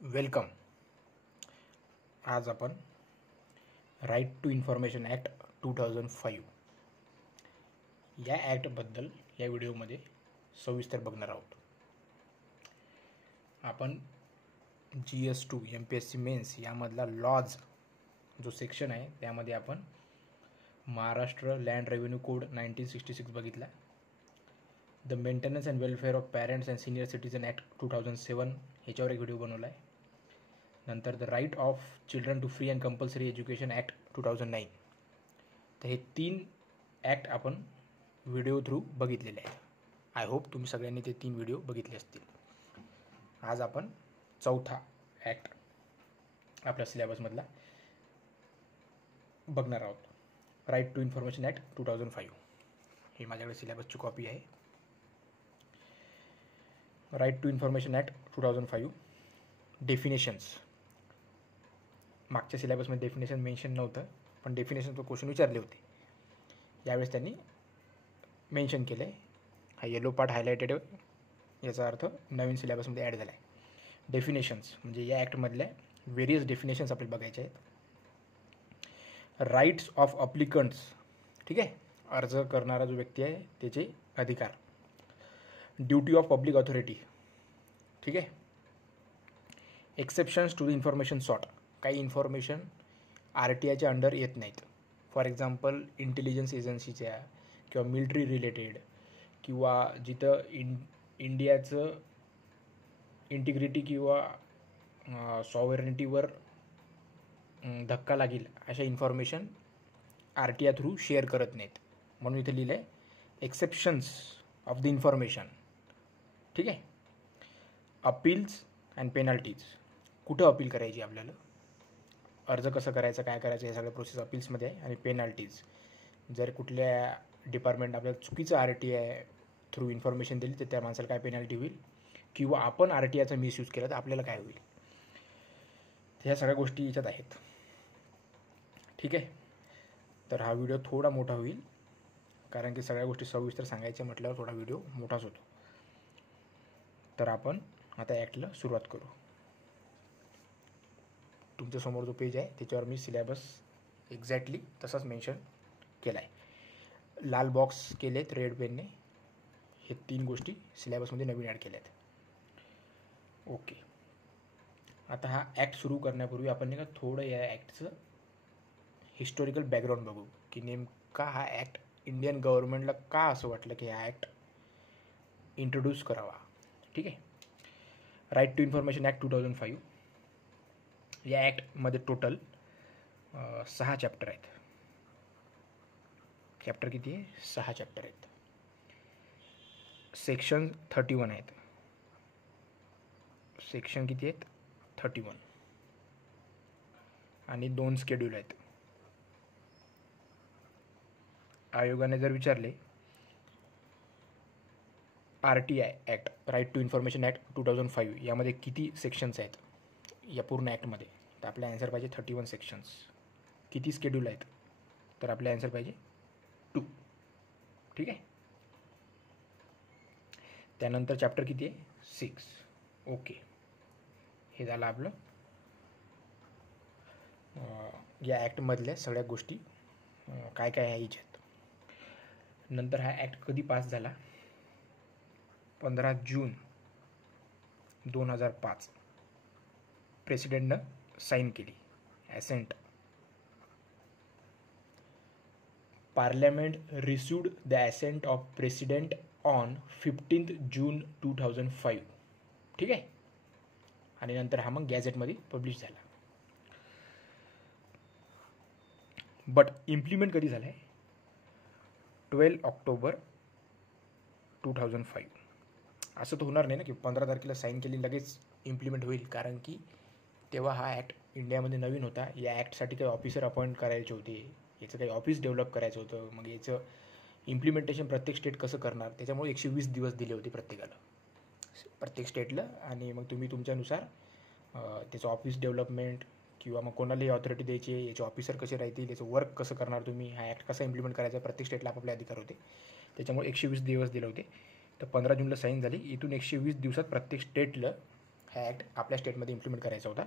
Welcome. आज आपण right to information act 2005 या ॲक्टबद्दल या व्हिडिओमध्ये सविस्तर बघणार आहोत. आपण GS2 MPSC मेन्स यामधला लॉज जो सेक्शन आहे त्यामध्ये आपण महाराष्ट्र लँड रेव्हेन्यू कोड 1966 बघितला. The maintenance and welfare of parents and senior citizen act 2007 ह्याच्यावर एक व्हिडिओ बनवला आहे. नंतर the right of children to free and compulsory education act 2009. तर हे 3 ॲक्ट आपण व्हिडिओ थ्रू बघितलेले आहेत. आय होप तुम्ही सगळ्यांनी ते 3 व्हिडिओ बघितले असतील. आज आपण चौथा ॲक्ट आपल्या सिलेबसमधला बघणार आहोत. Right to information act 2005. ही माझ्याकडे सिलेबसची कॉपी आहे. Right to information act 2005. Definitions. मागच्या सिलेबसमध्ये डेफिनेशन मेन्शन नव्हतं, पण डेफिनेशनचं क्वेश्चन विचारले होते. यावेळेस त्यांनी मेन्शन केलं आहे. हा येलो पार्ट हायलाइटेड, याचा अर्थ नवीन सिलेबसमध्ये ॲड झाला आहे. डेफिनेशन्स म्हणजे या ॲक्टमधल्या व्हेरियस डेफिनेशन्स आपल्याला बघायचे आहेत. राईट्स ऑफ अप्लिकंट्स, ठीक आहे, अर्ज करणारा जो व्यक्ती आहे त्याचे अधिकार. ड्युटी ऑफ पब्लिक ऑथॉरिटी, ठीक आहे. Exceptions to the information sought. काही इन्फॉर्मेशन RTIच्या अंडर येत नाहीत. फॉर एक्झाम्पल इंटेलिजन्स एजन्सीच्या किंवा मिलिटरी रिलेटेड किंवा जिथं इंडियाचं इंटिग्रिटी किंवा सॉव्हरेनिटीवर धक्का लागेल अशा इन्फॉर्मेशन RTI थ्रू शेअर करत नाहीत. म्हणून इथे लिहिलं आहे एक्सेप्शन्स ऑफ द इन्फॉर्मेशन, ठीक आहे. Appeals and penalties. कुठं अपील करायची आपल्याला, अर्ज कसं करायचं, काय करायचं, हे सगळं प्रोसेस अपील्समध्ये आहे. आणि पेनल्टीज, जर कुठल्या डिपार्टमेंट आपल्याला चुकीचं RTI थ्रू इन्फॉर्मेशन दिली तर त्या माणसाला काय पेनल्टी होईल, किंवा आपण RTIचा मिसयूज केला तर आपल्याला काय होईल. ह्या सगळ्या गोष्टी याच्यात आहेत, ठीक आहे. तर हा व्हिडिओ थोडा मोठा होईल, कारण की सगळ्या गोष्टी सविस्तर सांगायच्या म्हटल्यावर थोडा व्हिडिओ मोठाच होतो. तर आपण आता ॲक्टला सुरुवात करू. तुमच्यासमोर जो पेज आहे त्याच्यावर मी सिलेबस एक्झॅक्टली तसाच मेन्शन केला आहे. लाल बॉक्स केलेत रेड पेनने. हे 3 गोष्टी सिलेबसमध्ये नवीन ॲड केल्या आहेत. ओके. आता हा ॲक्ट सुरू करण्यापूर्वी आपण नाही का थोडं या ॲक्टचं हिस्टॉरिकल बॅकग्राऊंड बघू, की नेमका हा ॲक्ट इंडियन गव्हर्नमेंटला का असं वाटलं की हा ॲक्ट इंट्रोड्यूस करावा, ठीक आहे. Right to information act 2005. या ॲक्टमध्ये टोटल 6 चॅप्टर आहेत. चॅप्टर किती आहे? 6 चॅप्टर आहेत. सेक्शन 31 आहेत. सेक्शन किती आहेत? 31. आणि 2 स्केड्यूल आहेत. आयोगाने जर विचारले RTI act, right to information act 2005 यामध्ये किती सेक्शन्स आहेत या पूर्ण ॲक्टमध्ये, तर आपला ॲन्सर पाहिजे 31 सेक्शन्स. किती स्केड्यूल आहेत, तर आपला ॲन्सर पाहिजे 2, ठीक आहे. त्यानंतर चॅप्टर किती आहे? 6. ओके. हे झालं आपलं या ॲक्टमधल्या सगळ्या गोष्टी काय काय आहे याच्यात. नंतर हा ॲक्ट कधी पास झाला? 15 जून 2005 प्रेसिडेंटनं साईन केली, ascent. Parliament received the ascent of president on 15 जून 2005, ठीक आहे. आणि नंतर हा मग गॅझेटमध्ये पब्लिश झाला. बट इम्प्लिमेंट कधी झाला आहे? 12 ऑक्टोबर 2005. असं तर होणार नाही ना की 15 तारखेला साईन केली लगेच इम्प्लिमेंट होईल, कारण की तेव्हा हा ॲक्ट इंडियामध्ये नवीन होता. या ॲक्टसाठी काही ऑफिसर अपॉइंट करायचे होते, याचं काही ऑफिस डेव्हलप करायचं होतं. मग याचं इम्प्लिमेंटेशन प्रत्येक स्टेट कसं करणार, त्याच्यामुळे 120 दिवस दिले होते प्रत्येक स्टेटला. आणि मग तुम्ही तुमच्यानुसार त्याचं ऑफिस डेव्हलपमेंट किंवा मग कोणालाही ऑथॉरिटी द्यायची, याचे ऑफिसर कसे राहतील, याचं वर्क कसं करणार तुम्ही, हा ॲक्ट कसा इम्प्लिमेंट करायचा, प्रत्येक स्टेटला आपापले अधिकार होते. त्याच्यामुळे 120 दिवस दिले होते. तर 15 जूनला साईन झाली. इथून 120 दिवसात प्रत्येक स्टेटला हा ॲक्ट आपल्या स्टेटमध्ये इम्प्लिमेंट करायचा होता.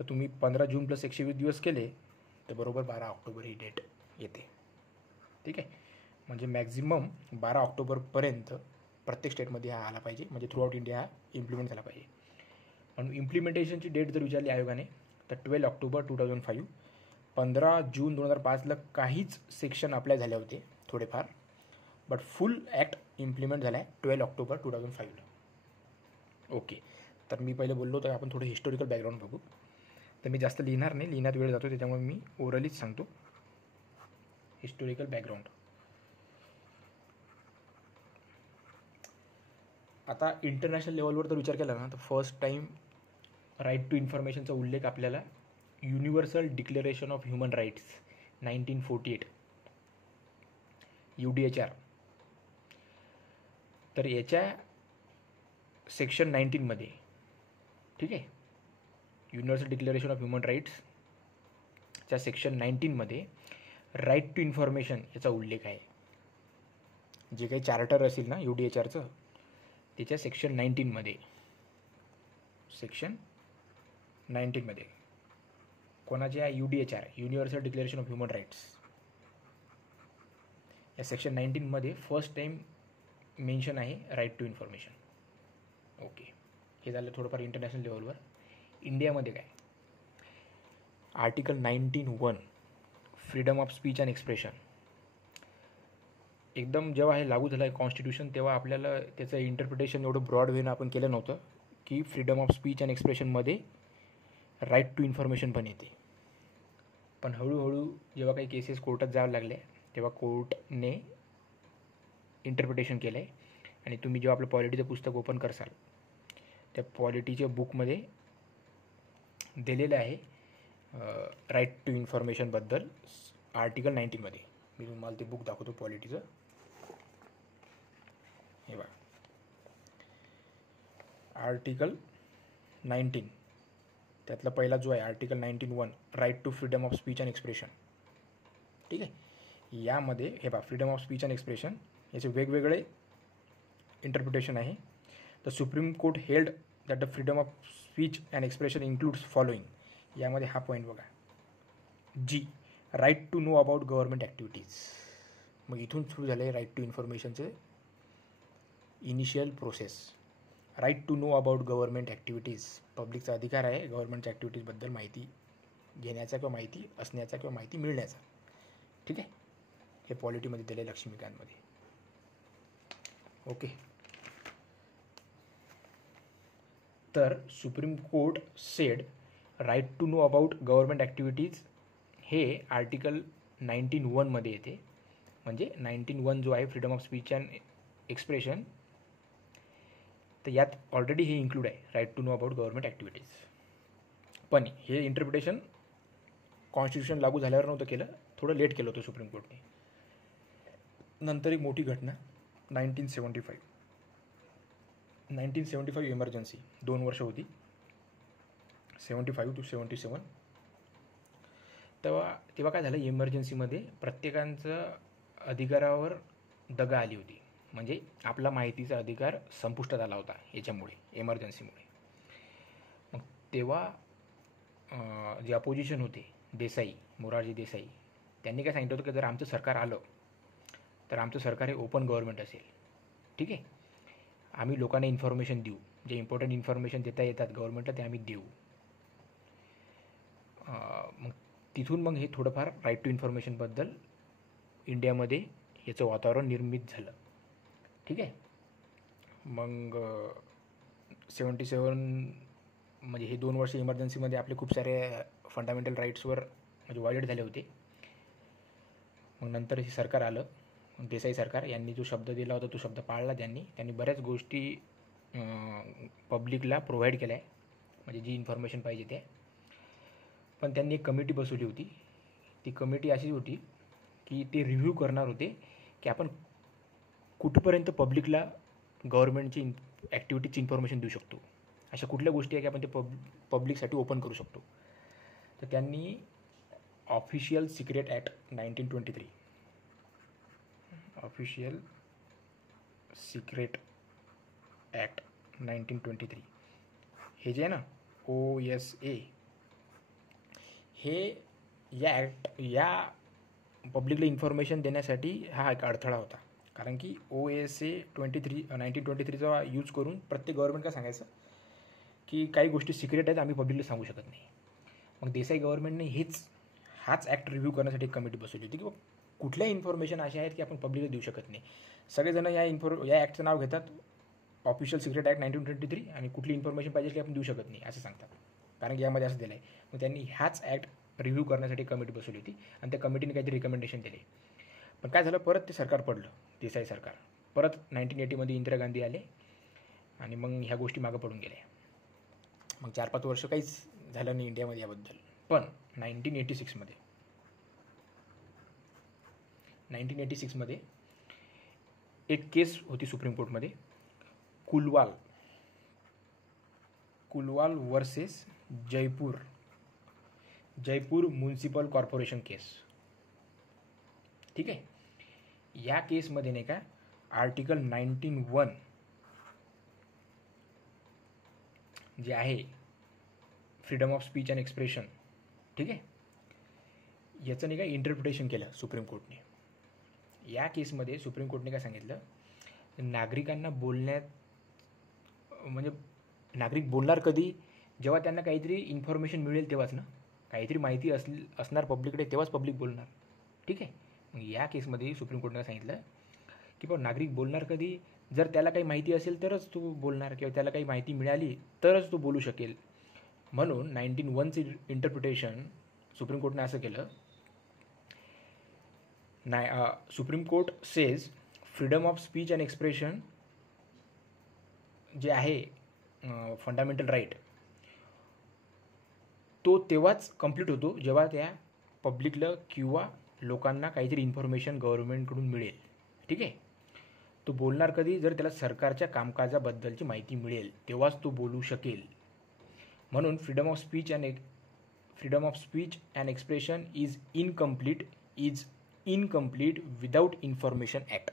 तर तुम्ही 15 जून प्लस 120 दिवस केले तर बरोबर 12 ऑक्टोबर ही डेट येते. ठीक आहे, म्हणजे मॅक्झिमम 12 ऑक्टोबरपर्यंत प्रत्येक स्टेटमध्ये हा आला पाहिजे, म्हणजे थ्रू आउट इंडिया हा इम्प्लिमेंट झाला पाहिजे. म्हणून इम्प्लिमेंटेशनची डेट जर विचारली आयोगाने तर 12 ऑक्टोबर 2005. 15 जून 2005ला काहीच सेक्शन अप्लाय झाले होते थोडेफार, बट फुल ॲक्ट इम्प्लिमेंट झाला आहे 12 ऑक्टोबर 2005ला. ओके, तर मी पहिले बोललो तर आपण थोडं हिस्टोरिकल बॅकग्राऊंड बघू. तर मी जास्त लिहिणार नाही, लिहिण्यात वेळ जातो, त्याच्यामुळे मी ओरलीच सांगतो. Historical background. आता इंटरनॅशनल लेवलवर जर विचार केला ना तर फर्स्ट टाईम राईट टू इन्फॉर्मेशनचा उल्लेख आपल्याला universal declaration of human rights 1948 UDHR. तर याच्या सेक्शन 19मध्ये, ठीक आहे, युनिव्हर्सल डिक्लेरेशन ऑफ ह्युमन राईट्सच्या सेक्शन 19मध्ये राईट टू इन्फॉर्मेशन याचा उल्लेख आहे. जे काही चार्टर असेल ना UDHRचं त्याच्या सेक्शन 19मध्ये कोणाच्या UDHR universal declaration of human rights या सेक्शन 19मध्ये फर्स्ट टाईम मेन्शन आहे राईट टू इन्फॉर्मेशन. ओके, हे झालं थोडंफार इंटरनॅशनल लेवलवर. इंडियामध्ये काय, article 19(1) freedom of speech and expression. एकदम जेव्हा हे लागू झालं आहे कॉन्स्टिट्यूशन तेव्हा आपल्याला त्याचं इंटरप्रिटेशन एवढं ब्रॉड वेनं आपण केलं नव्हतं की फ्रीडम ऑफ स्पीच अँड एक्सप्रेशनमध्ये राईट टू इन्फॉर्मेशन पण येते. पण हळूहळू जेव्हा काही केसेस कोर्टात जावं लागले तेव्हा कोर्टने इंटरप्रिटेशन केलं आहे. आणि तुम्ही जेव्हा आपलं पॉलिटीचं पुस्तक ओपन करसाल त्या पॉलिटीच्या बुकमध्ये दिलेलं आहे राईट टू इन्फॉर्मेशनबद्दल आर्टिकल 19मध्ये. मी तुम्हाला ते बुक दाखवतो पॉलिटीचं. हे बघा, आर्टिकल 19 त्यातला पहिला जो आहे article 19(1) right to freedom of speech and expression. ठीक आहे, यामध्ये हे बघा freedom of speech and expression याचे वेगवेगळे इंटरप्रिटेशन आहे. The supreme court held that the freedom of speech and expression includes following. यामध्ये हा पॉईंट बघा, जी right to know about government activities. मग इथून सुरू झालं आहे राईट टू इन्फॉर्मेशनचे initial process. Right to know about government activities, पब्लिकचा अधिकार आहे गव्हर्नमेंटच्या ॲक्टिव्हिटीजबद्दल माहिती घेण्याचा किंवा माहिती असण्याचा किंवा माहिती मिळण्याचा. ठीक आहे, हे पॉलिटीमध्ये दिले लक्ष्मीकांतमध्ये. ओके, तर supreme court said right to know about government activities हे आर्टिकल 19(1) येते. म्हणजे 19(1) जो आहे freedom of speech and expression, तर यात ऑलरेडी हे इन्क्लूड आहे right to know about government activities. पण हे इंटरप्रिटेशन कॉन्स्टिट्यूशन लागू झाल्यावर नव्हतं केलं, थोडं लेट केलं होतं सुप्रीम कोर्टने. नंतर एक मोठी घटना 1975 इमर्जन्सी 2 वर्ष होती, 75 to 77. तेव्हा काय झालं, इमर्जन्सीमध्ये प्रत्येकाचं अधिकारावर दगा आली होती. म्हणजे आपला माहितीचा अधिकार संपुष्टात आला होता याच्यामुळे, इमर्जन्सीमुळे. मग तेव्हा जे अपोजिशन होते मोरारजी देसाई, त्यांनी काय सांगितलं होतं की जर आमचं सरकार आलं तर आमचं सरकार हे ओपन गव्हर्नमेंट असेल. ठीक आहे, आम्ही लोकांना इन्फॉर्मेशन देऊ, जे इम्पॉर्टंट इन्फॉर्मेशन देता येतात गव्हर्नमेंटला ते आम्ही देऊ. मग तिथून मग हे थोडंफार राईट टू इन्फॉर्मेशनबद्दल इंडियामध्ये याचं वातावरण निर्मित झालं. ठीक आहे, मग 77 म्हणजे हे 2 वर्ष इमर्जन्सीमध्ये आपले खूप सारे फंडामेंटल राईट्सवर म्हणजे वायलेट झाले होते. मग नंतर हे सरकार आलं, देसाई सरकार. यांनी जो शब्द दिला होता तो शब्द पाळला त्यांनी बऱ्याच गोष्टी पब्लिकला प्रोव्हाइड केल्या आहे, म्हणजे जी इन्फॉर्मेशन पाहिजे ते. पण त्यांनी एक कमिटी बसवली होती. ती कमिटी अशी होती की ते रिव्ह्यू करणार होते की आपण कुठपर्यंत पब्लिकला गव्हर्नमेंटची ॲक्टिव्हिटीजची इन्फॉर्मेशन देऊ शकतो, अशा कुठल्या गोष्टी आहे की आपण ते पब्लिकसाठी ओपन करू शकतो. तर त्यांनी official secret act 1923 official secret act 1923 हे जे आहे ना OSA, हे या पब्लिकला इन्फॉर्मेशन देण्यासाठी हा एक अडथळा होता. कारण की OSA 1923चा यूज करून प्रत्येक गव्हर्नमेंट काय सांगायचं की काही गोष्टी सिक्रेट आहेत, आम्ही पब्लिकला सांगू शकत नाही. मग देसाई गव्हर्नमेंटने हाच ॲक्ट रिव्ह्यू करण्यासाठी एक कमिटी बसवली होती की कुठल्या इन्फॉर्मेशन अशा आहेत की आपण पब्लिकला देऊ शकत नाही. सगळेजण या ॲक्टचं नाव घेतात, ऑफिशियल सिक्रेट ॲक्ट 1923, आणि कुठली इन्फॉर्मेशन पाहिजे की आपण देऊ शकत नाही असं सांगतात, कारण की यामध्ये असं दिलं आहे. मग त्यांनी ह्याच ॲक्ट रिव्ह्यू करण्यासाठी कमिटी बसवली होती आणि त्या कमिटीने काहीतरी रिकमेंडेशन दिले. पण काय झालं, परत ते सरकार पडलं, देसाई सरकार. परत 1980मध्ये इंदिरा गांधी आले आणि मग ह्या गोष्टी मागं पडून गेल्या. मग 4-5 वर्ष काहीच झालं नाही इंडियामध्ये याबद्दल. पण 1986मध्ये एक केस होती सुप्रीम कोर्टमध्ये, Kulwal versus Jaipur municipal corporation case. ठीक आहे. या केसमध्ये नाही का आर्टिकल 19(1) जे आहे freedom of speech and expression, ठीक आहे, याचं नाही का इंटरप्रिटेशन केलं सुप्रीम कोर्टने. या केसमध्ये सुप्रीम कोर्टने काय सांगितलं, नागरिकांना म्हणजे नागरिक बोलणार कधी, जेव्हा त्यांना काहीतरी इन्फॉर्मेशन मिळेल तेव्हाच ना, काहीतरी माहिती असणार पब्लिककडे तेव्हाच पब्लिक बोलणार. ठीक आहे. मग या केसमध्ये सुप्रीम कोर्टने सांगितलं की बघ, नागरिक बोलणार कधी, जर त्याला काही माहिती असेल तरच तो बोलणार, किंवा त्याला काही माहिती मिळाली तरच तो बोलू शकेल. म्हणून 19(1)चे इंटरप्रिटेशन सुप्रीम कोर्टने असं केलं, supreme court says freedom of speech and expression जे आहे फंडामेंटल राईट, तो तेव्हाच कंप्लीट होतो जेव्हा त्या पब्लिकला किंवा लोकांना काहीतरी इन्फॉर्मेशन गव्हर्नमेंटकडून मिळेल. ठीक आहे. तो बोलणार कधी, जर त्याला सरकारच्या कामकाजाबद्दलची माहिती मिळेल तेव्हाच तो बोलू शकेल. म्हणून freedom of speech and expression is incomplete without information act.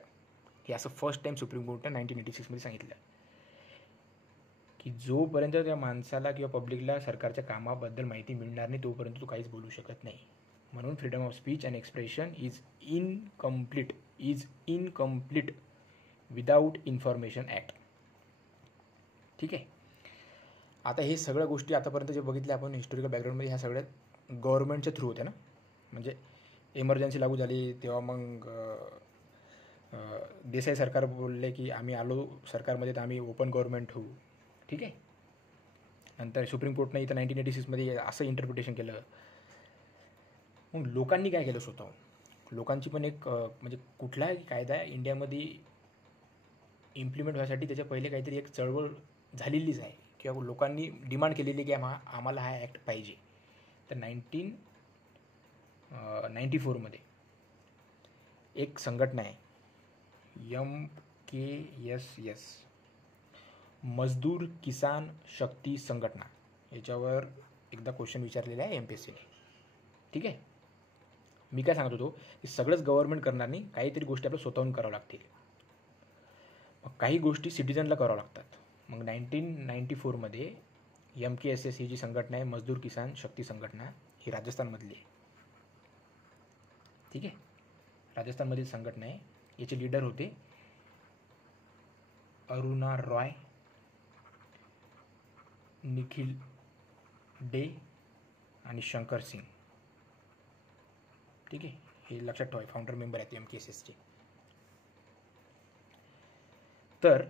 हे असं फर्स्ट टाईम सुप्रीम कोर्टने 1986मध्ये सांगितलं की जोपर्यंत त्या माणसाला किंवा पब्लिकला सरकारच्या कामाबद्दल माहिती मिळणार नाही तोपर्यंत तो काहीच बोलू शकत नाही. म्हणून freedom of speech and expression is incomplete without information act. ठीक आहे. आता हे सगळ्या गोष्टी आतापर्यंत जे बघितल्या आपण हिस्टॉरिकल बॅकग्राऊंडमध्ये, ह्या सगळ्या गव्हर्नमेंटच्या थ्रू होत्या ना. म्हणजे इमर्जन्सी लागू झाली तेव्हा मग देसाई सरकार बोलले की आम्ही आलो सरकारमध्ये तर आम्ही ओपन गव्हर्नमेंट होऊ. ठीक आहे. नंतर सुप्रीम कोर्टने इथं 1986मध्ये असं इंटरप्रिटेशन केलं. मग लोकांनी काय केलं स्वतः, लोकांची पण एक म्हणजे कुठलाही कायदा इंडियामध्ये इम्प्लिमेंट व्हायसाठी त्याच्या पहिले काहीतरी एक चळवळ झालेलीच आहे, किंवा लोकांनी डिमांड केलेली की आम्हाला हा ॲक्ट पाहिजे. तर 1994मध्ये एक संघटना आहे MKSS, मजदूर किसान शक्ती संघटना. याच्यावर एकदा क्वेश्चन विचारलेला आहे MPSCने. ठीक आहे. मी काय सांगत होतो की सगळंच गव्हर्नमेंट करणार नाही, काहीतरी गोष्टी आपल्याला स्वतःहून करावं लागतील. मग काही गोष्टी सिटिझनला करावं लागतात. मग 1994मध्ये MKSS ही जी संघटना आहे, मजदूर किसान शक्ती संघटना, ही राजस्थानमधली आहे. ठीक आहे. राजस्थानमधील संघटना आहे. याचे लीडर होते अरुणा रॉय, निखिल डे आणि शंकर सिंग. ठीक आहे. हे लक्षात ठेवा, फाउंडर मेंबर आहेत MKSSचे. तर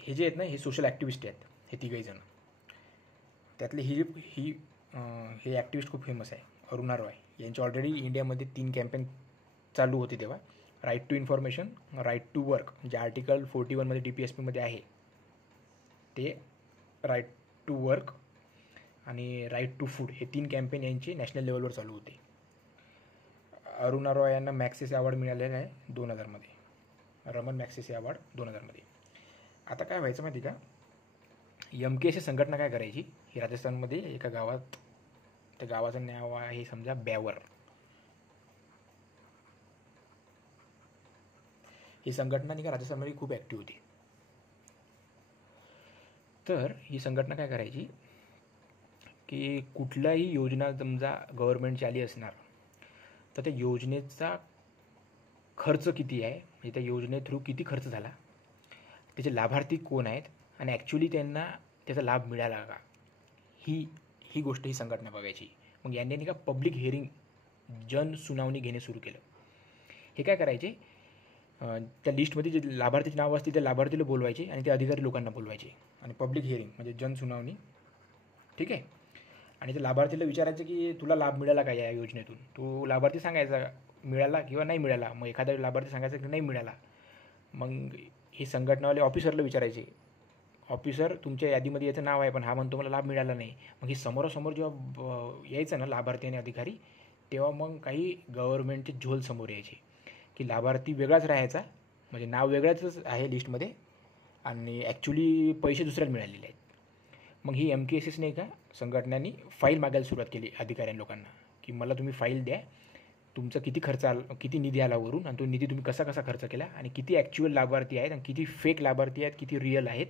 हे जे आहेत ना, हे सोशल ॲक्टिव्हिस्ट आहेत, हे तिघही जण. त्यातले हे ॲक्टिव्हिस्ट खूप फेमस आहे, अरुणा रॉय. यांचे ऑलरेडी इंडियामध्ये 3 कॅम्पेन चालू होते तेव्हा. Right to information, right to work, जे आर्टिकल 41मध्ये DPSPमध्ये आहे ते, राईट टू वर्क आणि राईट टू फूड, हे 3 कॅम्पेन यांचे नॅशनल लेवलवर चालू होते. अरुणा रॉय यांना मॅक्सेसे अवॉर्ड मिळालेला आहे 2000मध्ये, रमन मॅक्सेसे अवॉर्ड 2000मध्ये. आता काय व्हायचं माहिती का, MKSS संघटना काय करायची, ही राजस्थानमध्ये एका गावात, त्या गावाचं नाव आहे समजा ब्यावर. ही संघटना नाही का राजस्थानमध्ये खूप ॲक्टिव्ह होती. तर ही संघटना काय करायची की कुठल्याही योजना समजा गव्हर्नमेंटची आली असणार तर त्या योजनेचा खर्च किती आहे, म्हणजे त्या योजने थ्रू किती खर्च झाला, त्याचे लाभार्थी कोण आहेत आणि ॲक्च्युली त्यांना त्याचा लाभ मिळाला का, ही ही गोष्ट ही संघटना बघायची. मग यांनी नाही का पब्लिक हिअरिंग, जनसुनावणी घेणे सुरू केलं. हे काय करायचे, त्या लिस्टमध्ये जे लाभार्थीचे नाव असतील त्या लाभार्थीला बोलवायचे आणि ते अधिकारी लोकांना बोलवायचे आणि पब्लिक हिअरिंग म्हणजे जनसुनावणी, ठीक आहे. आणि त्या लाभार्थीला विचारायचं की तुला लाभ मिळाला का या योजनेतून. तो लाभार्थी सांगायचा मिळाला किंवा नाही मिळाला. मग एखादा लाभार्थी सांगायचा की नाही मिळाला. मग हे संघटनावाले ऑफिसरला विचारायचे, ऑफिसर तुमच्या यादीमध्ये याचं नाव आहे पण हा म्हणतो मला लाभ मिळाला नाही. मग हे समोरासमोर जेव्हा यायचं ना लाभार्थी आणि अधिकारी, तेव्हा मग काही गव्हर्नमेंटचे झोल समोर यायचे की लाभार्थी वेगळाच राहायचा, म्हणजे नाव वेगळाच आहे लिस्टमध्ये आणि ॲक्च्युली पैसे दुसऱ्याला मिळालेले आहेत. मग ही MKSSने का संघटनांनी फाईल मागायला सुरुवात केली अधिकाऱ्यांना लोकांना की मला तुम्ही फाईल द्या, तुमचा किती खर्च आला, किती निधी आला वरून आणि तो निधी तुम्ही कसा कसा खर्च केला आणि किती ॲक्च्युअल लाभार्थी आहेत आणि किती फेक लाभार्थी आहेत, किती रिअल आहेत,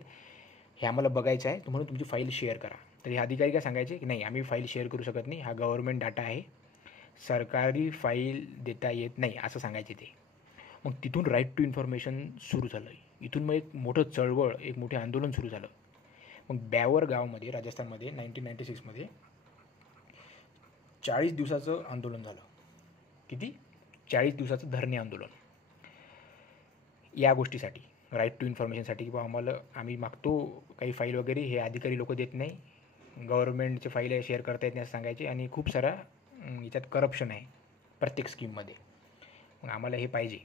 हे आम्हाला बघायचं आहे. म्हणून तुमची फाईल शेअर करा. तर हे अधिकारी काय सांगायचे की नाही आम्ही फाईल शेअर करू शकत नाही, हा गव्हर्नमेंट डाटा आहे, सरकारी फाईल देता येत नाही असं सांगायचे ते. मग तिथून राईट टू इन्फॉर्मेशन सुरू झालं. इथून मग एक मोठं चळवळ, एक मोठे आंदोलन सुरू झालं. मग ब्यावर गावामध्ये राजस्थानमध्ये 1996मध्ये 40 दिवसाचं आंदोलन झालं. किती? 40 दिवसाचं धरणे आंदोलन या गोष्टीसाठी, राईट टू इन्फॉर्मेशनसाठी. की आम्हाला आम्ही मागतो काही फाईल वगैरे, हे अधिकारी लोक देत नाही, गव्हर्नमेंटचे फाईल शेअर करता येत नाही असं सांगायचे आणि खूप सारा याच्यात करप्शन आहे प्रत्येक स्कीममध्ये, मग आम्हाला हे पाहिजे.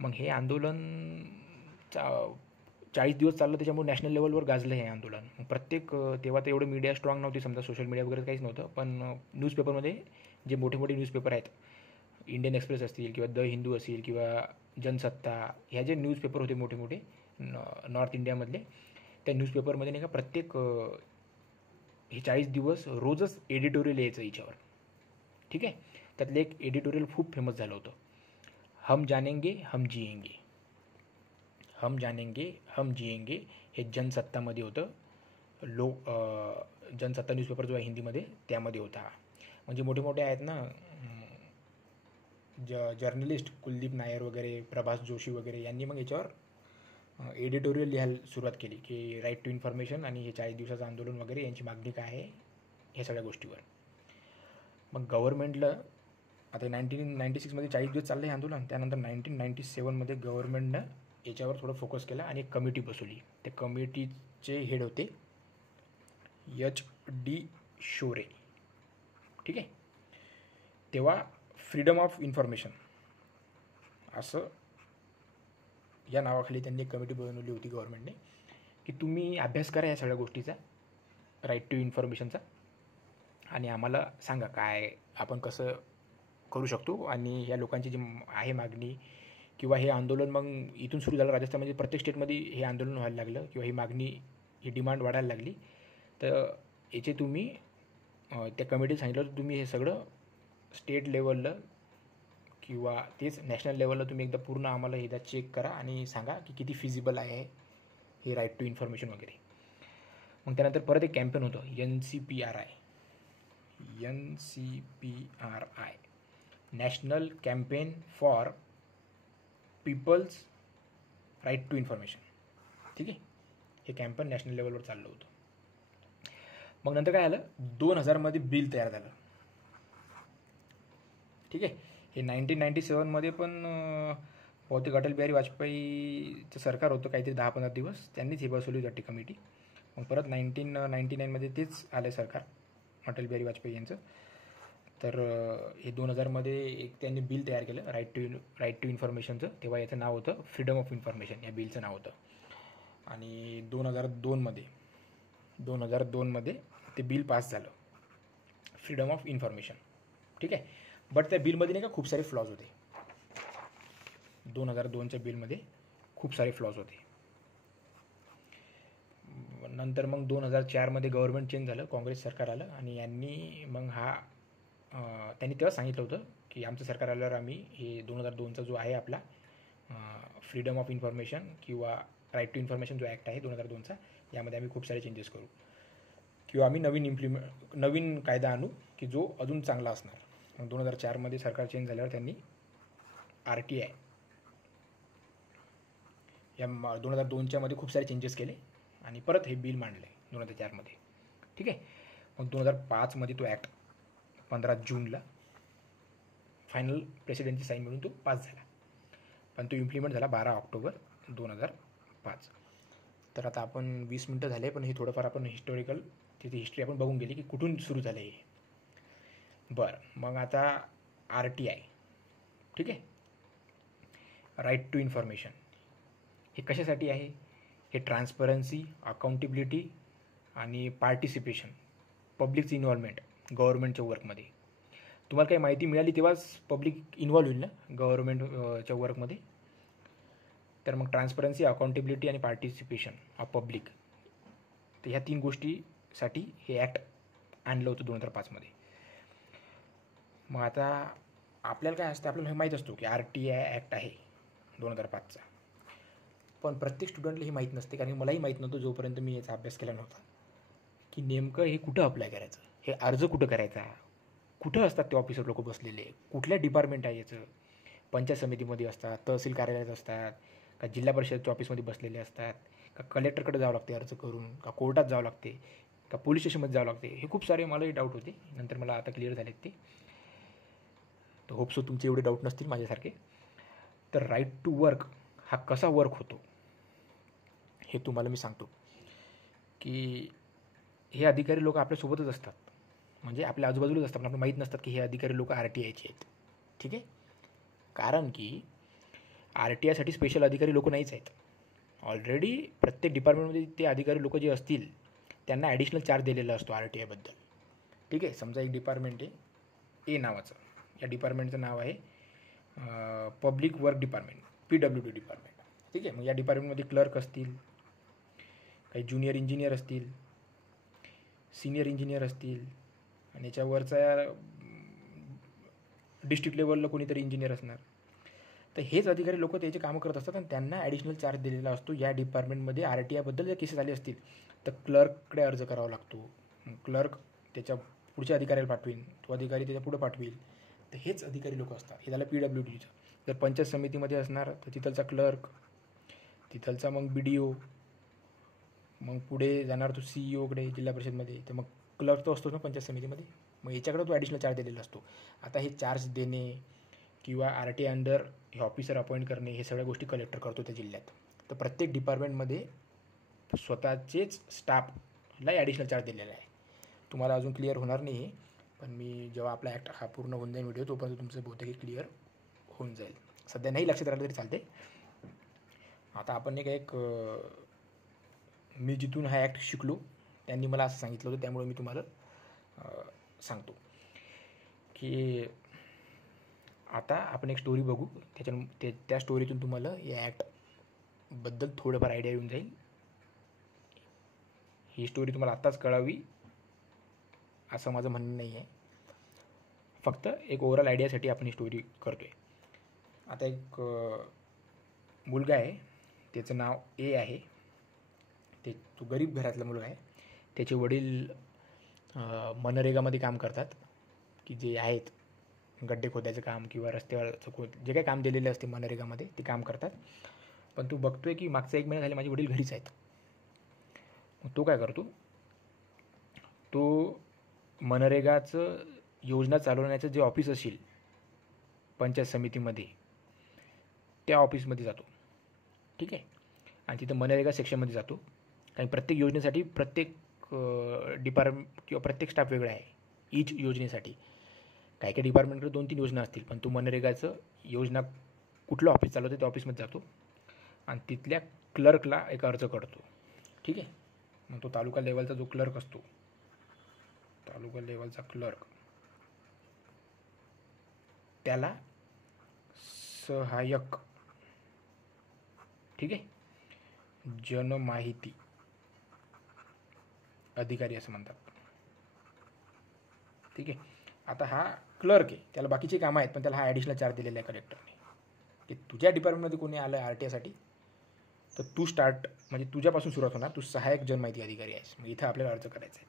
मग हे आंदोलन 40 दिवस चाललं, त्याच्यामुळे नॅशनल लेवलवर गाजलं हे आंदोलन. प्रत्येक तेव्हा तर एवढं मीडिया स्ट्रॉंग नव्हती समजा, सोशल मीडिया वगैरे काहीच नव्हतं, पण न्यूजपेपरमध्ये जे मोठे मोठे न्यूजपेपर आहेत, इंडियन एक्सप्रेस असतील किंवा द हिंदू असेल किंवा जनसत्ता, ह्या जे न्यूजपेपर होते मोठे मोठे नॉर्थ इंडियामधले, त्या न्यूजपेपरमध्ये नाही का प्रत्येक हे 40 दिवस रोजच एडिटोरियल यायचं याच्यावर, ठीक आहे. त्यातलं एक एडिटोरियल खूप फेमस झालं होतं, हम जानेंगे हम जिएंगे, हम जानेंगे हम जिएंगे. हे जनसत्तामध्ये होतं. जनसत्ता न्यूजपेपर जो आहे हिंदीमध्ये, त्यामध्ये होता. म्हणजे मोठे मोठे आहेत ना जर्नलिस्ट, कुलदीप नायर वगैरे, प्रभास जोशी वगैरे, यांनी मग याच्यावर एडिटोरियल लिहायला सुरुवात केली की राईट टू इन्फॉर्मेशन आणि हे 40 दिवसाचं आंदोलन वगैरे, यांची मागणी काय आहे, ह्या सगळ्या गोष्टीवर. मग गव्हर्नमेंटला आता 1996मध्ये 40 दिवस चाललं हे आंदोलन. त्यानंतर 1997मध्ये गव्हर्नमेंटनं याच्यावर थोडं फोकस केला आणि एक कमिटी बसवली. त्या कमिटीचे हेड होते HD शोरे, ठीक आहे. तेव्हा फ्रीडम ऑफ इन्फॉर्मेशन असं या नावाखाली त्यांनी एक कमिटी बनवली होती गव्हर्नमेंटने की तुम्ही अभ्यास करा या सगळ्या गोष्टीचा, राईट टू इन्फॉर्मेशनचा, आणि आम्हाला सांगा काय आपण कसं करू शकतो. आणि या लोकांची जी आहे मागणी किंवा हे आंदोलन मग इथून सुरू झालं. राजस्थानमध्ये प्रत्येक स्टेटमध्ये हे आंदोलन व्हायला लागलं किंवा ही मागणी, ही डिमांड वाढायला लागली. तर याचे तुम्ही त्या कमिटीला सांगितलं तर तुम्ही हे सगळं स्टेट लेवलला किंवा तेच नॅशनल लेवलला तुम्ही एकदा पूर्ण आम्हाला एकदा चेक करा आणि सांगा की किती फिजिबल आहे हे राईट टू इन्फॉर्मेशन वगैरे. मग त्यानंतर परत एक कॅम्पेन होतं NCPRI, national campaign for people's right to information, ठीक आहे. हे कॅम्पेन नॅशनल लेवलवर चाललं होतं. मग नंतर काय झालं, 2000मध्ये बिल तयार झालं, ठीक आहे. हे 1997मध्ये पण बहुतेक अटल बिहारी वाजपेयीचं सरकार होतं, काहीतरी 10-15 दिवस त्यांनीच हे बसवली होती कमिटी. मग परत 1999मध्ये तेच आलं सरकार अटल बिहारी वाजपेयी यांचं. तर हे 2000मध्ये एक त्यांनी बिल तयार केलं राईट टू इन्फॉर्मेशनचं. तेव्हा याचं नाव होतं फ्रीडम ऑफ इन्फॉर्मेशन, या बिलचं नाव होतं. आणि 2002मध्ये ते बिल पास झालं, फ्रीडम ऑफ इन्फॉर्मेशन, ठीक आहे. बट त्या बिलमध्ये नाही का खूप सारे फ्लॉज होते. 2002च्या बिलमध्ये खूप सारे फ्लॉज होते. नंतर मग 2004मध्ये गव्हर्नमेंट चेंज झालं, काँग्रेस सरकार आलं आणि यांनी मग त्यांनी तेव्हा सांगितलं होतं की आमचं सरकार आल्यावर आम्ही हे 2002चा जो आहे आपला फ्रीडम ऑफ इन्फॉर्मेशन किंवा राईट टू इन्फॉर्मेशन जो ॲक्ट आहे 2002चा, यामध्ये आम्ही खूप सारे चेंजेस करू किंवा आम्ही नवीन कायदा आणू की जो अजून चांगला असणार. मग 2004मध्ये सरकार चेंज झाल्यावर त्यांनी RTI या 2002च्या मध्ये खूप सारे चेंजेस केले आणि परत हे बिल मांडलं आहे 2004मध्ये. ठीक आहे. मग 2005मध्ये तो ॲक्ट 15 जूनला फायनल प्रेसिडेंटची साईन मिळून तो पास झाला, पण तो इम्प्लिमेंट झाला 12 ऑक्टोबर 2005. तर आता आपण 20 मिनटं झाले, पण हे थोडंफार आपण हिस्टॉरिकल तिथे हिस्ट्री आपण बघून गेली की कुठून सुरू झालं हे. बरं, मग आता RTI. ठीक आहे. राईट टू इन्फॉर्मेशन हे कशासाठी आहे? हे ट्रान्सपरन्सी, अकाउंटेबिलिटी आणि पार्टिसिपेशन, पब्लिकचं इन्व्हॉल्वमेंट गव्हर्नमेंटच्या वर्कमध्ये. तुम्हाला काही माहिती मिळाली तेव्हाच पब्लिक इन्व्हॉल्व होईल ना गव्हर्नमेंटच्या वर्कमध्ये. तर मग ट्रान्सपरन्सी, अकाउंटेबिलिटी आणि पार्टिसिपेशन ऑफ पब्लिक, तर ह्या 3 गोष्टीसाठी हे ॲक्ट आणलं होतं 2005मध्ये. मग आता आपल्याला काय असतं, आपल्याला हे माहीत असतो की RTI ॲक्ट आहे 2005चा, पण प्रत्येक स्टुडंटला हे माहीत नसते, कारण मलाही माहीत नव्हतं जोपर्यंत मी याचा अभ्यास केला नव्हता की नेमकं हे कुठं अप्लाय करायचं, हे अर्ज कुठं करायचा, कुठं असतात ते ऑफिसर लोक बसलेले, कुठल्या डिपार्टमेंट आहे याचं, पंचायत समितीमध्ये असतात, तहसील कार्यालयात असतात, का जिल्हा परिषदच्या ऑफिसमध्ये बसलेले असतात, का कलेक्टरकडे जावं लागते अर्ज करून, का कोर्टात जावं लागते, का पोलीस स्टेशनमध्ये जावं लागते. हे खूप सारे मलाही डाऊट होते, नंतर मला आता क्लिअर झालेत ते. तर होप सो तुमचे एवढे डाऊट नसतील माझ्यासारखे. तर राईट टू वर्क हा कसा वर्क होतो हे तुम्हाला मी सांगतो. की हे अधिकारी लोक आपल्यासोबतच असतात, म्हणजे आपल्या आजूबाजूलाच असतात, पण आपल्याला माहीत नसतात की हे अधिकारी लोक RTIचे आहेत. ठीक आहे. कारण की RTIसाठी स्पेशल अधिकारी लोक नाहीच आहेत. ऑलरेडी प्रत्येक डिपार्टमेंटमध्ये ते अधिकारी लोक जे असतील त्यांना ॲडिशनल चार्ज दिलेला असतो RTIबद्दल. ठीक आहे. समजा एक डिपार्टमेंट आहे A नावाचं, या डिपार्टमेंटचं नाव आहे public work department, PWD department. ठीक आहे. मग या डिपार्टमेंटमध्ये क्लर्क असतील, काही ज्युनियर इंजिनियर असतील, सिनियर इंजिनियर असतील, आणि याच्यावरचा डिस्ट्रिक्ट लेवलला कोणीतरी इंजिनियर असणार. तर हेच अधिकारी लोक त्याचे कामं करत असतात आणि त्यांना ॲडिशनल चार्ज दिलेला असतो. या डिपार्टमेंटमध्ये RTIबद्दल जर केसेस आले असतील तर क्लर्ककडे अर्ज करावा लागतो. क्लर्क त्याच्या पुढच्या अधिकाऱ्याला पाठवेल, तो अधिकारी त्याच्या पुढे पाठवेल. तर हेच अधिकारी लोक असतात. हे झालं PWDचं. जर पंचायत समितीमध्ये असणार तर तिथलचा क्लर्क, तिथलचा मग BDO, मग पुढे जाणार तो CEOकडे जिल्हा परिषदमध्ये, तर मग क्लर्क तो असतो ना पंचायत समितीमध्ये, मग याच्याकडे तो ॲडिशनल चार्ज दिलेला असतो. आता हे चार्ज देणे किंवा RTI अंडर हे ऑफिसर अपॉइंट करणे, हे सगळ्या गोष्टी कलेक्टर करतो त्या जिल्ह्यात. तर प्रत्येक डिपार्टमेंटमध्ये स्वतःचेच स्टाफला ॲडिशनल चार्ज दिलेला आहे. तुम्हाला अजून क्लिअर होणार नाही आहे, पण मी जेव्हा आपला ॲक्ट हा पूर्ण होऊन जाईल व्हिडिओ, तोपर्यंत तुमचं बहुतेक क्लिअर होऊन जाईल. सध्या नाही लक्षात राहिलं तरी चालते. आता आपण एक मी जिथून हा ॲक्ट शिकलो त्यांनी मला असं सांगितलं होतं, त्यामुळे मी तुम्हाला सांगतो की आता आपण एक स्टोरी बघू. त्या स्टोरीतून तुम्हाला या ॲक्टबद्दल थोडंफार आयडिया येऊन जाईल. ही स्टोरी तुम्हाला आत्ताच कळावी असं माझं म्हणणं नाही आहे, फक्त एक ओव्हरऑल आयडियासाठी आपण ही स्टोरी करतो आहे. आता एक मुलगा आहे, त्याचं नाव A आहे. तो गरीब घरातला मुलगा आहे. त्याचे वडील मनरेगामध्ये काम करतात, की जे आहेत गड्डे खोदायचं काम किंवा रस्त्यावरचं जे काही काम दिलेले असते मनरेगामध्ये ते काम करतात. पण तो बघतोय की मागचा 1 महिना झाले माझे वडील घरीच आहेत. मग तो काय करतो, तो मनरेगाचं योजना चालवण्याचं जे ऑफिस असेल पंचायत समितीमध्ये, त्या ऑफिसमध्ये जातो. ठीक आहे. आणि तिथं मनरेगा सेक्शनमध्ये जातो. कारण प्रत्येक योजनेसाठी प्रत्येक डिपार्टमेंट किंवा प्रत्येक स्टाफ वेगळा आहे ईच योजनेसाठी. काही काही डिपार्टमेंटकडे 2-3 योजना असतील, पण तो मनरेगाचं योजना कुठलं ऑफिस चालवते त्या ऑफिसमध्ये जातो आणि तिथल्या क्लर्कला एक अर्ज करतो. ठीक आहे. मग तो तालुका लेवलचा जो क्लर्क असतो, तालुका लेवलचा क्लर्क, त्याला सहाय्यक, ठीक आहे, जनमाहिती अधिकारी असं म्हणतात. ठीक आहे. आता हा क्लर्क आहे, त्याला बाकीचे कामं आहेत, पण त्याला हा ॲडिशनल चार्ज दिलेला आहे कलेक्टरने की तुझ्या डिपार्टमेंटमध्ये कोणी आलं RTIसाठी तर तू स्टार्ट म्हणजे तुझ्यापासून सुरुवात होणार. तू सहाय्यक जनमाहिती अधिकारी आहेस. मग इथं आपल्याला अर्ज करायचा आहे.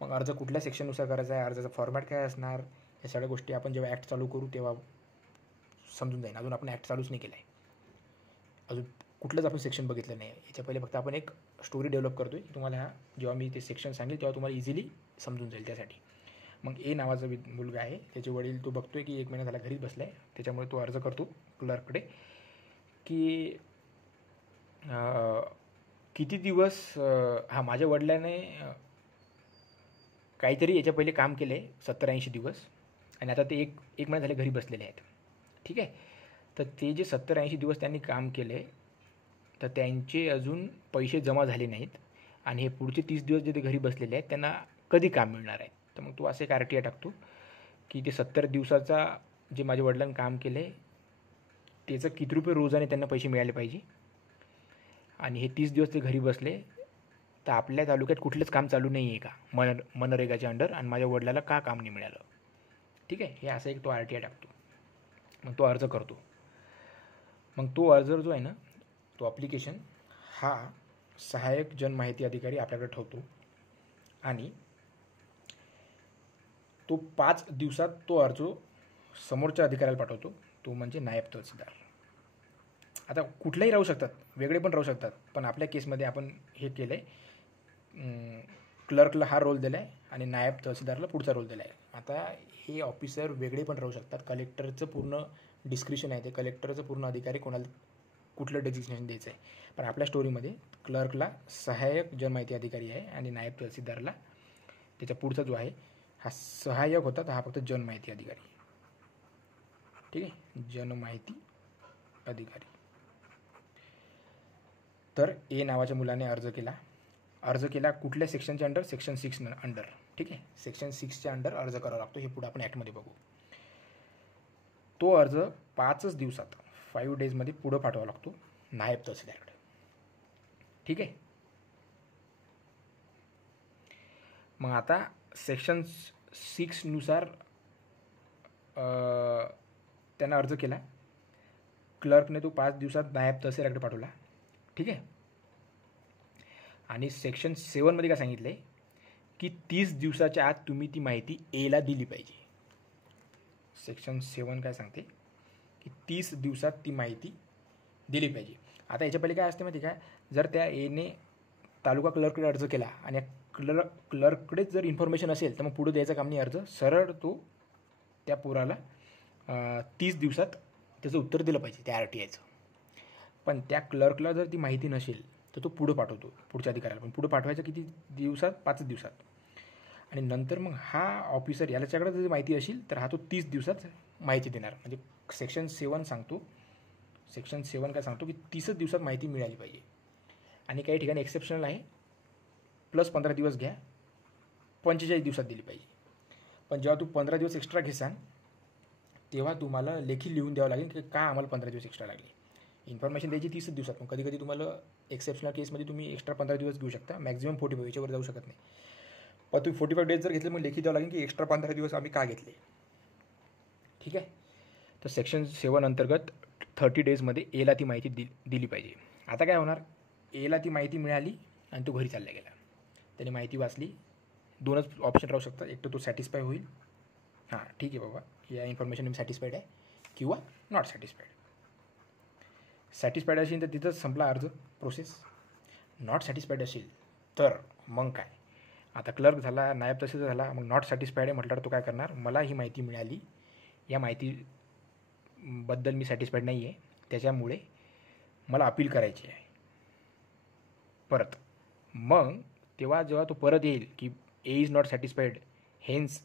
मग अर्ज कुठल्या सेक्शननुसार करायचा आहे, अर्जाचा फॉर्मॅट काय असणार, या सगळ्या गोष्टी आपण जेव्हा ॲक्ट चालू करू तेव्हा समजून जाईल. अजून आपण ॲक्ट चालूच नाही केला आहे, अजून कुठलंच आपण सेक्शन बघितलं नाही आहे. याच्या पहिले फक्त आपण एक स्टोरी डेव्हलप करतो आहे. तुम्हाला हा जेव्हा मी ते सेक्शन सांगेल तेव्हा तुम्हाला इझिली समजून जाईल. त्यासाठी मग ए नावाचा मुलगा आहे, त्याचे वडील तो बघतो आहे की 1 महिना झाला घरीच बसला आहे. त्याच्यामुळे तो अर्ज करतो क्लर्ककडे की किती दिवस माझ्या वडिलांने काहीतरी याच्या पहिले काम केलं आहे 70-80 दिवस आणि आता ते एक महिना झाले घरी बसलेले आहेत. ठीक आहे. तर ते जे 70-80 दिवस त्यांनी काम केले तर त्यांचे अजून पैसे जमा झाले नाहीत आणि हे पुढचे 30 दिवस जे ते घरी बसलेले आहेत त्यांना कधी काम मिळणार आहे. तर मग तो असं एक RTI टाकतो की ते 70 दिवसाचा जे माझ्या वडिलांनी काम केलं आहे त्याचं किती रुपये रोजाने त्यांना पैसे मिळाले पाहिजे आणि हे 30 दिवस ते घरी बसले तर आपल्या तालुक्यात कुठलंच काम चालू नाही आहे का मनरेगाच्या अंडर आणि माझ्या वडिलाला का काम नाही मिळालं. ठीक आहे. हे असं एक तो RTI टाकतो. मग तो अर्ज करतो. मग तो अर्ज जो आहे ना, तो ॲप्लिकेशन हा सहाय्यक जनमाहिती अधिकारी आपल्याकडे ठेवतो आणि तो 5 दिवसात तो अर्ज समोरच्या अधिकाऱ्याला पाठवतो. तो म्हणजे नायब तहसीलदार. आता कुठलेही राहू शकतात, वेगळे पण राहू शकतात, पण आपल्या केसमध्ये आपण हे केलं आहे, क्लर्कला हा रोल दिला आहे आणि नायब तहसीलदारला पुढचा रोल दिला आहे. आता हे ऑफिसर वेगळे पण राहू शकतात. कलेक्टरचं पूर्ण डिस्क्रिप्शन आहे, ते कलेक्टरचं पूर्ण अधिकारी कोणाला कुठलं डेजिग्नेशन द्यायचं आहे. पण आपल्या स्टोरीमध्ये क्लर्कला सहाय्यक जनमाहिती अधिकारी आहे आणि नायब तहसीलदारला त्याच्या पुढचा जो आहे हा सहाय्यक होता, तर हा फक्त जनमाहिती अधिकारी. ठीक आहे. जनमाहिती अधिकारी. तर ए नावाच्या मुलाने अर्ज केला कुठल्या सेक्शनच्या अंडर, सेक्शन 6 अंडर. ठीक आहे. सेक्शन 6च्या अंडर अर्ज करावा लागतो. हे पुढे आपण ॲक्टमध्ये बघू. तो अर्ज 5 दिवसात 5 डेजमध्ये पुढं पाठवावा लागतो नायब तहसीलदारकडे. ठीक आहे. मग आता सेक्शन 6नुसार त्यांना अर्ज केला, क्लर्कने तो 5 दिवसात नायब तहसीलदारकडे पाठवला. ठीक आहे. आणि सेक्शन 7मध्ये काय सांगितलं आहे की 30 दिवसाच्या आत तुम्ही ती माहिती एला दिली पाहिजे. सेक्शन 7 काय सांगते की 30 दिवसात ती माहिती दिली पाहिजे. आता याच्या पहिले काय असते माहिती काय, जर त्या एने तालुका क्लर्ककडे अर्ज केला आणि क्लर्ककडेच जर इन्फॉर्मेशन असेल तर मग पुढे द्यायचा काम नाही अर्ज, सरळ तो त्या पोराला 30 दिवसात त्याचं उत्तर दिलं पाहिजे त्या RTIचं. पण त्या क्लर्कला जर ती माहिती नसेल तर तो पुढं पाठवतो पुढच्या अधिकाऱ्याला. पण पुढं पाठवायचं किती दिवसात, 5 दिवसात. आणि नंतर मग हा ऑफिसर याच्याकडे जर माहिती असेल तर हा तो 30 दिवसात माहिती देणार. म्हणजे सेक्शन 7 काय सांगतो की 30 दिवसात माहिती मिळाली पाहिजे. आणि काही ठिकाणी एक्सेप्शनल आहे, प्लस 15 दिवस घ्या, 45 दिवसात दिली पाहिजे. पण जेव्हा तू 15 दिवस एक्स्ट्रा घेसान तेव्हा तुम्हाला लेखी लिहून द्यावं लागेल की का आम्हाला 15 दिवस एक्स्ट्रा लागले. इन्फॉर्मेशन द्यायची 30 दिवसात, पण कधी तुम्हाला एक्सेप्शनल केसमध्ये तुम्ही एक्स्ट्रा 15 दिवस घेऊ शकता. मॅक्झिमम 45, याच्यावर जाऊ शकत नाही. पण तुम्ही 45 डेज जर घेतले मग लेखी द्यावं लागेल की एक्स्ट्रा 15 दिवस आम्ही का घेतले. ठीक आहे. तर सेक्शन 7 अंतर्गत 30 डेजमध्ये एला ती माहिती दिली पाहिजे. आता काय होणार, एला ती माहिती मिळाली आणि तो घरी चालला गेला. त्याने माहिती वाचली. 2च ऑप्शन राहू शकतात, एक तर तो सॅटिस्फाय होईल, हां ठीक आहे बाबा या इन्फॉर्मेशन मी सॅटिस्फाईड आहे, किंवा नॉट सॅटिस्फाईड. सॅटिस्फाईड असेल तर तिथंच संपला अर्ज प्रोसेस. नॉट सॅटिस्फाईड असेल तर मग काय, आता क्लर्क झाला, नायब तहसीलदार झाला, मग नॉट सॅटिस्फाईड आहे म्हटल्यावर तो काय करणार, मला ही माहिती मिळाली, या माहितीबद्दल मी सॅटिस्फाईड नाही आहे, त्याच्यामुळे मला अपील करायची आहे परत. मग तेव्हा जेव्हा तो परत येईल की A is not satisfied hence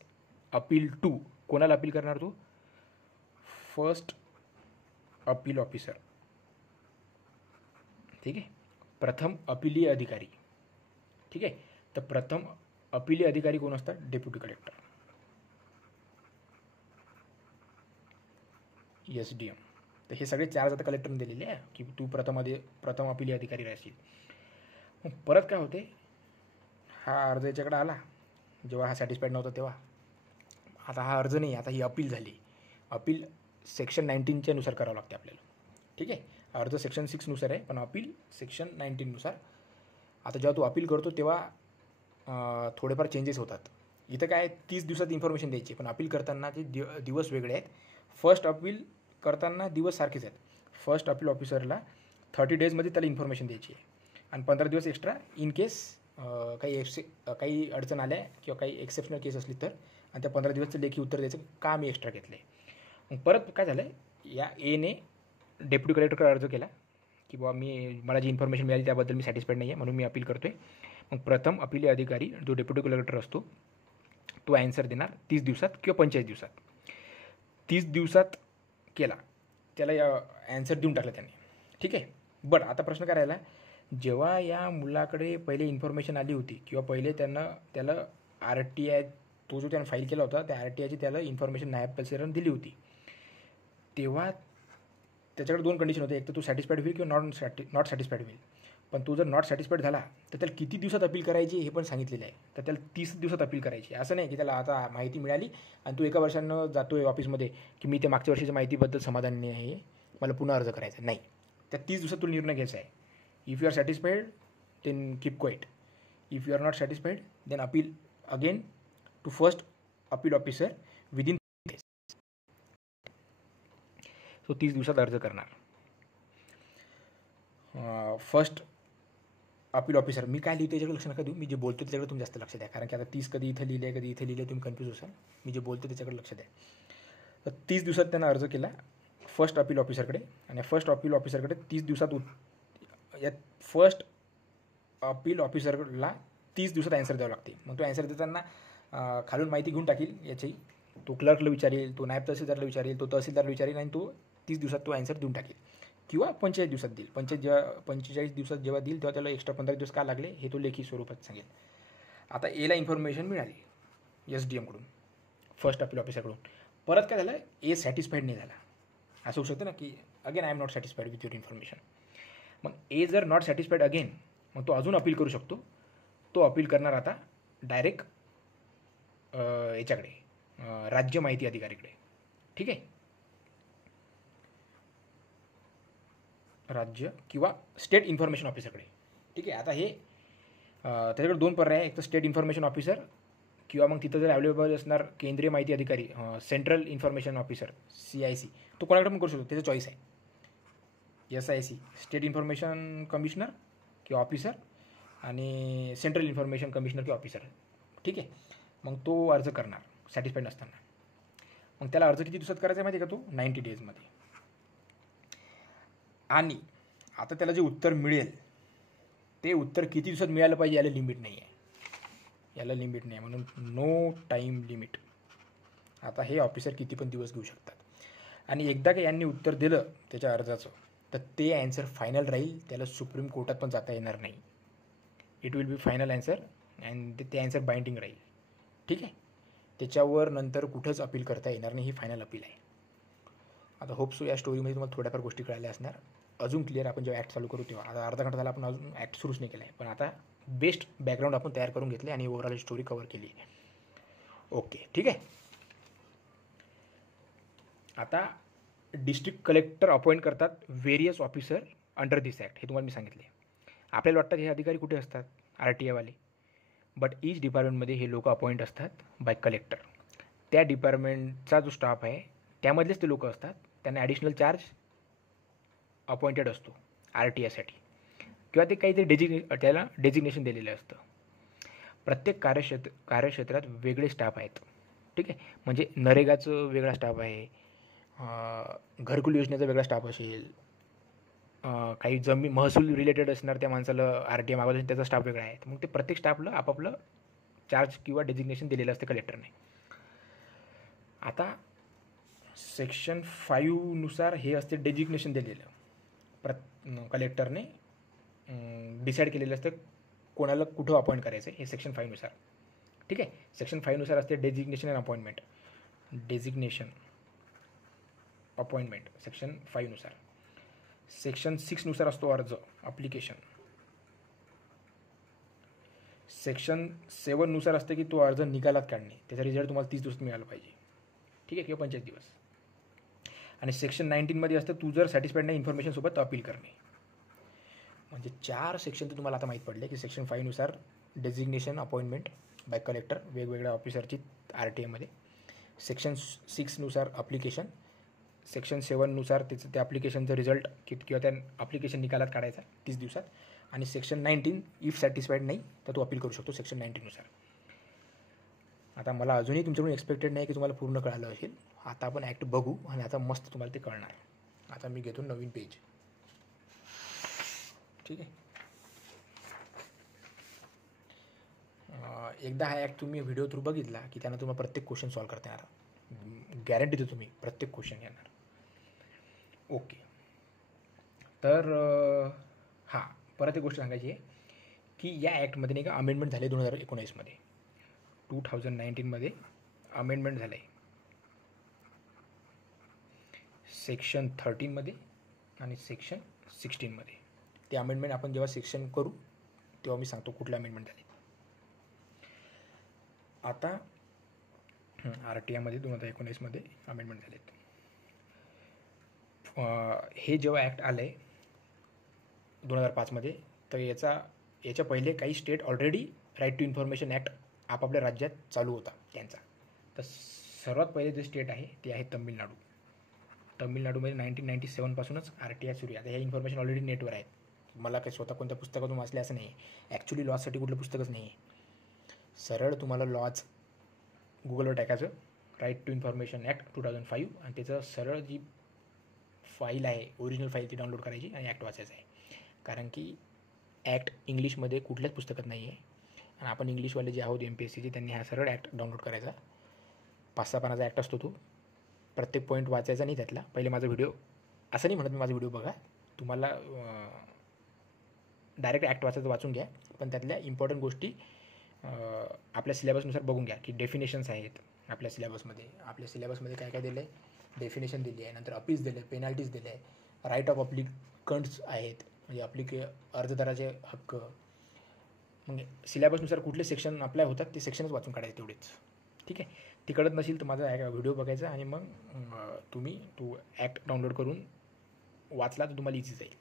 appeal to, कोणाला अपील करणार तो, फर्स्ट अपील ऑफिसर. ठीक आहे. प्रथम अपीलीय अधिकारी. ठीक आहे. तर प्रथम अपीलीय अधिकारी कोण असतात, डेप्युटी कलेक्टर, SDM. तर हे सगळे 4 आता कलेक्टरने दिलेले आहे की तू प्रथम अपीलीय अधिकारी राहशील. मग परत काय होते, हा अर्ज याच्याकडे आला जेव्हा हा सॅटिस्फाईड नव्हता तेव्हा. आता हा अर्ज नाही, आता ही अपील झाली. अपील सेक्शन 19च्या नुसार करावं लागते आपल्याला. ठीक आहे. अर्ज सेक्शन 6नुसार आहे, पण अपील सेक्शन 19नुसार. आता जेव्हा तू अपील करतो तेव्हा थोडेफार चेंजेस होतात. इथं काय 30 दिवसात इन्फॉर्मेशन द्यायची, पण अपील करताना ते दिवस वेगळे आहेत. फर्स्ट अपील करताना दिवस सारखेच आहेत. फर्स्ट अपील ऑफिसरला 30 डेजमध्ये त्याला इन्फॉर्मेशन द्यायची आहे, आणि 15 दिवस एक्स्ट्रा इन केस काही अडचण आल्या किंवा काही एक्सेप्शनल केस असली तर, आणि त्या 15 दिवसचं लेखी उत्तर द्यायचं काम मी एक्स्ट्रा घेतलं आहे. मग परत काय झालं, या एने डेप्युटी कलेक्टरकडे अर्ज केला की बाबा मला जी इन्फॉर्मेशन मिळाली त्याबद्दल मी सॅटिस्फाईड नाही आहे, म्हणून मी अपील करतो आहे. मग प्रथम अपील अधिकारी जो डेप्युटी कलेक्टर असतो तो ॲन्सर देणार 30 दिवसात किंवा 45 दिवसात. 30 दिवसात केला त्याला ॲन्सर देऊन टाकलं त्याने, ठीक आहे. बट आता प्रश्न काय राहिला, जेव्हा या मुलाकडे पहिले इन्फॉर्मेशन आली होती किंवा पहिले त्याला RTI तो जो त्यानं फाईल केला होता त्या RTIची त्याला इन्फॉर्मेशन नायब तहसीलदारानं दिली होती, तेव्हा त्याच्याकडे 2 कंडिशन होते. एक तर तू सॅटिस्फाईड होईल किंवा नॉट सॅटिस्फाईड होईल. पण तू जर नॉट सॅटिस्फाईड झाला तर त्याला किती दिवसात अपील करायची हे पण सांगितलेलं आहे. तर त्याला 30 दिवसात अपील करायची. असं नाही की त्याला आता माहिती मिळाली आणि तू एका वर्षानं जातो आहे ऑफिसमध्ये की मी ते मागच्या वर्षीच्या माहितीबद्दल समाधानी आहे, मला पुन्हा अर्ज करायचा नाही. त्या 30 दिवसात तुला निर्णय घ्यायचा आहे. If you are satisfied then keep quiet. If you are not satisfied then appeal again to first appeal officer within 30 days. So 30 दिवसात अर्ज करणार. फर्स्ट अपील ऑफिसर, मी काय लिहितो त्याच्याकडे लक्ष नका देऊ, मी जे बोलतो त्याच्याकडे तुम्ही जास्त लक्ष द्या, कारण की आता 30 कधी इथं लिहिले कधी इथं लिहिले तुम्ही कन्फ्यूज असाल. मी जे बोलतो त्याच्याकडे लक्ष द्या. तर 30 दिवसात त्यानं अर्ज केला फर्स्ट अपील ऑफिसरकडे, आणि फर्स्ट अपील ऑफिसरकडे 30 दिवसात या फर्स्ट अपील ऑफिसरला 30 दिवसात ॲन्सर द्यावं लागते. मग तो ॲन्सर देताना खालून माहिती घेऊन टाकील याची, तो क्लर्कला विचारेल, तो नायब तहसीलदारला विचारेल, तो तहसीलदारला विचारेल, आणि तो 30 दिवसात तो ॲन्सर देऊन टाकेल किंवा 45 दिवसात देईल. 45 दिवसात जेव्हा देईल तेव्हा त्याला एक्स्ट्रा 15 दिवस का लागले हे तो लेखी स्वरूपात सांगेल. आता एला इन्फॉर्मेशन मिळाली SDM कडून, फर्स्ट अपील ऑफिसरकडून. परत काय झालं, ए सॅटिस्फाईड नाही झाला. असं होऊ शकतं ना की again I am not satisfied with your information. मग ए जर नॉट सॅटिस्फाईड अगेन, मग तो अजून अपील करू शकतो. तो अपील करणार आता डायरेक्ट याच्याकडे, राज्य माहिती अधिकारीकडे, ठीक आहे. राज्य किंवा स्टेट इन्फॉर्मेशन ऑफिसरकडे, ठीक आहे. आता हे त्याच्याकडे 2 पर्याय आहे, एक तर स्टेट इन्फॉर्मेशन ऑफिसर किंवा मग तिथं जर अवेलेबल असणार केंद्रीय माहिती अधिकारी सेंट्रल इन्फॉर्मेशन ऑफिसर CIC, तो कोणाकडे पण करू शकतो, त्याचं चॉईस आहे. SIC स्टेट इन्फॉर्मेशन कमिशनर किंवा ऑफिसर, आणि सेंट्रल इन्फॉर्मेशन कमिशनर किंवा ऑफिसर, ठीक आहे. मग तो अर्ज करणार सॅटिस्फाईड नसताना. मग त्याला अर्ज किती दिवसात करायचा आहे माहिती आहे का, तो 90 डेजमध्ये. आणि आता त्याला जे उत्तर मिळेल ते उत्तर किती दिवसात मिळालं पाहिजे याला लिमिट नाही आहे, म्हणून नो टाईम लिमिट. आता हे ऑफिसर किती पण दिवस घेऊ शकतात. आणि एकदा का यांनी उत्तर दिलं त्याच्या अर्जाचं तर ते ॲन्सर फायनल राहील, त्याला सुप्रीम कोर्टात पण जाता येणार नाही. It will be final answer and ते ॲन्सर बाइंडिंग राहील, ठीक आहे. त्याच्यावर नंतर कुठंच अपील करता येणार नाही, ही फायनल अपील आहे. आता होप सो या स्टोरीमध्ये तुम्हाला थोड्याफार गोष्टी कळाल्या असणार. अजून क्लिअर आपण जेव्हा ॲक्ट चालू करू तेव्हा, आता अर्धा घंटा झाला आपण अजून ॲक्ट सुरूच नाही केला आहे, पण आता बेस्ट बॅकग्राऊंड आपण तयार करून घेतले आणि ओव्हरऑल स्टोरी कव्हर केली आहे. ओके, ठीक आहे. आता डिस्ट्रिक्ट कलेक्टर अपॉइंट करतात various officer under this act, हे तुम्हाला मी सांगितले. आपल्याला वाटतात हे अधिकारी कुठे असतात, RTIवाले, बट ईच डिपार्टमेंटमध्ये हे लोक अपॉइंट असतात बाय कलेक्टर. त्या डिपार्टमेंटचा जो स्टाफ आहे त्यामधलेच ते लोक असतात, त्यांना ॲडिशनल चार्ज अपॉइंटेड असतो RTIसाठी, किंवा ते काहीतरी त्याला डेजिग्नेशन दिलेलं असतं. प्रत्येक कार्यक्षेत्रात वेगळे स्टाफ आहेत, ठीक आहे. म्हणजे नरेगाचं वेगळा स्टाफ आहे, घरकुल योजनेचा वेगळा स्टाफ असेल, काही महसूल रिलेटेड असणार त्या माणसाला RTI मागवत असेल त्याचा स्टाफ वेगळा आहे. मग ते प्रत्येक स्टाफला आपापलं चार्ज किंवा डेजिग्नेशन दिलेलं असतं कलेक्टरने. आता सेक्शन 5नुसार हे असते डेजिग्नेशन दिलेलं, कलेक्टरने डिसाईड केलेलं असतं कोणाला कुठं अपॉइंट करायचं हे सेक्शन 5नुसार, ठीक आहे. सेक्शन 5नुसार असते designation and appointment. Designation appointment section 5नुसार. सेक्शन 6नुसार असतो अर्ज अप्लिकेशन. सेक्शन 7नुसार असतं की तो अर्ज निकालात काढणे, त्याचा रिझल्ट तुम्हाला 30 दिवसात मिळाला पाहिजे, ठीक आहे, किंवा 45 दिवस. आणि सेक्शन 19मध्ये असतं तू जर सॅटिस्फाईड नाही इन्फॉर्मेशनसोबत तर अपील करणे. म्हणजे 4 सेक्शन तर तुम्हाला आता माहीत पडले की सेक्शन 5नुसार डेझिग्नेशन अपॉइंटमेंट बाय कलेक्टर वेगवेगळ्या ऑफिसरची RTIमध्ये. सेक्शन 6नुसार अप्लिकेशन. सेक्शन 7नुसार त्याचं त्या ॲप्लिकेशनचं रिझल्ट किंवा त्या ॲप्लिकेशन निकालात काढायचा 30 दिवसात. आणि सेक्शन 19 इफ सॅटिस्फाईड नाही तर तू अपील करू शकतो सेक्शन 19नुसार. आता मला अजूनही तुमच्याकडून एक्सपेक्टेड नाही की तुम्हाला पूर्ण कळालं असेल. आता आपण ॲक्ट बघू आणि आता मस्त तुम्हाला ते कळणार. आता मी घेतो नवीन पेज. ठीक आहे. एकदा हा ॲक्ट तुम्ही व्हिडिओ थ्रू बघितला की त्यानं तुम्हाला प्रत्येक क्वेश्चन सॉल्व करता येणार. गॅरंटी देतो तुम्ही प्रत्येक क्वेश्चन येणार. ओके. तर हां, परत एक गोष्ट सांगायची आहे की या ॲक्टमध्ये नाही का अमेंडमेंट झाले 2019मध्ये. 2019मध्ये अमेंडमेंट झालं आहे सेक्शन 13मध्ये आणि सेक्शन 16मध्ये. ते अमेंडमेंट आपण जेव्हा सेक्शन करू तेव्हा मी सांगतो कुठले अमेंडमेंट झाले. आता RTIमध्ये 2019मध्ये अमेंडमेंट झालेत. हे जेव्हा ॲक्ट आलं आहे 2005मध्ये तर याच्या पहिले काही state already right to information act आपापल्या राज्यात चालू होता त्यांचा. तर सर्वात पहिले जे स्टेट आहे ते आहे तमिळनाडू. तमिळनाडूमध्ये 1997पासूनच RTI सुरू आहे. आता ह्या इन्फॉर्मेशन ऑलरेडी नेटवर आहेत. मला काही स्वतः कोणत्या पुस्तकातून वाचले असं नाही आहे. ॲक्च्युली लॉजसाठी कुठलं पुस्तकच नाही आहे. सरळ तुम्हाला लॉज गुगलवर टाकायचं राईट टू इन्फॉर्मेशन ॲक्ट 2005 आणि त्याचं सरळ जी फाईल आहे ओरिजिनल फाईल ती डाउनलोड करायची आणि ॲक्ट वाचायचं आहे. कारण की ॲक्ट इंग्लिशमध्ये कुठल्याच पुस्तकात नाही आहे आणि आपण इंग्लिशवाले जे आहोत MPSCचे त्यांनी हा सरळ ॲक्ट डाउनलोड करायचा. 5-6 पानाचा ॲक्ट असतो तो. प्रत्येक पॉईंट वाचायचा नाही त्यातला. पहिले माझा व्हिडिओ असं नाही म्हणत मी माझा व्हिडिओ बघा. तुम्हाला डायरेक्ट ॲक्ट वाचून घ्या. पण त्यातल्या इम्पॉर्टंट गोष्टी आपल्या सिलेबसनुसार बघून घ्या की डेफिनेशन्स आहेत आपल्या सिलेबसमध्ये. आपल्या सिलेबसमध्ये काय काय दिलं आहे, डेफिनेशन दिली आहे, नंतर अपील्स दिले, पेनल्टीज दिले आहे, राईट ऑफ अप्लिकंट्स आहेत म्हणजे अर्जदाराचे हक्क. म्हणजे सिलेबसनुसार कुठले सेक्शन अप्लाय होतात ते सेक्शनच वाचून काढायचे तेवढेच. ठीक आहे. ते कळत नसेल तर माझा व्हिडिओ बघायचा आणि मग तो ॲक्ट डाउनलोड करून वाचला तर तुम्हाला इझी जाईल.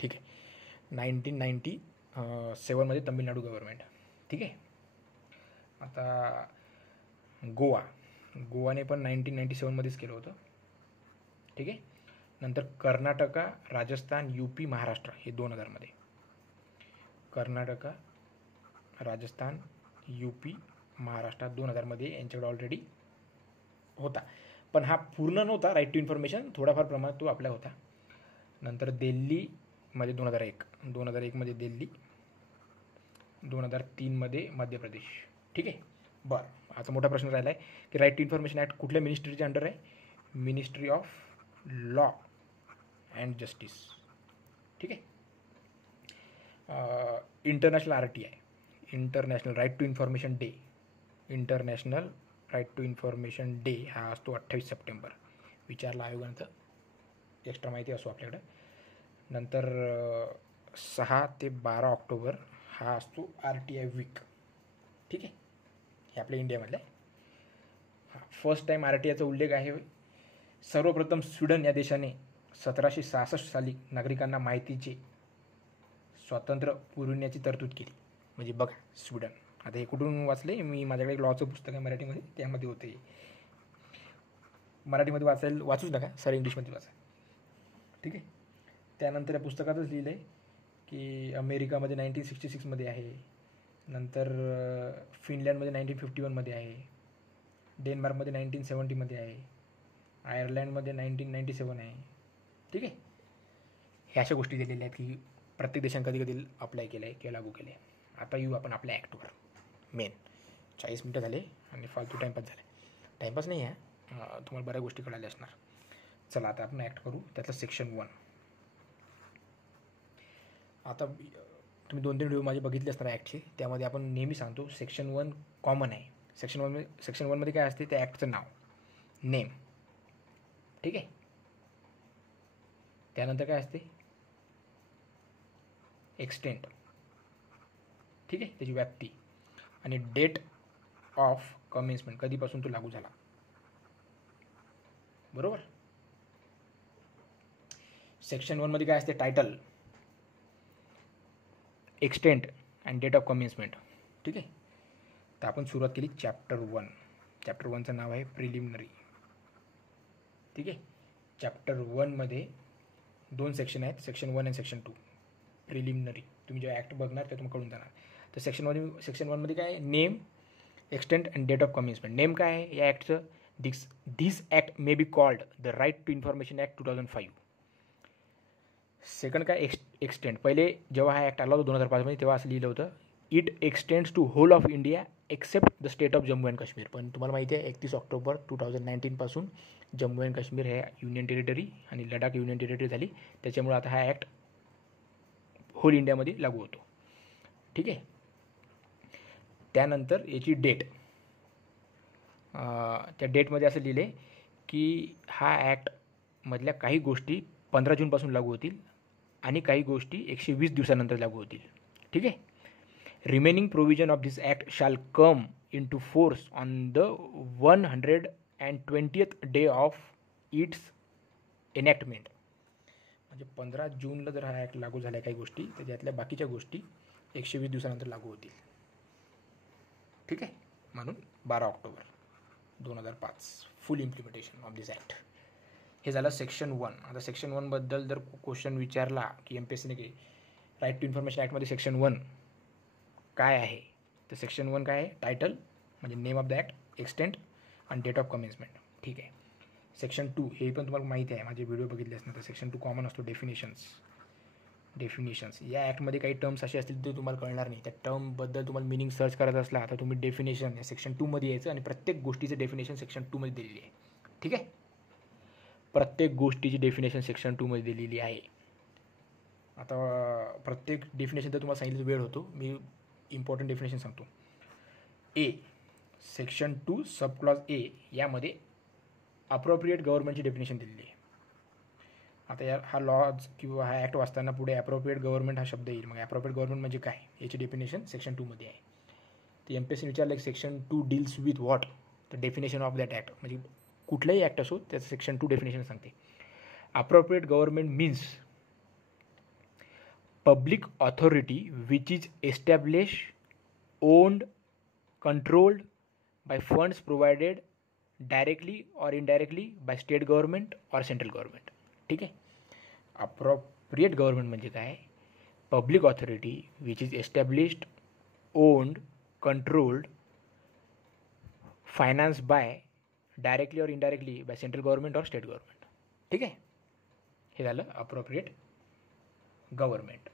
ठीक आहे. 1997मध्ये तमिळनाडू गव्हर्नमेंट. ठीक आहे. आता गोवाने पण 1997मध्येच केलं होतं. ठीक आहे. नंतर कर्नाटका, राजस्थान, UP, महाराष्ट्र हे 2000मध्ये. कर्नाटका, राजस्थान, UP, महाराष्ट्र 2000मध्ये यांच्याकडे ऑलरेडी होता. पण हा पूर्ण नव्हता राईट टू इन्फॉर्मेशन. थोडाफार प्रमाणात तो आपला होता. नंतर दिल्लीमध्ये 2001मध्ये दिल्ली, 2003मध्ये मध्य प्रदेश. ठीक आहे. बरं, आता मोठा प्रश्न राहिला आहे की राईट टू इन्फॉर्मेशन ॲक्ट कुठल्या मिनिस्ट्रीच्या अंडर आहे. Ministry of law and justice. ठीक आहे. International RTI international right to information day. International right to information day हा असतो 28 सप्टेंबर. विचारला आयोगानं एक्स्ट्रा माहिती असो आपल्याकडं. नंतर 6 ते 12 ऑक्टोबर हा असतो RTI वीक. ठीक आहे. हे आपल्या इंडियामधलं आहे. फर्स्ट टाईम RTIचा उल्लेख आहे सर्वप्रथम स्वीडन या देशाने 1766 साली नागरिकांना माहितीचे स्वातंत्र्य पुरविण्याची तरतूद केली. म्हणजे बघा स्वीडन. आता हे कुठून वाचले मी, माझ्याकडे एक लॉचं पुस्तक आहे मराठीमध्ये त्यामध्ये होते. मराठीमध्ये वाचूच नका, सर इंग्लिशमध्ये वाचा. ठीक आहे. त्यानंतर या पुस्तकातच लिहिलं आहे की अमेरिकामध्ये 1966मध्ये आहे. नंतर फिनलँडमध्ये 1951मध्ये आहे. डेन्मार्कमध्ये 1970मध्ये आहे. आयर्लंडमध्ये 1997 आहे. ठीक आहे. ह्या अशा गोष्टी दिलेल्या आहेत की प्रत्येक देशाने कधी कधी अप्लाय केलं आहे किंवा लागू केलं आहे. आता येऊ आपण आपल्या ॲक्टवर. मेन 40 मिनटं झाले आणि फालतू टाईमपास झाले. टाईमपास नाही आहे, तुम्हाला बऱ्याच गोष्टी कळाल्या असणार. चला आता आपण ॲक्ट करू. त्यातलं सेक्शन 1. आता तुम्ही 2-3 व्हिडिओ माझे बघितले असणार ॲक्टचे. त्यामध्ये आपण नेहमी सांगतो सेक्शन 1 कॉमन आहे. सेक्शन 1मध्ये काय असते त्या ॲक्टचं नाव, नेम. ठीक आहे. त्यानंतर काय असते एक्सटेंट. ठीक आहे, त्याची व्याप्ती आणि डेट ऑफ कमेन्समेंट, कधीपासून तो लागू झाला. बरोबर. सेक्शन 1मध्ये काय असते, title, extent and date of commencement. ठीक आहे. तर आपण सुरुवात केली चॅप्टर 1. चॅप्टर 1चं नाव आहे प्रिलिमिनरी. ठीक आहे. चॅप्टर 1मध्ये 2 सेक्शन आहेत, सेक्शन 1 आणि सेक्शन 2. प्रिलिमिनरी तुम्ही जेव्हा ॲक्ट बघणार तेव्हा तुम्हाला कळून जाणार. तर सेक्शन 1मध्ये काय आहे, name, extent and date of commencement. Name काय आहे या ॲक्टचं, this act may be called the right to information act 2005. Second काय, एक्सटेंट. पहिले जेव्हा हा ॲक्ट आला होता 2005मध्ये तेव्हा असं लिहिलं होतं, it extends to whole of India except the state of Jammu and Kashmir. पण तुम्हाला माहिती आहे 31 ऑक्टोबर 2019 पासून जम्मू अँड काश्मीर हे युनियन टेरिटरी आणि लडाख युनियन टेरिटरी झाली. त्याच्यामुळे आता हा ॲक्ट होल इंडियामध्ये लागू होतो. ठीक आहे. त्यानंतर याची डेट, त्या डेटमध्ये असं लिहिले की हा ॲक्टमधल्या काही गोष्टी 15 जूनपासून लागू होतील आणि काही गोष्टी 120 दिवसानंतर लागू होतील. ठीक आहे. Remaining provision of this act shall come into force on the 120th day of its enactment. म्हणजे 15 जूनला जर हा ॲक्ट लागू झाल्या काही गोष्टी, तर त्यातल्या बाकीच्या गोष्टी 120 दिवसानंतर लागू होतील. ठीक आहे. म्हणून 12 October 2005 full implementation of this act. हे झालं सेक्शन 1. आता सेक्शन 1बद्दल जर क्वेश्चन विचारला की MPSCने की राईट टू इन्फॉर्मेशन ॲक्टमध्ये सेक्शन 1 काय आहे, तर सेक्शन 1 काय आहे, टायटल म्हणजे name of the act, extent आणि डेट ऑफ कमेन्समेंट. ठीक आहे. सेक्शन 2 हे पण तुम्हाला माहिती आहे, माझे व्हिडिओ बघितले असणार. तर सेक्शन 2 कॉमन असतो, डेफिनेशन्स. या ॲक्टमध्ये काही टर्म्स असे असतील ते तुम्हाला कळणार नाही. त्या टर्मबद्दल तुम्हाला मिनिंग सर्च करायचं असला तर तुम्ही डेफिनेशन या सेक्शन 2मध्ये यायचं आणि प्रत्येक गोष्टीचं डेफिनेशन सेक्शन 2मध्ये दिलेली आहे. ठीक आहे. प्रत्येक गोष्टीची डेफिनेशन सेक्शन 2मध्ये दिलेली आहे. आता प्रत्येक डेफिनेशन तर तुम्हाला सांगितलं वेळ होतो, मी इम्पॉर्टंट डेफिनेशन सांगतो. ए, सेक्शन 2 सब क्लॉज ए यामध्ये अप्रोप्रिएट गव्हर्नमेंटची डेफिनेशन दिलेली आहे. आता हा लॉज किंवा हा ॲक्ट वाचताना पुढे अप्रोप्रिएट गव्हर्नमेंट हा शब्द येईल. मग अप्रोप्रिएट गव्हर्नमेंट म्हणजे काय याची डेफिनेशन सेक्शन 2मध्ये आहे. तर MPSC विचारलं सेक्शन 2 डील्स विथ व्हॉट, तर डेफिनेशन ऑफ दॅट ॲक्ट म्हणजे कुठलाही ॲक्ट असो त्याचं सेक्शन 2 डेफिनेशन सांगते. Appropriate government means public authority which is establish, owned, controlled by funds provided directly or indirectly by state government or central government. ठीक आहे. Appropriate government म्हणजे काय, public authority which is established, owned, controlled, finance by directly or indirectly by central government or state government. ठीक आहे. हे झालं appropriate government.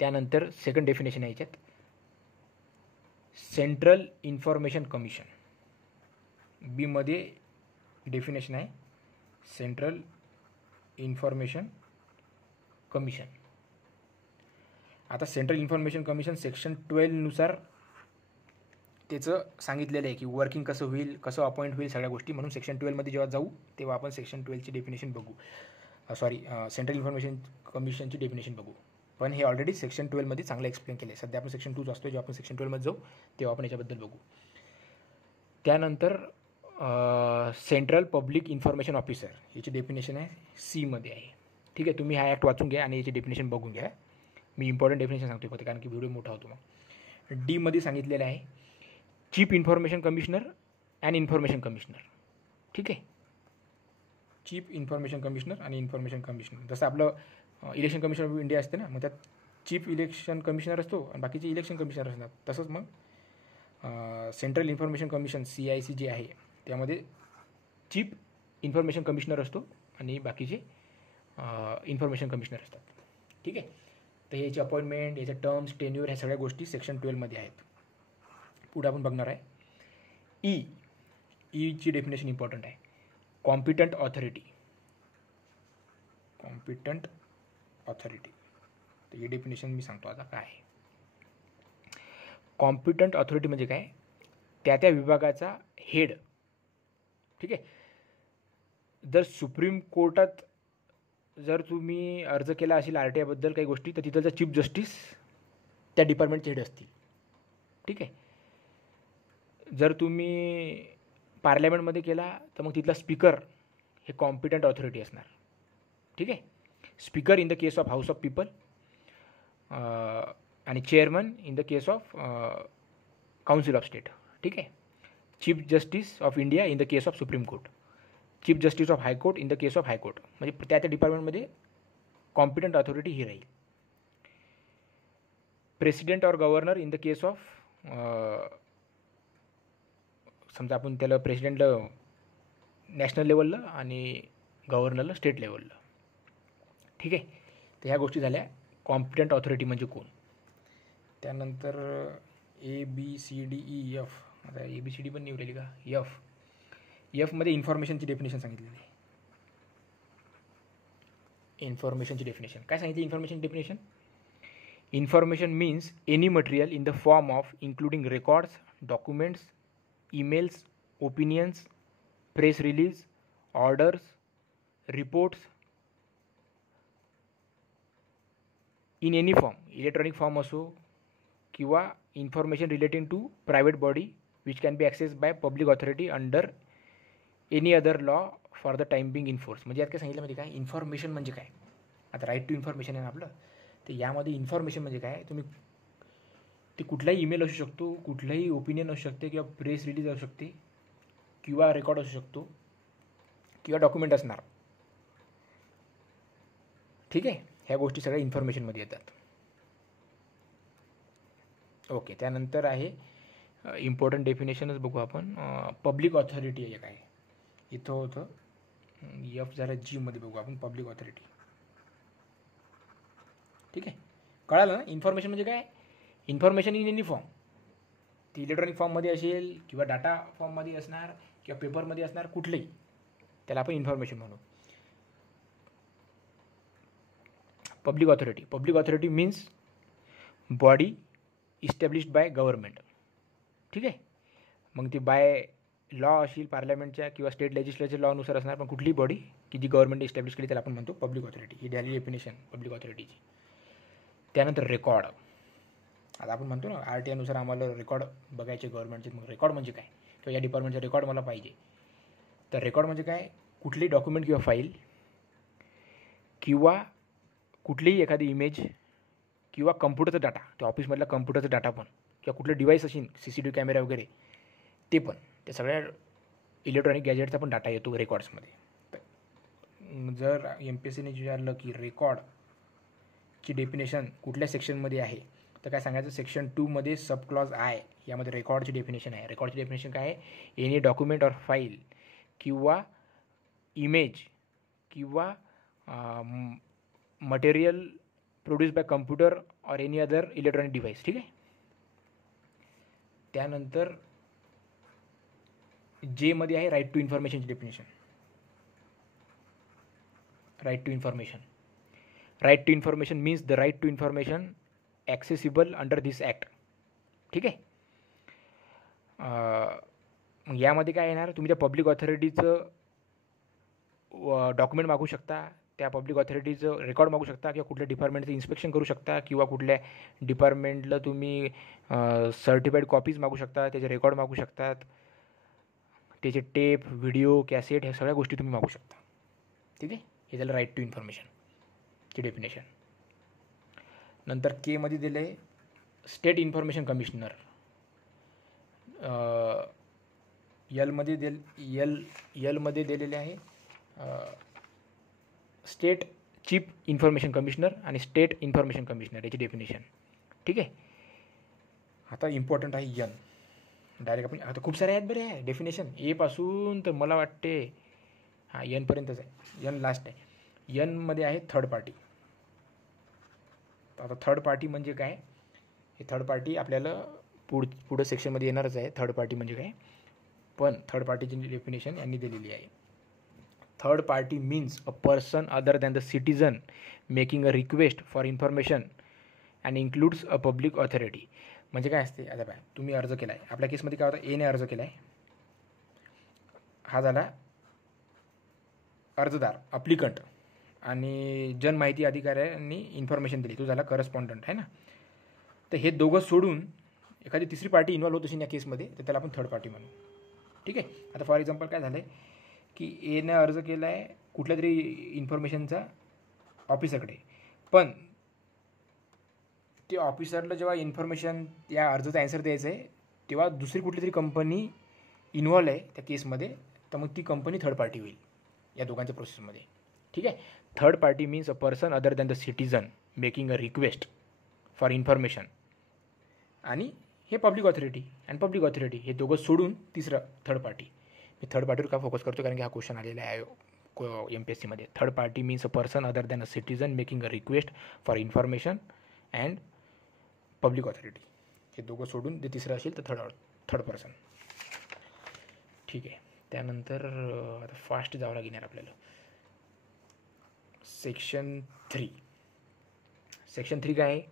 त्यानंतर second definition आहे याच्यात, सेंट्रल इन्फॉर्मेशन कमिशन. बीमध्ये डेफिनेशन आहे सेंट्रल इन्फॉर्मेशन कमिशन. आता सेंट्रल इन्फॉर्मेशन कमिशन सेक्शन 12नुसार त्याचं सांगितलेलं आहे की वर्किंग कसं होईल, कसं अपॉइंट होईल, सगळ्या गोष्टी. म्हणून सेक्शन 12मध्ये जेव्हा जाऊ तेव्हा आपण सेक्शन 12ची डेफिनेशन बघू. सेंट्रल इन्फॉर्मेशन कमिशनची डेफिनेशन बघू. पण हे ऑलरेडी सेक्शन 12मध्ये चांगलं एक्सप्लेन केलं आहे. सध्या आपण सेक्शन 2 असतो, जेव्हा आपण सेक्शन 12मध्ये जाऊ तेव्हा आपण याच्याबद्दल बघू. त्यानंतर सेंट्रल पब्लिक इन्फॉर्मेशन ऑफिसर याची डेफिनेशन आहे सीमध्ये आहे. ठीक आहे. तुम्ही हा ॲक्ट वाचून घ्या आणि याची डेफिनेशन बघून घ्या. मी इम्पॉर्टंट डेफिनेशन सांगतो फक्त कारण की व्हिडिओ मोठा होतो. मग डीमध्ये सांगितलेलं आहे chief information commissioner and information commissioner. ठीक आहे. चीफ इन्फॉर्मेशन कमिशनर आणि इन्फॉर्मेशन कमिशनर. जसं आपलं इलेक्शन कमिशन ऑफ इंडिया असते ना, मग त्यात चीफ इलेक्शन कमिशनर असतो आणि बाकीचे इलेक्शन कमिशनर असतात. तसंच मग सेंट्रल इन्फॉर्मेशन कमिशन CIC जे आहे त्यामध्ये चीफ इन्फॉर्मेशन कमिशनर असतो आणि बाकीचे इन्फॉर्मेशन कमिशनर असतात. ठीक आहे. तर याची अपॉइंटमेंट, याच्या टर्म्स, टेन्युअर ह्या सगळ्या गोष्टी सेक्शन 12मध्ये आहेत. पुढे आपण बघणार आहे ईची डेफिनेशन इम्पॉर्टंट आहे, कॉम्पिटंट ऑथॉरिटी. कॉम्पिटंट ऑथॉरिटी, तर ही डेफिनेशन मी सांगतो आता काय आहे. कॉम्पिटंट ऑथॉरिटी म्हणजे काय, त्या विभागाचा हेड. ठीक आहे. जर सुप्रीम कोर्टात जर तुम्ही अर्ज केला असेल RTI बद्दल काही गोष्टी, तर तिथं चीफ जस्टिस त्या डिपार्टमेंटचे हेड असतील. ठीक आहे. जर तुम्ही पार्लमेंटमध्ये केला तर मग तिथला स्पीकर हे कॉम्पिटंट ऑथॉरिटी असणार. ठीक आहे. Speaker in the case of house of people आणि chairman in the case of council of state. ठीक आहे. Chief justice of India in the case of supreme court, chief justice of high court in the case of high court. म्हणजे त्या डिपार्टमेंटमध्ये competent authority ही राहील. President और governor in the case of समजा आपण त्याला प्रेसिडेंटला नॅशनल लेवलला आणि गव्हर्नरला स्टेट लेवलला. ठीक आहे. तर ह्या गोष्टी झाल्या कॉम्पिटंट ऑथॉरिटी म्हणजे कोण. त्यानंतर ABCDE F. आता ABCD पण निवडलेली का. एफमध्ये इन्फॉर्मेशनची डेफिनेशन सांगितलेली आहे. इन्फॉर्मेशनची डेफिनेशन काय सांगितली. Information definition, information means any material in the form of including records, documents, emails, opinions, press release, orders, reports in any form, electronic form असो किंवा information relating to private body which can be access by public authority under any other law for the time being in force. म्हणजे यात काय सांगितलं म्हणजे काय. Information म्हणजे काय. आता राईट टू इन्फॉर्मेशन आहे ना आपलं. तर यामध्ये इन्फॉर्मेशन म्हणजे काय. तुम्ही ते कुठलाही ईमेल असू शकतो, कुठलाही ओपिनियन असू शकते किंवा प्रेस रिलीज असू शकते किंवा रेकॉर्ड असू शकतो किंवा डॉक्युमेंट असणार. ठीक आहे. ह्या गोष्टी सगळ्या इन्फॉर्मेशनमध्ये येतात. ओके. त्यानंतर आहे इम्पॉर्टंट डेफिनेशनच बघू आपण. पब्लिक ऑथॉरिटी आहे काय. इथं होतं F झालं. Gमध्ये बघू आपण पब्लिक ऑथॉरिटी. ठीक आहे. कळालं ना. इन्फॉर्मेशन म्हणजे काय. इन्फॉर्मेशन इन एनी फॉर्म, ती इलेक्ट्रॉनिक फॉर्ममध्ये असेल किंवा डाटा फॉर्ममध्ये असणार किंवा पेपरमध्ये असणार, कुठलंही त्याला आपण इन्फॉर्मेशन म्हणू. Public authority. Public authority means body established by government. ठीक आहे. मग ती बाय लॉ असेल पार्लमेंटच्या किंवा स्टेट लेजिस्लेचर लॉनुसार असणार, पण कुठली बॉडी की जी गव्हर्नमेंट इस्टॅब्लिश केली त्याला आपण म्हणतो पब्लिक ऑथॉरिटी. ही झाली डेफिनेशन पब्लिक ऑथॉरिटीची. त्यानंतर रेकॉर्ड. आता आपण म्हणतो ना RTI नुसार आम्हाला रेकॉर्ड बघायचे गव्हर्नमेंटचे. मग रेकॉर्ड म्हणजे काय किंवा या डिपार्टमेंटचा रेकॉर्ड मला पाहिजे. तर रेकॉर्ड म्हणजे काय. कुठलीही डॉक्युमेंट किंवा फाईल किंवा कुठलीही एखादी इमेज किंवा कम्प्युटरचा डाटा, त्या ऑफिसमधला कम्प्युटरचा डाटा पण किंवा कुठलं डिव्हाइस असेल CCTV कॅमेरा वगैरे ते पण, त्या सगळ्या इलेक्ट्रॉनिक गॅजेटचा पण डाटा येतो रेकॉर्ड्समध्ये. जर MPSCने विचारलं की रेकॉर्डची डेफिनेशन कुठल्या सेक्शनमध्ये आहे तर काय सांगायचं. सेक्शन 2मध्ये सब क्लॉज I यामध्ये रेकॉर्डची डेफिनेशन आहे. रेकॉर्डची डेफिनेशन काय आहे. एनी डॉक्युमेंट ऑर फाईल किंवा इमेज किंवा मटेरियल प्रोड्यूस बाय कम्प्युटर और एनी अदर इलेक्ट्रॉनिक डिव्हाइस. ठीक आहे. त्यानंतर Jमध्ये आहे राईट टू इन्फॉर्मेशनची definition. Right to information. Right to information means the right to information accessible under this act. ठीक आहे. यामध्ये काय येणार. तुम्ही त्या पब्लिक ऑथॉरिटीचं डॉक्युमेंट मागू शकता, त्या पब्लिक ऑथॉरिटीचं रेकॉर्ड मागू शकता किंवा कुठल्या डिपार्टमेंटचं इन्स्पेक्शन करू शकता किंवा कुठल्या डिपार्टमेंटला तुम्ही सर्टिफाईड कॉपीज मागू शकता, त्याचे रेकॉर्ड मागू शकतात, त्याचे टेप, व्हिडिओ, कॅसेट, ह्या सगळ्या गोष्टी तुम्ही मागू शकता. ठीक आहे. हे झालं राईट टू इन्फॉर्मेशनची डेफिनेशन. नंतर Kमध्ये दिलं आहे स्टेट इन्फॉर्मेशन कमिशनर. Lमध्ये दिलेले आहे स्टेट चीफ इन्फॉर्मेशन कमिशनर आणि स्टेट इन्फॉर्मेशन कमिशनर याची डेफिनेशन. ठीक आहे. आता इम्पॉर्टंट आहे N. डायरेक्ट आपण आता खूप सारे आहेत बरे आहे डेफिनेशन. A पासून तर मला वाटते N पर्यंतच आहे. N लास्ट आहे. Nमध्ये आहे थर्ड पार्टी. आता थर्ड पार्टी म्हणजे काय. हे थर्ड पार्टी आपल्याला पुढं सेक्शनमध्ये येणारच आहे. थर्ड पार्टी म्हणजे काय. पण थर्ड पार्टीची डेफिनेशन यांनी दिलेली आहे. Third party means a person other than the citizen making a request for information and includes a public authority. म्हणजे काय असते. आता काय तुम्ही अर्ज केला आहे. आपल्या केसमध्ये काय होतं. Aने अर्ज केला आहे. हा झाला अर्जदार अप्लिकंट आणि जनमाहिती अधिकाऱ्यांनी इन्फॉर्मेशन दिली, तो झाला करस्पॉन्डंट आहे ना. तर हे दोघं सोडून एखादी तिसरी पार्टी इन्व्हॉल्व होत असेल या केसमध्ये तर त्याला आपण थर्ड पार्टी म्हणू. ठीक आहे. आता फॉर एक्झाम्पल काय झालं आहे की एनं अर्ज केला आहे कुठल्या तरी इन्फॉर्मेशनचा ऑफिसरकडे, पण ते ऑफिसरला जेव्हा इन्फॉर्मेशन या अर्जाचा ॲन्सर द्यायचं आहे तेव्हा दुसरी कुठली तरी कंपनी इन्व्हॉल्व आहे त्या केसमध्ये, तर मग ती कंपनी थर्ड पार्टी होईल या दोघांच्या प्रोसेसमध्ये. ठीक आहे. Third party means a person other than the citizen making a request for information, आणि हे public authority and public authority हे दोघं सोडून तिसरं थर्ड पार्टी. मी थर्ड पार्टीवर का फोकस करतो कारण की हा क्वेश्चन आलेला आहे MPSCमध्ये. Third party means a person other than a citizen making a request for information and public authority, हे दोघं सोडून ते तिसरं असेल तर थर्ड पर्सन. ठीक आहे. त्यानंतर आता फास्ट जावं लागणार आपल्याला. सेक्शन 3. सेक्शन 3 काय आहे?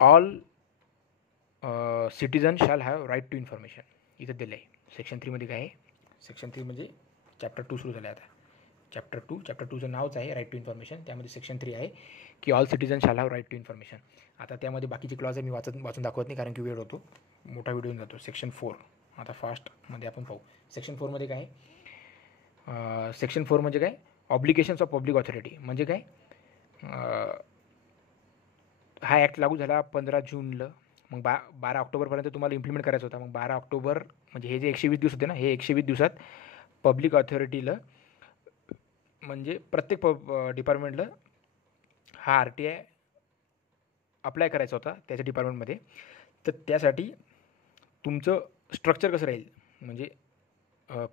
All citizen shall have right to information. इथं दिलं आहे सेक्शन 3मध्ये. काय आहे सेक्शन 3 म्हणजे चॅप्टर 2 सुरू झालं आहे आता. चॅप्टर 2चं नावच आहे राईट टू इन्फॉर्मेशन. त्यामध्ये सेक्शन 3 आहे की all citizen shall have right to information. आता त्यामध्ये बाकीची क्लॉज आहे मी वाचून दाखवत नाही कारण की वेळ होतो, मोठा व्हिडिओ होऊन जातो. सेक्शन 4 आता फास्टमध्ये आपण पाहू. सेक्शन 4मध्ये काय आहे? सेक्शन 4 म्हणजे काय? Obligations of public authority. म्हणजे काय? हा ॲक्ट लागू झाला 15 जूनला, मग 12 ऑक्टोबरपर्यंत तुम्हाला इम्प्लिमेंट करायचा होता. मग 12 ऑक्टोबर म्हणजे हे जे 120 दिवस होते ना, हे 120 दिवसात पब्लिक ऑथॉरिटीला म्हणजे प्रत्येक डिपार्टमेंटला हा RTI अप्लाय करायचा होता त्याच्या डिपार्टमेंटमध्ये. तर त्यासाठी तुमचं स्ट्रक्चर कसं राहील, म्हणजे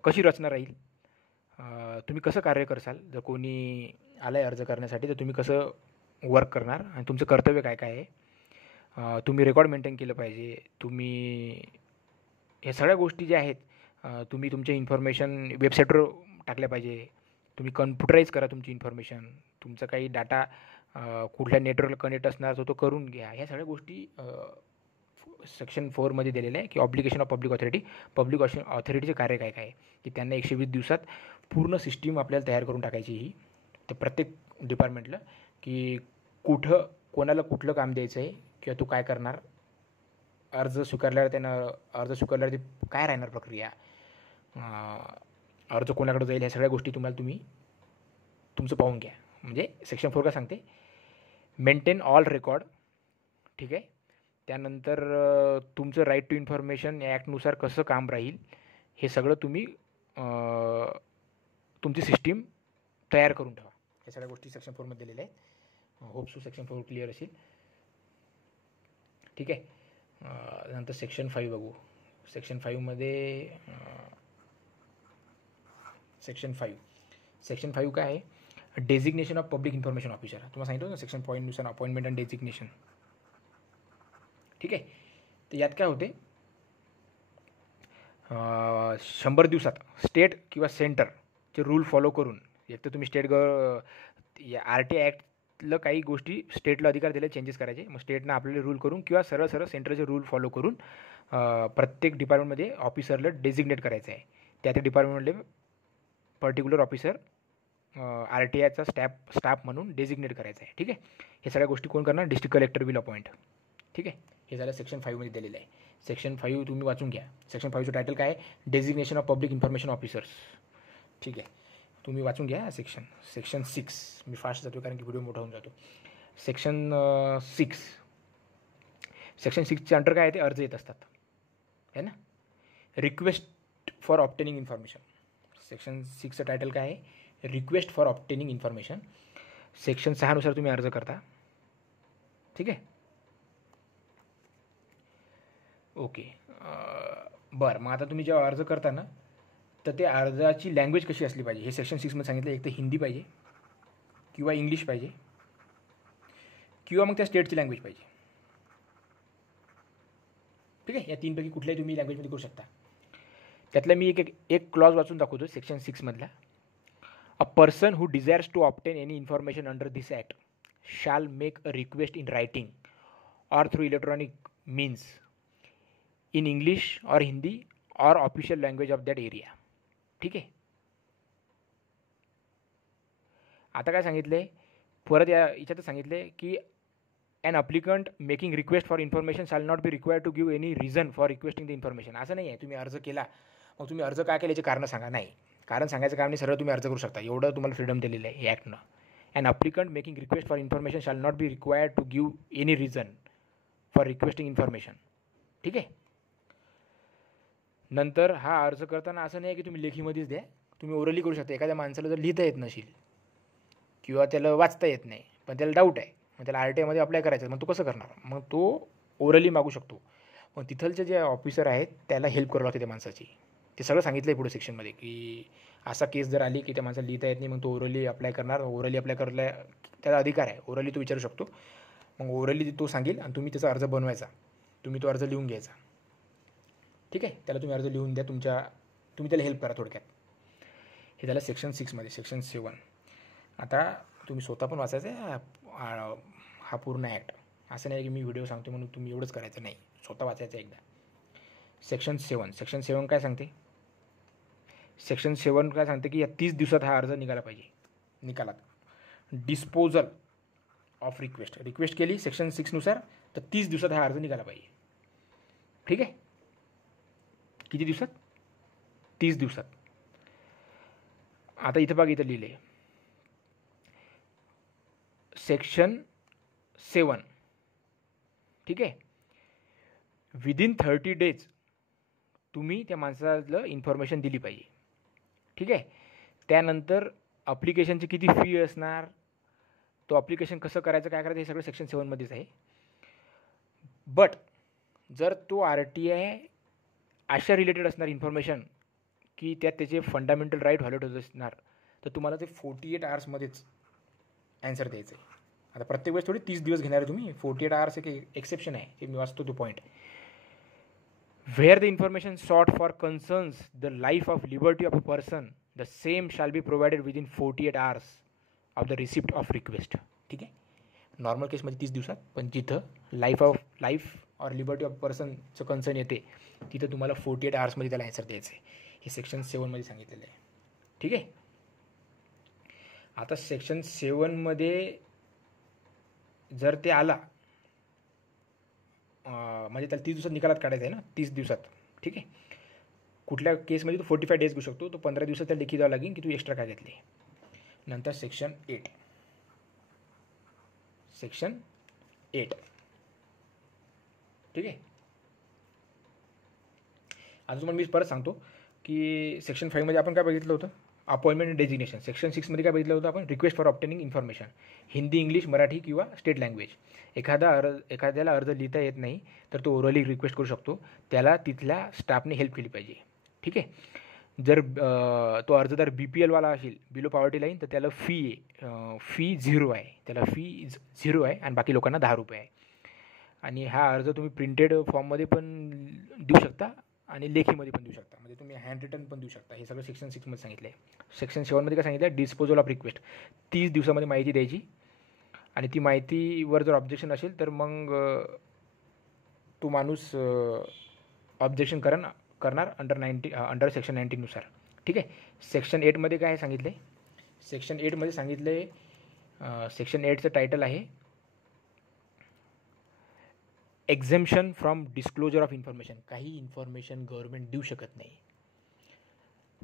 कशी रचना राहील, तुम्ही कसं कार्य करसाल, जर कोणी आलं आहे अर्ज करण्यासाठी तर तुम्ही कसं वर्क करणार आणि तुमचं कर्तव्य काय काय आहे, तुम्ही रेकॉर्ड मेंटेन केलं पाहिजे, तुम्ही हे सगळ्या गोष्टी ज्या आहेत तुम्ही तुमच्या इन्फॉर्मेशन वेबसाईटवर टाकल्या पाहिजे, तुम्ही कम्प्युटराईज करा तुमची इन्फॉर्मेशन, तुमचा काही डाटा कुठल्या नेटवर्कला कनेक्ट असणार तो करून घ्या. ह्या सगळ्या गोष्टी सेक्शन 4मध्ये दिलेलं आहे की obligation of public authority. Public ऑथॉरिटीचे कार्य काय काय आहे की त्यांना 120 दिवसात पूर्ण सिस्टीम आपल्याला तयार करून टाकायची ही, तर प्रत्येक डिपार्टमेंटला की कुठं कोणाला कुठलं काम द्यायचं आहे किंवा तू काय करणार, अर्ज स्वीकारल्यावर ते काय राहणार प्रक्रिया, अर्ज कोणाकडे जाईल, ह्या सगळ्या गोष्टी तुम्ही तुमचं पाहून घ्या. म्हणजे सेक्शन 4 का सांगते मेंटेन ऑल रेकॉर्ड. ठीक आहे. त्यानंतर तुमचं राईट टू इन्फॉर्मेशन या ॲक्टनुसार कसं काम राहील हे सगळं तुम्ही तुमची सिस्टीम तयार करून ठेवा. हे सगळ्या गोष्टी सेक्शन 4मध्ये दिलेल्या आहेत. होप सो सेक्शन 4 क्लिअर असेल. ठीक आहे. नंतर सेक्शन 5 बघू. सेक्शन 5मध्ये सेक्शन 5 काय आहे? Designation of public information officer. तुम्हाला सांगितलं ना सेक्शन पॉईंटनुसार अपॉइंटमेंट अँड डेझिग्नेशन. ठीक आहे. तर यात काय होते, 100 दिवसात स्टेट किंवा सेंटरचे रूल फॉलो करून, एक तर तुम्ही RTI ॲक्टला काही गोष्टी स्टेटला अधिकार दिले चेंजेस करायचे, मग स्टेटनं आपल्याला रूल करून किंवा सरळ सेंटरचे रूल फॉलो करून प्रत्येक डिपार्टमेंटमध्ये ऑफिसरला डेझिग्नेट करायचं आहे. त्या डिपार्टमेंटमध्ये पर्टिक्युलर ऑफिसर RTIचा स्टाफ म्हणून डेझिग्नेट करायचं आहे. ठीक आहे. हे सगळ्या गोष्टी कोण करणार? District collector will appoint. ठीक आहे. हे झालं सेक्शन 5मध्ये दिलेलं आहे. सेक्शन 5 तुम्ही वाचून घ्या. सेक्शन 5चं टायटल काय आहे? Designation of public information officers. ठीक आहे. तुम्ही वाचून घ्या. सेक्शन 6 मी फास्ट जातो कारण की व्हिडिओ मोठा होऊन जातो. सेक्शन 6च्या अंडर काय आहे? ते अर्ज येत असतात है ना. Request for obtaining information. Section 6चं टायटल काय आहे? Request for obtaining information. Section 6नुसार तुम्ही अर्ज करता. ठीक आहे. ओके. बरं, मग आता तुम्ही जेव्हा अर्ज करता ना तर ते अर्जाची लँग्वेज कशी असली पाहिजे हे सेक्शन 6मध्ये सांगितलं. एक तर हिंदी पाहिजे किंवा इंग्लिश पाहिजे किंवा मग त्या स्टेटची लँग्वेज पाहिजे. ठीक आहे. या तीनपैकी कुठल्याही तुम्ही लँग्वेजमध्ये करू शकता. त्यातला मी एक क्लॉज वाचून दाखवतो सेक्शन 6मधला. A person who desires to obtain any information under this act shall make a request in writing or through electronic means in English और हिंदी और official language of that area. ठीक आहे. आता काय सांगितलं आहे परत याच्यात सांगितलं आहे की an applicant making request for information shall not be required to give any reason for requesting the information. असं नाही आहे तुम्ही अर्ज केला मग तुम्ही अर्ज काय केला याचे कारण सांगा, नाही. कारण सांगायचं काम नाही, सरळ तुम्ही अर्ज करू शकता, एवढं तुम्हाला फ्रीडम दिलेलं आहे या ॲक्टनं. An applicant making request for information shall not be required to give any reason for requesting information. ठीक आहे. नंतर हा अर्ज करताना असं नाही की तुम्ही लेखीमध्येच द्या, तुम्ही ओरली करू शकता. एखाद्या माणसाला जर लिहिता येत नसेल किंवा त्याला वाचता येत नाही पण त्याला डाऊट आहे, मग त्याला RTIमध्ये अप्लाय करायचं, मग तो कसं करणार, मग तो ओरली मागू शकतो. मग तिथलचे जे ऑफिसर आहेत त्याला हेल्प करावं लागते त्या माणसाची. ते सगळं सांगितलं आहे पुढे सेक्शनमध्ये की असा केस जर आली की त्या माणसाला लिहिता येत नाही, मग तो ओरली अप्लाय करणार. ओरली अप्लाय करायला त्याचा अधिकार आहे, ओरली तो विचारू शकतो. मग ओरली तो सांगेल आणि तुम्ही त्याचा अर्ज बनवायचा, तुम्ही तो अर्ज लिहून घ्यायचा. ठीक आहे. त्याला तुम्ही अर्ज लिहून द्या, तुम्ही त्याला हेल्प करा थोडक्यात. हे झालं सेक्शन 6मध्ये. सेक्शन 7 आता तुम्ही स्वतः पण वाचायचं आहे हा पूर्ण ॲक्ट. असं नाही की मी व्हिडिओ सांगतो म्हणून तुम्ही एवढंच करायचं नाही, स्वतः वाचायचं एकदा. सेक्शन 7 काय सांगते, सेक्शन 7 काय सांगते की या 30 दिवसात हा अर्ज निघाला पाहिजे. निकालात डिस्पोजल ऑफ रिक्वेस्ट केली सेक्शन 6नुसार तर 30 दिवसात हा अर्ज निघाला पाहिजे. ठीक आहे. किती दिवसात, 30 दिवसात. आता इथं बघा, इथं लिहिले सेक्शन 7. ठीक आहे. विदिन 30 days तुम्ही त्या माणसाला इन्फॉर्मेशन दिली पाहिजे. ठीक आहे. त्यानंतर अप्लिकेशनची किती फी असणार, तो अप्लिकेशन कसं करायचं, काय करायचं, हे सगळं सेक्शन 7मध्येच आहे. बट जर तो RTI अशा रिलेटेड असणार इन्फॉर्मेशन की त्यात त्याचे फंडामेंटल राईट व्हॉलेट होत असणार तर तुम्हाला ते 48 hours ॲन्सर द्यायचं आहे. आता प्रत्येक वेळेस थोडी 30 दिवस घेणार आहे तुम्ही. 48 hours एक एक्सेप्शन आहे, हे मी वाचतो तो point. Where the information sought for concerns the life of liberty of a person, the same shall be provided within 48 hours of the receipt of request. ठीक आहे. नॉर्मल केसमध्ये 30 दिवसात, पण जिथं लाईफ ऑर लिबर्टी ऑफ पर्सनचं concern येते तिथं तुम्हाला 48 hours त्याला ॲन्सर द्यायचं आहे. हे सेक्शन 7मध्ये सांगितलेलं आहे. ठीक आहे. आता सेक्शन 7मध्ये जर ते आला म्हणजे त्याला 30 दिवसात निकालात काढायचं आहे ना, 30 दिवसात. ठीक आहे. कुठल्या केसमध्ये तो 45 days घेऊ शकतो, तो 15 दिवसात त्याला लेखी द्यावं लागेल की तू एक्स्ट्रा काय घेतले. नंतर सेक्शन 8. ठीक आहे. आता तुम्हाला मी परत सांगतो की सेक्शन 5मध्ये आपण काय बघितलं होतं, अपॉइंटमेंट डेजिग्नेशन. सेक्शन 6मध्ये काय बघितलं होतं आपण, request for obtaining information, Hindi, English, Marathi किंवा स्टेट लँग्वेज. एखाद्याला अर्ज लिहिता येत नाही तर तो ओरली रिक्वेस्ट करू शकतो, त्याला तिथल्या स्टाफने हेल्प केली पाहिजे. ठीक आहे. जर तो अर्जदार BPL वाला असेल, बिलो पॉवर्टी लाईन, तर त्याला फी 0 आहे, त्याला फी 0 आहे आणि बाकी लोकांना 10 रुपये आहे. आणि हा अर्ज तुम्ही प्रिंटेड फॉर्ममध्ये पण देऊ शकता आणि लेखीमध्ये पण देऊ शकता, म्हणजे तुम्ही हँड रिटन पण देऊ शकता. हे सगळं सेक्शन 6मध्ये सांगितलं आहे. सेक्शन 7मध्ये काय सांगितलं आहे, डिस्पोजल ऑफ रिक्वेस्ट. 30 दिवसामध्ये माहिती द्यायची आणि ती माहितीवर जर ऑब्जेक्शन असेल तर मग तो माणूस ऑब्जेक्शन करणार अंडर सेक्शन 19नुसार. ठीक आहे. सेक्शन 8मध्ये काय सांगितलं आहे, सेक्शन 8मध्ये सांगितलं आहे, सेक्शन 8चं टायटल आहे एक्झेम्पशन फ्रॉम डिस्क्लोजर ऑफ इन्फॉर्मेशन. काही इन्फॉर्मेशन गव्हर्नमेंट देऊ शकत नाही.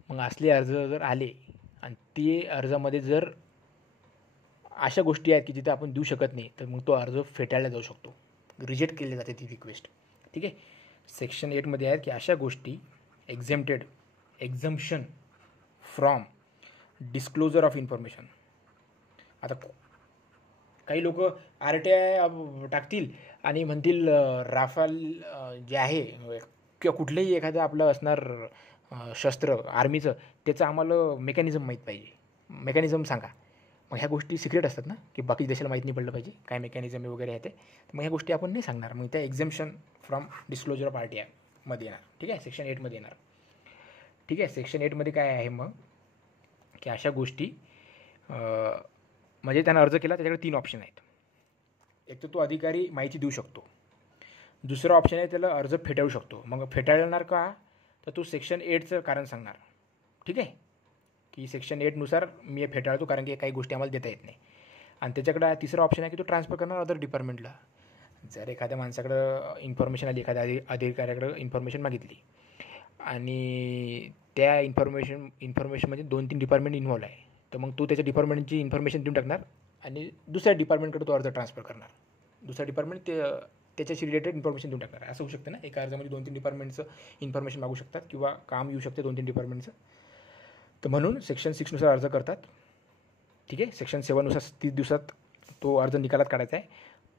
मग असले अर्ज जर आले आणि ते अर्जामध्ये जर अशा गोष्टी आहेत की जिथे आपण देऊ शकत नाही तर मग तो अर्ज फेटाळला जाऊ शकतो, रिजेक्ट केली जाते ती रिक्वेस्ट. ठीक आहे. सेक्शन 8मध्ये आहे की अशा गोष्टी एक्झम्पशन फ्रॉम डिस्क्लोजर ऑफ इन्फॉर्मेशन. आता काही लोक RTI टाकतील आणि म्हणतील राफेल जे आहे किंवा कुठलंही एखादं आपलं असणार शस्त्र आर्मीचं, त्याचं आम्हाला मेकॅनिझम माहीत पाहिजे, मेकॅनिझम सांगा. मग ह्या गोष्टी सिक्रेट असतात ना, की बाकी देशाला माहीत नाही पडलं पाहिजे काय मेकॅनिझम वगैरे आहे ते. मग ह्या गोष्टी आपण नाही सांगणार, मग त्या एक्झम्पशन फ्रॉम डिस्क्लोजर ऑफ RTIमध्ये येणार. ठीक आहे. सेक्शन 8मध्ये येणार. ठीक आहे. सेक्शन 8मध्ये काय आहे मग की अशा गोष्टी म्हणजे त्यानं अर्ज केला त्याच्याकडे 3 ऑप्शन आहेत. एक तर तो अधिकारी माहिती देऊ शकतो, दुसरा ऑप्शन आहे त्याला अर्ज फेटाळू शकतो. मग फेटाळणार का, तर तो सेक्शन 8चं कारण सांगणार. ठीक आहे. की सेक्शन 8नुसार मी फेटाळतो कारण की काही गोष्टी आम्हाला देता येत नाही. आणि त्याच्याकडे तिसरा ऑप्शन आहे की तो ट्रान्सफर करणार अदर डिपार्टमेंटला. जर एखाद्या माणसाकडं इन्फॉर्मेशन आली, एखाद्या अधिकाऱ्याकडं इन्फॉर्मेशन मागितली आणि त्या इन्फॉर्मेशनमध्ये 2-3 डिपार्टमेंट इन्व्हॉल्व आहे, तर मग तो त्याच्या डिपार्टमेंटची इन्फॉर्मेशन देऊन टाकणार आणि दुसऱ्या डिपार्टमेंटकडे तो अर्ज ट्रान्सफर करणार. दुसरा डिपार्टमेंट त्याच्याशी रिलेटेड इन्फॉर्मेशन देऊन टाकणार. असं होऊ शकतं ना, एका अर्जामध्ये 2-3 डिपार्टमेंटचं इन्फॉर्मेशन मागू शकतात किंवा काम येऊ शकते 2-3 डिपार्टमेंटचं. तर म्हणून सेक्शन 6नुसार अर्ज करतात. ठीक आहे. सेक्शन 7नुसार 30 दिवसात तो अर्ज निकालात काढायचा आहे.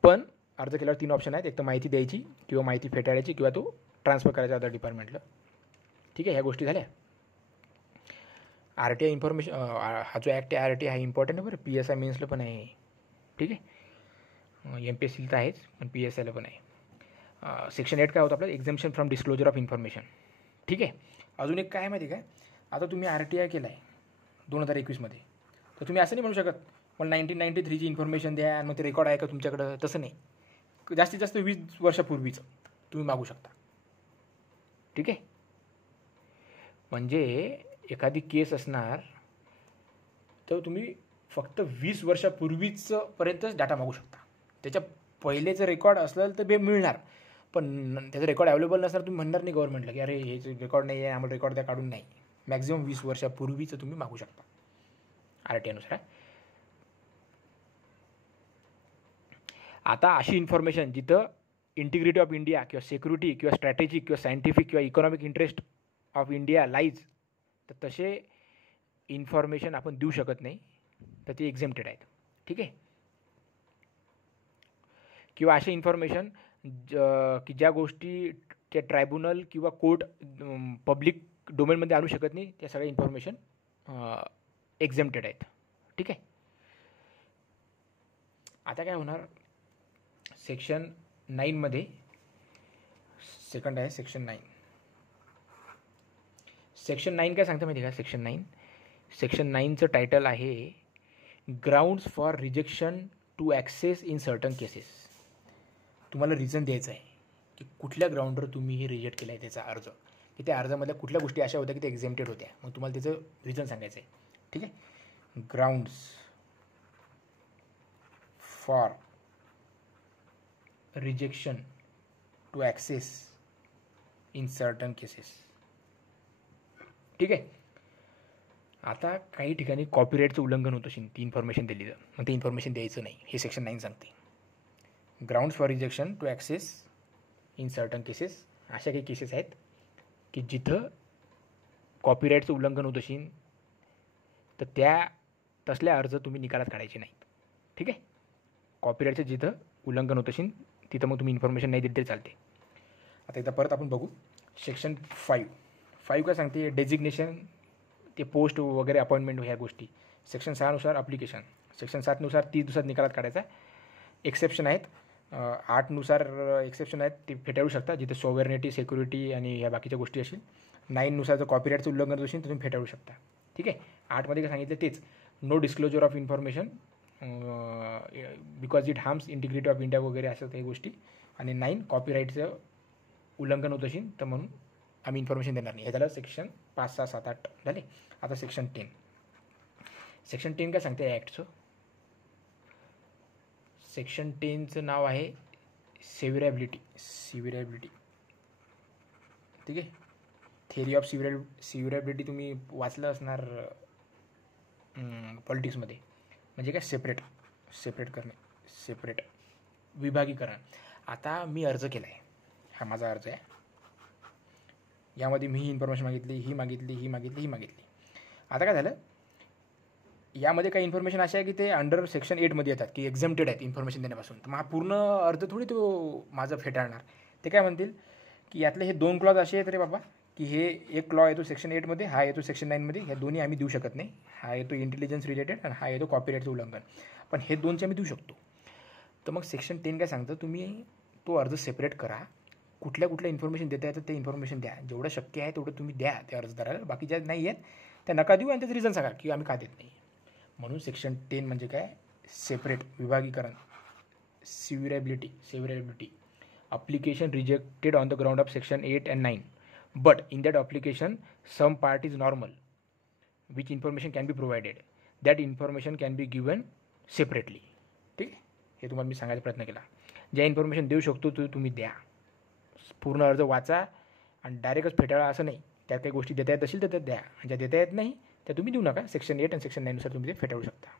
पण अर्ज केल्यावर 3 ऑप्शन आहेत, एक तर माहिती द्यायची किंवा माहिती फेटाळायची किंवा तो ट्रान्सफर करायचा अदर डिपार्टमेंटला. ठीक आहे. ह्या गोष्टी झाल्या. RTI इन्फॉर्मेशन, हा जो ॲक्ट आहे RTI हा इम्पॉर्टंट आहे बरं. PSI मेन्सला पण आहे. ठीक आहे. MPSCला तर आहेच, पण PSIला पण आहे. सेक्शन 8 काय होतं आपलं, एक्झम्पशन फ्रॉम डिस्क्लोजर ऑफ इन्फॉर्मेशन. ठीक आहे. अजून एक काय आहे माहिती काय, आता तुम्ही RTI केला आहे 2021मध्ये, तर तुम्ही असं नाही म्हणू शकत मला 1993ची इन्फॉर्मेशन द्या आणि मग ते रेकॉर्ड आहे का तुमच्याकडं. तसं नाही. जास्तीत जास्त 20 वर्षापूर्वीचं तुम्ही मागू शकता. ठीक आहे. म्हणजे एखादी केस असणार तर तुम्ही फक्त 20 वर्षापूर्वीच पर्यंतच डाटा मागू शकता. त्याच्या पहिलेचं रेकॉर्ड असलं तर मिळणार, पण त्याचं रेकॉर्ड अवेलेबल नसणार. तुम्ही म्हणणार नाही गव्हर्नमेंटला की अरे हे रेकॉर्ड नाही आहे, आम्हाला रेकॉर्ड द्या काढून. नाही, मॅक्झिमम 20 वर्षापूर्वीचं तुम्ही मागू शकता RTIनुसार. आता अशी इन्फॉर्मेशन जिथं इंटिग्रिटी ऑफ इंडिया किंवा सिक्युरिटी किंवा स्ट्रॅटेजिक किंवा सायंटिफिक किंवा economic interest of India lies, तर तसे इन्फॉर्मेशन आपण देऊ शकत नाही, तर ती एक्झेम्प्टेड आहेत. ठीक आहे. किंवा असे इन्फॉर्मेशन की ज्या गोष्टी त्या ट्रायब्युनल किंवा कोर्ट पब्लिक डोमेनमध्ये आणू शकत नाही, त्या सगळ्या इन्फॉर्मेशन एक्झेम्प्टेड आहेत. ठीक आहे. आता काय होणार, सेक्शन 9मध्ये सेकंड आहे सेक्शन 9. सेक्शन 9 काय सांगतं माहिती आहे का. सेक्शन 9चं टायटल आहे grounds for rejection to access in certain cases. तुम्हाला रिझन द्यायचं आहे की कुठल्या ग्राउंडवर तुम्ही हे रिजेक्ट केलं आहे त्याचा अर्ज, की त्या अर्जामधल्या कुठल्या गोष्टी अशा होत्या की त्या एक्झेम्प्टेड होत्या. मग तुम्हाला त्याचं रिझन सांगायचं आहे. ठीक आहे. Grounds for rejection to access in certain cases. ठीक आहे. आता काही ठिकाणी कॉपीराईटचं उल्लंघन होत असेल ती इन्फॉर्मेशन दिली तर, मग ते इन्फॉर्मेशन द्यायचं नाही, हे सेक्शन 9 सांगते. Grounds for rejection to access in certain cases, अशा काही केसेस आहेत की जिथं कॉपीराईटचं उल्लंघन होत असेल तर तसल्या अर्ज तुम्ही निकालात काढायचे नाहीत. ठीक आहे. कॉपीराईटचं जिथं उल्लंघन होत असेल तिथं मग तुम्ही इन्फॉर्मेशन नाही दिली तरी चालते. आता एकदा परत आपण बघू सेक्शन 5 काय सांगते, डेजिग्नेशन, ते पोस्ट वगैरे अपॉइंटमेंट ह्या गोष्टी. सेक्शन 6नुसार अप्लिकेशन. सेक्शन 7नुसार 30 दिवसात निकालात काढायचा. एक्सेप्शन आहेत 8नुसार एक्सेप्शन आहेत, ते फेटाळू शकता जिथे सॉव्हरेनिटी, सिक्युरिटी आणि ह्या बाकीच्या गोष्टी असेल. 9नुसार जर कॉपीराईटचं उल्लंघन असेल तर तुम्ही फेटाळू शकता. ठीक आहे. 8मध्ये काय सांगितलं तेच, no disclosure of information because it harms integrity of India वगैरे असं काही गोष्टी. आणि 9 कॉपीराईटचं उल्लंघन होत असेल तर म्हणून आम्ही इन्फॉर्मेशन देणार नाही. हे झालं सेक्शन 5, 6, 7, 8 झाले. आता सेक्शन 10. सेक्शन 10 काय सांगते ॲक्टचं. सेक्शन 10चं नाव आहे सिव्हिरेबिलिटी. ठीक आहे. थेअरी ऑफ सिव्हिरेबिलिटी तुम्ही वाचलं असणार पॉलिटिक्समध्ये. म्हणजे काय, सेपरेट करणे, सेपरेट विभागीकरण. आता मी अर्ज केला आहे, हा माझा अर्ज आहे, यामध्ये मी ही इन्फॉर्मेशन मागितली. आता काय झालं, यामध्ये काही इन्फॉर्मेशन अशा आहे की ते अंडर सेक्शन 8मध्ये येतात की एक्झेम्प्टेड आहेत इन्फॉर्मेशन देण्यापासून. तर मग पूर्ण अर्ज थोडी तो माझं फेटाळणार. ते काय म्हणतील की यातले हे 2 क्लॉज असे आहेत रे बाबा, की हे एक लॉ येतो सेक्शन 8मध्ये, हा येतो सेक्शन 9मध्ये, ह्या दोन्ही आम्ही देऊ शकत नाही. हा येतो इंटेलिजन्स रिलेटेड आणि हा येतो कॉपीराईटचं उल्लंघन, पण हे 2चे आम्ही देऊ शकतो. तर मग सेक्शन 10 काय सांगतं, तुम्ही तो अर्ज सेपरेट करा, कुठल्या इन्फॉर्मेशन देता येतं ते इन्फॉर्मेशन द्या, जेवढं शक्य आहे तेवढं तुम्ही द्या त्या अर्जदाराला. बाकी ज्या नाही आहेत त्या नका देऊ आणि त्याचं रिझन सांगा की आम्ही का देत नाही. म्हणून सेक्शन 10 म्हणजे काय, separate विभागीकरण. सिव्हिरेबिलिटी application rejected on the ground of section 8 and 9, but in that application some part is normal, which information can be provided. That information can be given separately. ठीक आहे, हे तुम्हाला मी सांगायचा प्रयत्न केला. ज्या इन्फॉर्मेशन देऊ शकतो तुम्ही द्या. पूर्ण अर्ज वाचा आणि डायरेक्टच फेटाळा असं नाही. त्यात काही गोष्टी देता येत असेल तर त्या द्या, आणि ज्या देता येत नाही त्या तुम्ही देऊ नका. सेक्शन 8 आणि सेक्शन 9 नुसार तुम्ही ते फेटाळू शकता.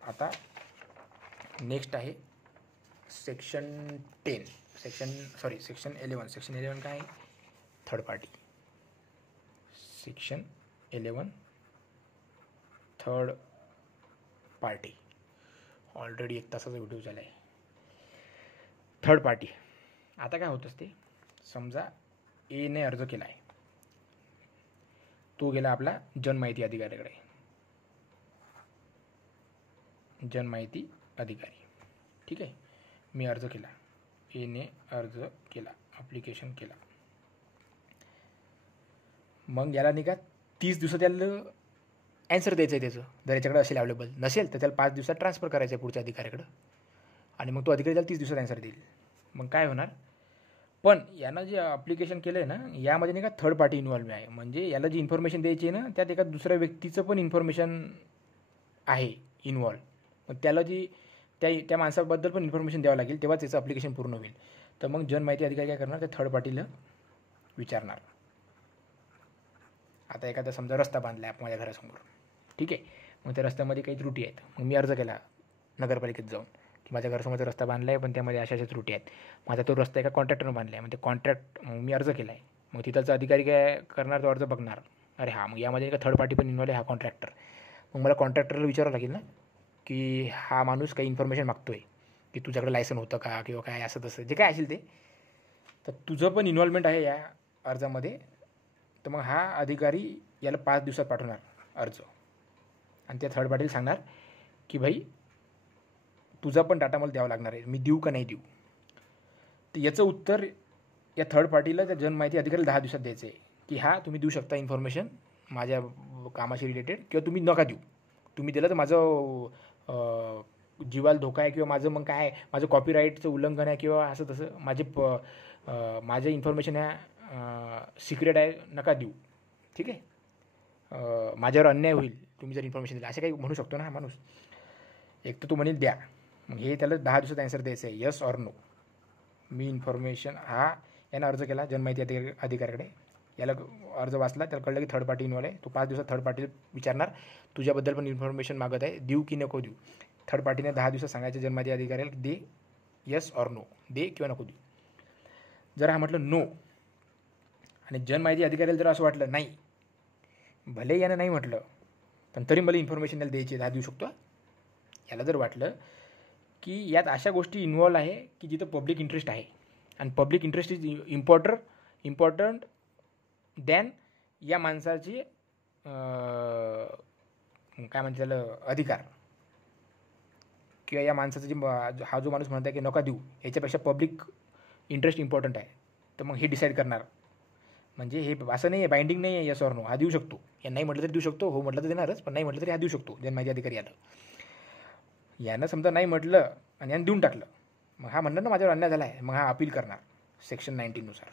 आता नेक्स्ट आहे सेक्शन 11. सेक्शन 11 काय आहे? Third party. Section 11 third party. Already 1 तासाचा व्हिडिओ झाला आहे. Third party. आता काय होत असते, समजा एने अर्ज केला आहे, तो गेला आपला जनमाहिती अधिकाऱ्याकडे. जनमाहिती अधिकारी, ठीक आहे. मी अर्ज केला, एने अर्ज केला, ॲप्लिकेशन केला. मग याला नाही का 30 दिवसात त्याला ॲन्सर द्यायचं आहे त्याचं. जर याच्याकडे असेल अवेलेबल, नसेल तर त्याला 5 दिवसात ट्रान्सफर करायचं आहे पुढच्या अधिकाऱ्याकडं, आणि मग तो अधिकारी त्याला 30 दिवसात ॲन्सर देईल. मग काय होणार, पण यानं जे ॲप्लिकेशन केलं आहे ना, यामध्ये नाही का थर्ड पार्टी इन्व्हॉल्व आहे. म्हणजे याला जी इन्फॉर्मेशन द्यायची आहे ना, त्यात एका दुसऱ्या व्यक्तीचं पण इन्फॉर्मेशन आहे इन्व्हॉल्व. मग त्याला जी त्या माणसाबद्दल पण इन्फॉर्मेशन द्यावं लागेल, तेव्हाच त्याचं ॲप्लिकेशन पूर्ण होईल. तर मग जनमाहिती अधिकारी काय करणार, त्या थर्ड पार्टीला विचारणार. आता एखादा समजा रस्ता बांधला आहे माझ्या घरासमोर, ठीक आहे. मग त्या रस्त्यामध्ये काही त्रुटी आहेत. मग मी अर्ज केला नगरपालिकेत जाऊन की माझ्या घरासमोरचा रस्ता बांधला आहे, पण त्यामध्ये अशा त्रुटी आहेत. माझा तो रस्ता एका कॉन्ट्रॅक्टरनं बांधला आहे. मग ते मग मी अर्ज केला आहे. मग तिथलचा अधिकारी काय करणार, तो अर्ज बघणार. अरे हां, मग यामध्ये का थर्ड पार्टी पण इन्व्हॉल्व आहे, हा कॉन्ट्रॅक्टर. मग मला कॉन्ट्रॅक्टरला विचारावं लागेल ना की हा माणूस काही इन्फॉर्मेशन मागतो आहे की तुझ्याकडे लायसन होतं का किंवा काय असं तसं जे काय असेल ते. तर तुझं पण इन्व्हॉल्वमेंट आहे या अर्जामध्ये. तर मग हा अधिकारी याला 5 दिवसात पाठवणार अर्ज, आणि त्या थर्ड पार्टीला सांगणार की भाई तुझा पण डाटा मला द्यावा लागणार आहे, मी देऊ का नाही देऊ. तर याचं उत्तर या थर्ड पार्टीला त्या जनमाहिती अधिकाऱ्याला 10 दिवसात द्यायचं आहे की हा तुम्ही देऊ शकता इन्फॉर्मेशन माझ्या कामाशी रिलेटेड, किंवा तुम्ही नका देऊ. तुम्ही दिलं तर माझं जीवाला धोका आहे, किंवा माझं मग काय माझं कॉपीराईटचं उल्लंघन आहे, किंवा असं तसं माझे इन्फॉर्मेशन ह्या सिक्रेट आहे, नका देऊ. ठीक आहे, माझ्यावर अन्याय होईल तुम्ही जर इन्फॉर्मेशन दिलं, असं काही म्हणू शकतो ना हा माणूस. एक तर तू म्हणेल द्या, मग हे त्याला 10 दिवसात ॲन्सर द्यायचं आहे, यस ऑर नो. मी इन्फॉर्मेशन यानं अर्ज केला जनमाहिती अधिकाऱ्याकडे, याला अर्ज वाचला, त्याला कळलं की थर्ड पार्टी इन्व्हॉल्व आहे. तो 5 दिवसात थर्ड पार्टी विचारणार तुझ्याबद्दल पण इन्फॉर्मेशन मागत आहे, देऊ की नको देऊ. थर्ड पार्टीने 10 दिवसात सांगायचं जनमाहिती अधिकाऱ्याला दे, यस ऑर नो, दे किंवा नको देऊ. जर हा म्हटलं नो, आणि जनमाहिती अधिकाऱ्याला जर असं वाटलं नाही, भले यानं नाही म्हटलं पण तरी मला इन्फॉर्मेशन याला द्यायची 10 देऊ शकतो, याला जर वाटलं की यात अशा गोष्टी इन्व्हॉल्व आहे की जिथं पब्लिक इंटरेस्ट आहे, आणि public interest is important than या माणसाची काय म्हणते त्याला अधिकार, किंवा या माणसाचं जे हा जो माणूस म्हणत आहे की नका देऊ, याच्यापेक्षा पब्लिक इंटरेस्ट इम्पॉर्टंट आहे, तर मग हे डिसाईड करणार. म्हणजे हे असं नाही आहे, बाइंडिंग नाही आहे यस ऑर नो. हा देऊ शकतो, या नाही म्हटलं तरी देऊ शकतो, हो म्हटलं तर देणारच, पण नाही म्हटलं तरी हा देऊ शकतो जनमाहिती अधिकारी याला. यानं समजा नाही म्हटलं आणि यानं देऊन टाकलं, मग हा म्हणणार ना माझ्यावर अन्याय झाला आहे, मग हा अपील करणार सेक्शन 19 नुसार.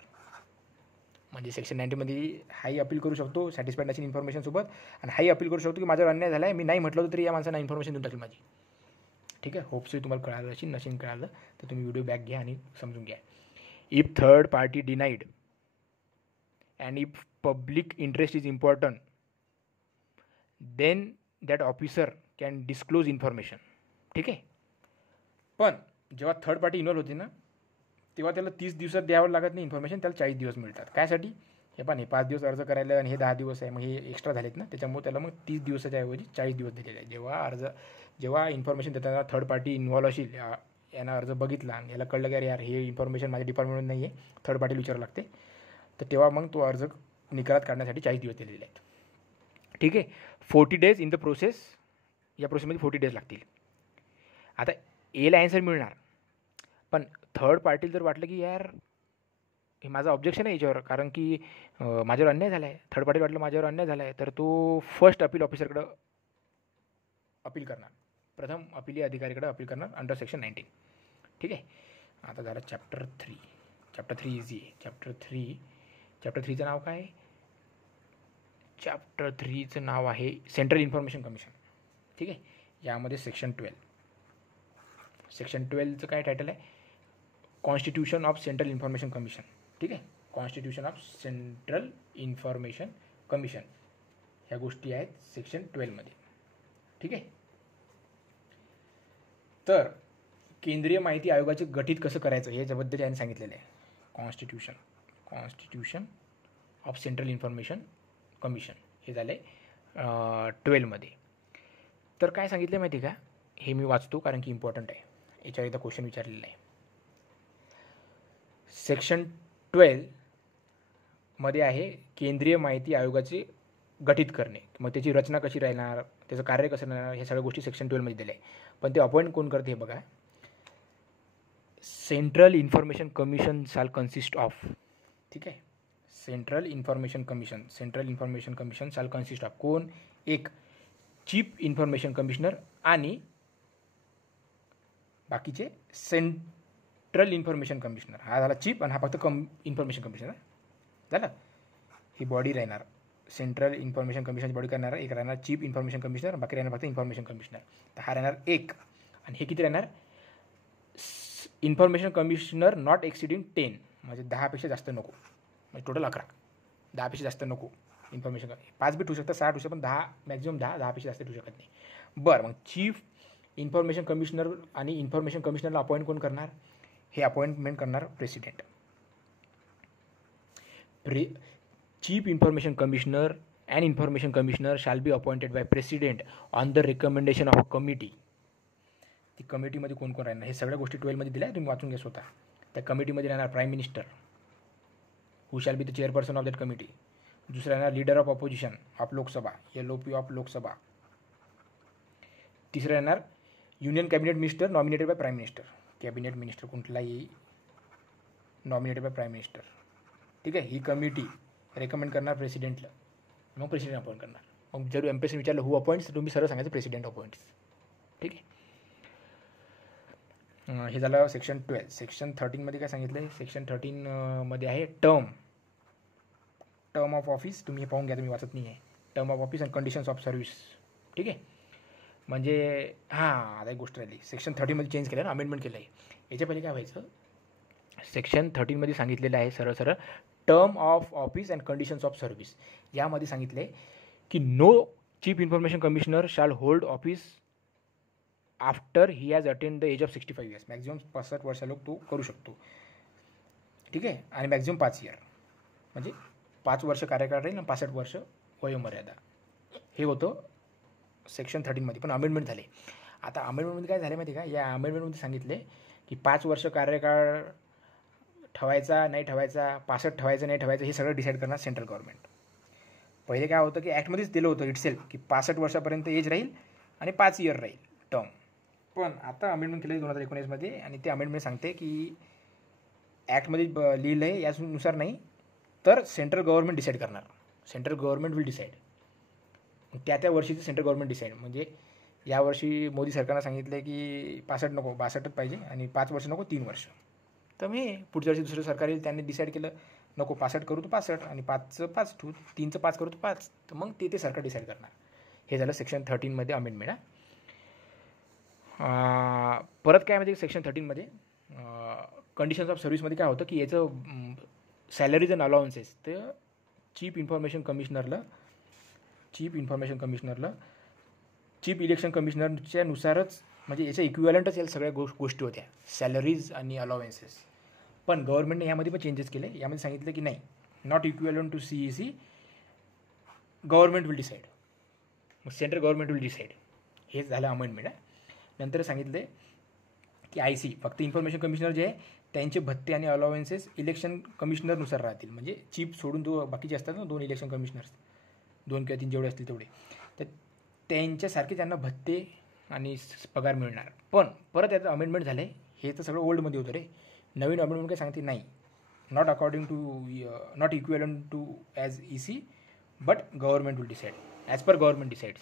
म्हणजे सेक्शन 19मध्ये हाही अपील करू शकतो सॅटिस्फाईड नसेल इन्फॉर्मेशनसोबत, आणि हाही अपील करू शकतो की माझ्यावर अन्याय झाला आहे, मी नाही म्हटलं तरी या माणसानं इन्फॉर्मेशन देऊन टाकली माझी. ठीक आहे, होपसो तुम्हाला कळालं असेल. नसेल कळालं तर तुम्ही व्हिडिओ बॅक घ्या आणि समजून घ्या. If third party denied and if public interest is important, then that officer can disclose information. ठीक आहे. पण जेव्हा थर्ड पार्टी इन्व्हॉल्व होती ना, तेव्हा त्याला 30 दिवसात द्यावं लागत नाही इन्फॉर्मेशन, त्याला 40 दिवस मिळतात. कायसाठी, हे पण हे 5 दिवस अर्ज करायला आणि हे 10 दिवस आहे, मग हे एक्स्ट्रा झालेत ना, त्याच्यामुळे त्याला मग 30 दिवसाच्या ऐवजी 40 दिवस दिलेले आहे. जेव्हा इन्फॉर्मेशन देताना थर्ड पार्टी इन्व्हॉल्व असेल, यानं अर्ज बघितला आणि याला कळलं की अरे यार हे इन्फॉर्मेशन माझ्या डिपार्टमेंटमध्ये नाही आहे, थर्ड पार्टीला विचारावं लागते, तर तेव्हा मग तो अर्ज निकालात काढण्यासाठी 40 दिवस दिलेले आहेत. ठीक आहे. 40 डेज इन द प्रोसेस, या प्रोसेसमध्ये 40 डेज लागतील. आता एला ॲन्सर मिळणार, पण थर्ड पार्टीला जर वाटलं की यार हे माझं ऑब्जेक्शन आहे याच्यावर, कारण की माझ्यावर अन्याय झाला आहे, थर्ड पार्टीला वाटलं माझ्यावर अन्याय झाला आहे, तर तो फर्स्ट अपील ऑफिसरकडं अपील करणार, प्रथम अपीली अधिकारीकडे अपील करणार अंडर सेक्शन 19. ठीक आहे. आता झालं चॅप्टर 3. चॅप्टर 3 इझी आहे. चॅप्टर 3चं नाव काय आहे? चॅप्टर 3चं नाव आहे सेंट्रल इन्फॉर्मेशन कमिशन. ठीक आहे. यामध्ये सेक्शन 12चं काय टायटल आहे, constitution of central information commission. ठीक आहे, constitution of central information commission ह्या गोष्टी आहेत सेक्शन 12मध्ये. ठीक आहे. तर केंद्रीय माहिती आयोगाचे गठीत कसं करायचं याच्याबद्दल यांनी सांगितलेलं आहे. Constitution of central information commission हे झालं आहे 12मध्ये. तर काय सांगितलं माहिती का, हे मी वाचतो कारण की इम्पॉर्टंट आहे, याच्यावर एकदा क्वेश्चन विचारलेला आहे. सेक्शन 12मध्ये आहे केंद्रीय माहिती आयोगाचे गठीत करणे. मग त्याची रचना कशी राहणार, त्याचं कार्य कसं राहणार, ह्या सगळ्या गोष्टी सेक्शन 12मध्ये दिल्या आहे. पण ते अपॉइंट कोण करते हे बघा, सेंट्रल इन्फॉर्मेशन कमिशन शाल कन्सिस्ट ऑफ. ठीक आहे, सेंट्रल इन्फॉर्मेशन कमिशन शाल कन्सिस्ट ऑफ कोण, एक चीफ इन्फॉर्मेशन कमिशनर आणि बाकीचे सेंट्रल इन्फॉर्मेशन कमिशनर. हा झाला चीफ आणि हा फक्त इन्फॉर्मेशन कमिशनर झालं. ही बॉडी राहणार, सेंट्रल इन्फॉर्मेशन कमिशनची बॉडी करणार, एक राहणार चीफ इन्फॉर्मेशन कमिशनर, बाकी राहणार फक्त इन्फॉर्मेशन कमिशनर. तर हा राहणार एक. आणि हे किती राहणार, इन्फॉर्मेशन कमिशनर नॉट एक्सिडिंग 10, म्हणजे 10पेक्षा जास्त नको, म्हणजे टोटल 11, 10पेक्षा जास्त नको. इन्फॉर्मेशन 5 बी ठेवू शकतात, 6 ठेवू शकतात, पण 10 मॅक्झिमम 10पेक्षा जास्त ठेवू शकत नाही. बरं, मग चीफ इन्फॉर्मेशन कमिशनर आणि इन्फॉर्मेशन कमिशनरला अपॉइंट कोण करणार, हे अपॉइंटमेंट करणार president. Chief information commissioner and information commissioner shall be appointed by president on the recommendation of a committee. ती कमिटीमध्ये कोण कोण राहणार हे सगळ्या गोष्टी 12मध्ये दिल्या, तुम्ही वाचून घ्या स्वतः. त्या कमिटीमध्ये राहणार prime minister, who shall be the chairperson of that committee. दुसरं राहणार leader of opposition of Lok Sabha, LOP of Lok Sabha. तिसरं राहणार union cabinet minister nominated by prime minister. Cabinet minister कुठलाही नॉमिनेटेड बाय प्राईम मिनिस्टर. ठीक आहे, ही कमिटी रेकमेंड करणार प्रेसिडेंटला, मग president appoint करणार. मग जर एमपीएससी विचारलं हू अपॉइंट्स, तर तुम्ही सरळ सांगायचं प्रेसिडेंट अपॉइंट्स. ठीक आहे, हे झालं सेक्शन 12. सेक्शन 13मध्ये काय सांगितलं आहे, सेक्शन 13मध्ये आहे टर्म ऑफ ऑफिस. तुम्ही हे पाहून घ्या, तुम्ही वाचत नाही आहे. Term of office and conditions of service. ठीक आहे, म्हणजे आता एक गोष्ट राहिली, सेक्शन 13मध्ये चेंज केलं ना, अमेंडमेंट केलं आहे. याच्या पहिले काय व्हायचं, सेक्शन 13मध्ये सांगितलेलं आहे सरळ term of office and conditions of service. यामध्ये सांगितले की no chief information commissioner shall hold office after he has attend the age of 65 years. Maximum 65 वर्षा लोक तो करू शकतो. ठीक आहे, आणि मॅक्झिमम 5 इयर, म्हणजे 5 वर्ष कार्यकाळ राहील आणि 65 वर्ष वयोमर्यादा. हे होतं सेक्शन 13मध्ये, पण अमेंडमेंट झाले. आता अमेंडमेंटमध्ये काय झाले माहिती का, या अमेंडमेंटमध्ये सांगितले की 5 वर्ष कार्यकाळ ठेवायचा नाही ठेवायचा, 65 ठेवायचं नाही ठेवायचं, हे सगळं डिसाईड करणार सेंट्रल गव्हर्नमेंट. पहिले काय होतं की ॲक्टमध्येच दिलं होतं इटसेल्फ की 65 वर्षापर्यंत एज राहील आणि 5 इयर राहील टर्म. पण आता अमेंडमेंट केलं 2019मध्ये, आणि ते अमेंडमेंट सांगते की ॲक्टमध्ये लिहिलं आहे यानुसार नाही, तर सेंट्रल गव्हर्नमेंट डिसाईड करणार. सेंट्रल गव्हर्नमेंट विल डिसाईड, त्या वर्षीचं सेंट्रल गव्हर्नमेंट डिसाईड. म्हणजे यावर्षी मोदी सरकारनं सांगितलं आहे की 65 नको, 62च पाहिजे, आणि 5 वर्ष नको, 3 वर्ष. तर मी पुढच्या वर्षी दुसरं सरकार येईल, त्यांनी डिसाईड केलं नको 65 करू तर 65, आणि 5चं 5 ठेवू, 3चं 5 करू तर 5. तर मग ते सरकार डिसाईड करणार. हे झालं सेक्शन 13मध्ये अमेंडमेंट. परत काय म्हणजे सेक्शन 13मध्ये कंडिशन्स ऑफ सर्व्हिसमध्ये काय होतं की याचं सॅलरीज अँड अलाउन्सेस तर चीफ इन्फॉर्मेशन कमिशनरला चीफ इलेक्शन कमिशनरच्या नुसारच, म्हणजे याच्या इक्विवलंटच या सगळ्या गोष्टी होत्या, सॅलरीज आणि अलाउन्सेस. पण गव्हर्नमेंटने यामध्ये पण चेंजेस केले. यामध्ये सांगितलं की नाही, not equivalent to CEC, government will decide, मग सेंट्रल गव्हर्नमेंट विल डिसाईड. हे झालं अमेंडमेंट. नंतर सांगितले की IC फक्त इन्फॉर्मेशन कमिशनर जे आहे त्यांचे भत्ते आणि अलाउन्सेस इलेक्शन कमिशनरनुसार राहतील. म्हणजे चीफ सोडून बाकीचे असतात ना 2 इलेक्शन कमिशनर्स, 2 किंवा 3 जेवढे असतील तेवढे, तर त्यांच्यासारखे त्यांना भत्ते आणि पगार मिळणार. पण परत याचं अमेंडमेंट झालं आहे. हे तर सगळं ओल्डमध्ये होतं रे. नवीन अमेंडमेंट काय सांगते, नाही, not according to not equivalent to as EC, but government will decide as per government decides.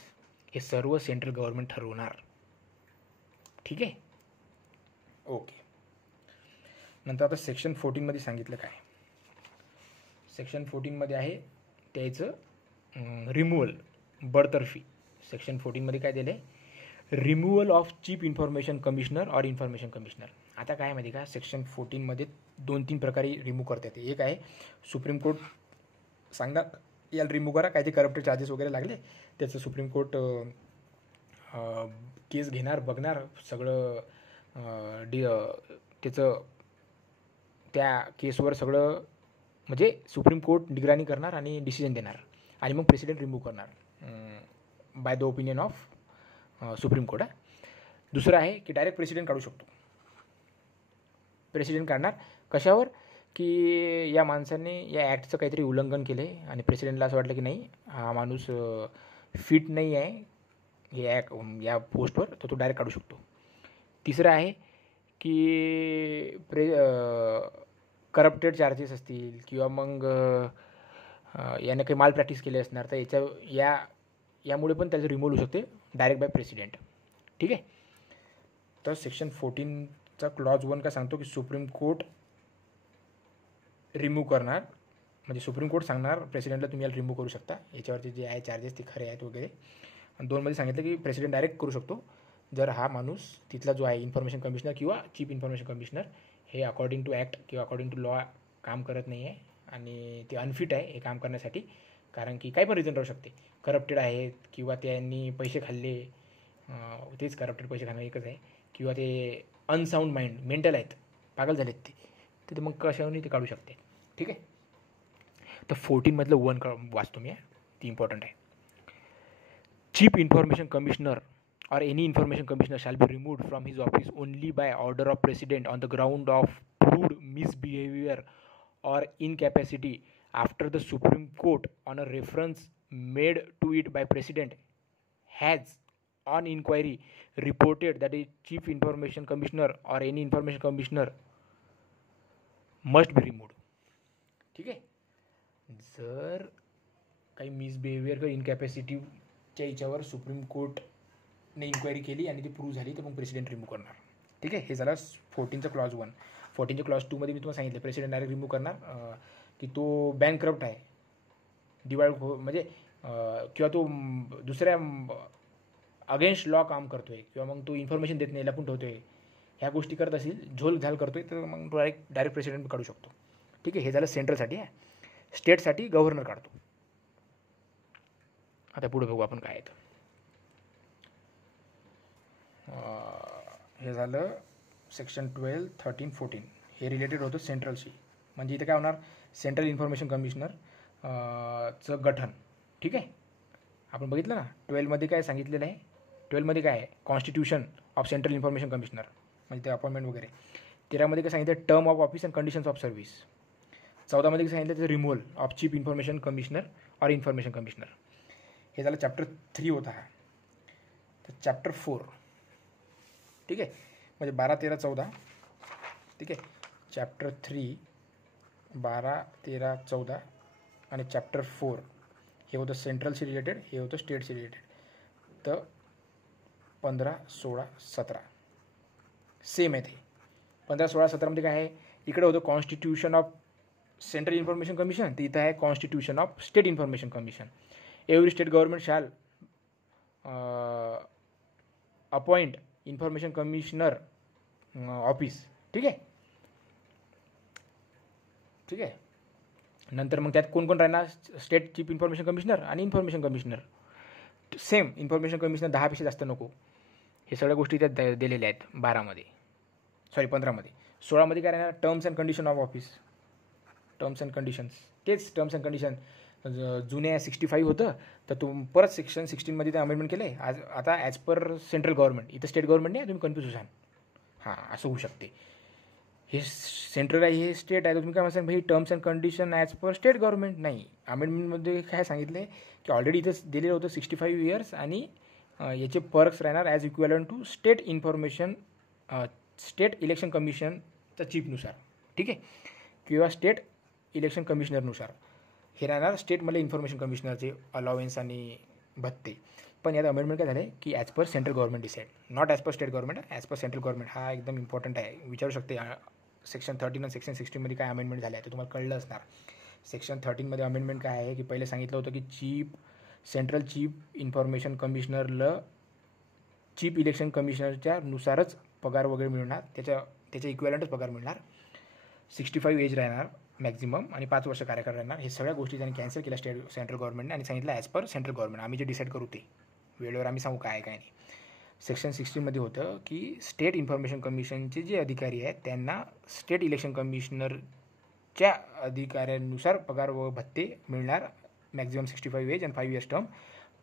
हे सर्व सेंट्रल गव्हर्नमेंट ठरवणार. ठीक आहे, ओके. नंतर आता सेक्शन 14मध्ये सांगितलं काय, सेक्शन 14मध्ये आहे त्याचं रिमूव्हल, बडतर्फी. सेक्शन 14मध्ये काय दिलं आहे, removal of chief information commissioner और इन्फॉर्मेशन कमिशनर. आता काय माहिती का, सेक्शन 14मध्ये 2-3 प्रकारे रिमूव्ह करता येते. एक आहे सुप्रीम कोर्ट सांगणार याला रिमूव्ह करा, काय ते करप्टेड चार्जेस वगैरे लागले त्याचं सुप्रीम कोर्ट केस घेणार, बघणार सगळं, त्याचं त्या केसवर सगळं म्हणजे सुप्रीम कोर्ट निगराणी करणार आणि डिसिजन देणार आणि मग प्रेसिडेंट रिमूव्ह करणार by the opinion of supreme court. दुसरं आहे की डायरेक्ट प्रेसिडेंट काढू शकतो. प्रेसिडेंट काढणार कशावर, की या माणसाने या ॲक्टचं काहीतरी उल्लंघन केलं आहे आणि प्रेसिडेंटला असं वाटलं की नाही हा माणूस फिट नाही आहे या पोस्टवर, तर तो डायरेक्ट काढू शकतो. तिसरं आहे की करप्टेड चार्जेस असतील किंवा मग याने काही माल प्रॅक्टिस केली असणार तर यामुळे पण त्याचं रिमूव्ह होऊ शकते डायरेक्ट बाय प्रेसिडेंट. ठीक आहे. तर सेक्शन 14चा क्लॉज 1 काय सांगतो की सुप्रीम कोर्ट रिमूव्ह करणार, म्हणजे सुप्रीम कोर्ट सांगणार प्रेसिडेंटला तुम्ही याला रिमूव्ह करू शकता, याच्यावरचे जे आहे चार्जेस ते खरे आहेत वगैरे. आणि 2मध्ये सांगितलं की प्रेसिडेंट डायरेक्ट करू शकतो जर हा माणूस तिथला जो आहे इन्फॉर्मेशन कमिशनर किंवा चीफ इन्फॉर्मेशन कमिशनर हे अकॉर्डिंग टू ॲक्ट किंवा अकॉर्डिंग टू लॉ काम करत नाही आहे आणि ते अनफिट आहे हे काम करण्यासाठी, कारण की काही पण रिझन राहू शकते. करप्टेड आहेत किंवा त्यांनी पैसे खाल्ले, तेच करप्टेड पैसे खाणं एकच आहे, किंवा ते अनसाऊंड माइंड मेंटल आहेत, पागल झालेत ते मग कशावरही ते काढू शकते. ठीक आहे. तर 14मधलं 1 वाचतो मी, ती इम्पॉर्टंट आहे. Chief information commissioner or any information commissioner shall be removed from his office only by order of president on the ground of proved misbehavior or incapacity after the Supreme Court on a reference made to it by president has on inquiry reported that a chief information commissioner or any information commissioner must be removed. ठीक आहे. जर काही misbehaviour किंवा इनकॅपॅसिटीच्या याच्यावर supreme कोर्टने inquiry केली आणि ती prove झाली तर मग प्रेसिडेंट रिमूव्ह करणार. ठीक आहे. हे झालं 14चं क्लॉज 1. 14च्या क्लॉज 2मध्ये मी तुम्हाला सांगितलं प्रेसिडेंट डायरेक्ट रिमूव्ह करणार की तो बँकक्रप्ट आहे, म्हणजे किंवा तो दुसऱ्या अगेन्स्ट लॉ काम करतो आहे किंवा मग तो इन्फॉर्मेशन देत नाही, लपून ठेवतो आहे, ह्या गोष्टी करत असेल, झोल झाल करतो आहे, तर मग तो डायरेक्ट प्रेसिडेंट काढू शकतो. ठीक आहे. हे झालं सेंट्रलसाठी आहे. स्टेटसाठी गव्हर्नर काढतो. आता पुढे बघू आपण काय आहे. हे झालं सेक्शन 12, 13, 14. हे रिलेटेड होतं सेंट्रलशी. म्हणजे इथे काय होणार, सेंट्रल इन्फॉर्मेशन कमिशनर चं गठन. ठीक आहे. आपण बघितलं ना 12मध्ये काय सांगितलेलं आहे. 12मध्ये काय आहे, constitution of central information commissioner, म्हणजे ते अपॉइंटमेंट वगैरे. 13मध्ये काय सांगितलं, term of office and conditions of service. 14मध्ये काय सांगितलं, त्याचं removal of chief information commissioner और इन्फॉर्मेशन कमिशनर. हे झालं चॅप्टर 3 होता हा. तर चॅप्टर 4. ठीक आहे. म्हणजे 12, 13, 14. ठीक आहे. चॅप्टर 3 12, 13, 14 आणि चॅप्टर 4 हे होतं सेंट्रलशी रिलेटेड, हे होतं स्टेटशी रिलेटेड. तर 15, 16, 17 सेम आहे. ते 15, 16, 17मध्ये काय आहे, इकडे होतं constitution of central information commission, तर इथं आहे constitution of state information commission. Every state government shall appoint information commissioner office. ठीक आहे. ठीक आहे. नंतर मग त्यात कोण कोण राहणार, स्टेट चीफ इन्फॉर्मेशन कमिशनर आणि information commissioner. Same information commissioner 10पेक्षा जास्त नको. हे सगळ्या गोष्टी त्यात दिलेल्या आहेत 15मध्ये. 16मध्ये काय राहणार, terms and condition of office. Terms and conditions, तेच टर्म्स अँड कंडिशन. जुने 65 होतं, तर परत सेक्शन 16मध्ये ते अमेंडमेंट केलं आहे. आता ॲज पर सेंट्रल गव्हर्नमेंट, इथं स्टेट गव्हर्नमेंट नाही, तुम्ही कन्फ्यूज होसाल. हां, असं होऊ शकते. हे सेंट्रल आहे, हे स्टेट आहे, तर तुम्ही काय म्हणसाल भाई terms and condition as per state government. नाही, अमेंडमेंटमध्ये काय सांगितलं आहे की ऑलरेडी इथं दिलेलं होतं 65 इयर्स आणि याचे पर्क्स राहणार as equivalent to state election कमिशनच्या चीफनुसार. ठीक आहे. किंवा स्टेट इलेक्शन कमिशनरनुसार हे राहणार स्टेटमधले इन्फॉर्मेशन कमिशनरचे अलाउन्स आणि भत्ते. पण यात अमेंडमेंट काय झालं आहे की as per central government decide, not as per state government, as per central government. हा एकदम इम्पॉर्टंट आहे, विचारू शकते. सेक्शन 13 आणि सेक्शन 16मध्ये काय अमेंडमेंट झाले आहे ते तुम्हाला कळलं असणार. सेक्शन 13मध्ये अमेंडमेंट काय आहे की पहिले सांगितलं होतं की सेंट्रल चीफ इन्फॉर्मेशन कमिशनरला चीफ इलेक्शन कमिशनरच्या नुसारच पगार वगैरे मिळणार, त्याच्या इक्वेलंटच पगार मिळणार. 65 एज राहणार मॅक्झिमम आणि 5 वर्ष कार्यकाळ राहणार. हे सगळ्या गोष्टी त्यांनी कॅन्सल केल्या सेंट्रल गव्हर्नमेंटने आणि सांगितलं ॲज पर सेंट्रल गव्हर्नमेंट. आम्ही जे डिसाईड करू ते वेळेवर आम्ही सांगू काय काय नाही. सेक्शन 16मध्ये होतं की स्टेट इन्फॉर्मेशन कमिशनचे जे अधिकारी आहेत त्यांना स्टेट इलेक्शन कमिशनरच्या अधिकाऱ्यानुसार पगार व भत्ते मिळणार, मॅक्झिमम 65 एज आणि 5 इयर्स टर्म.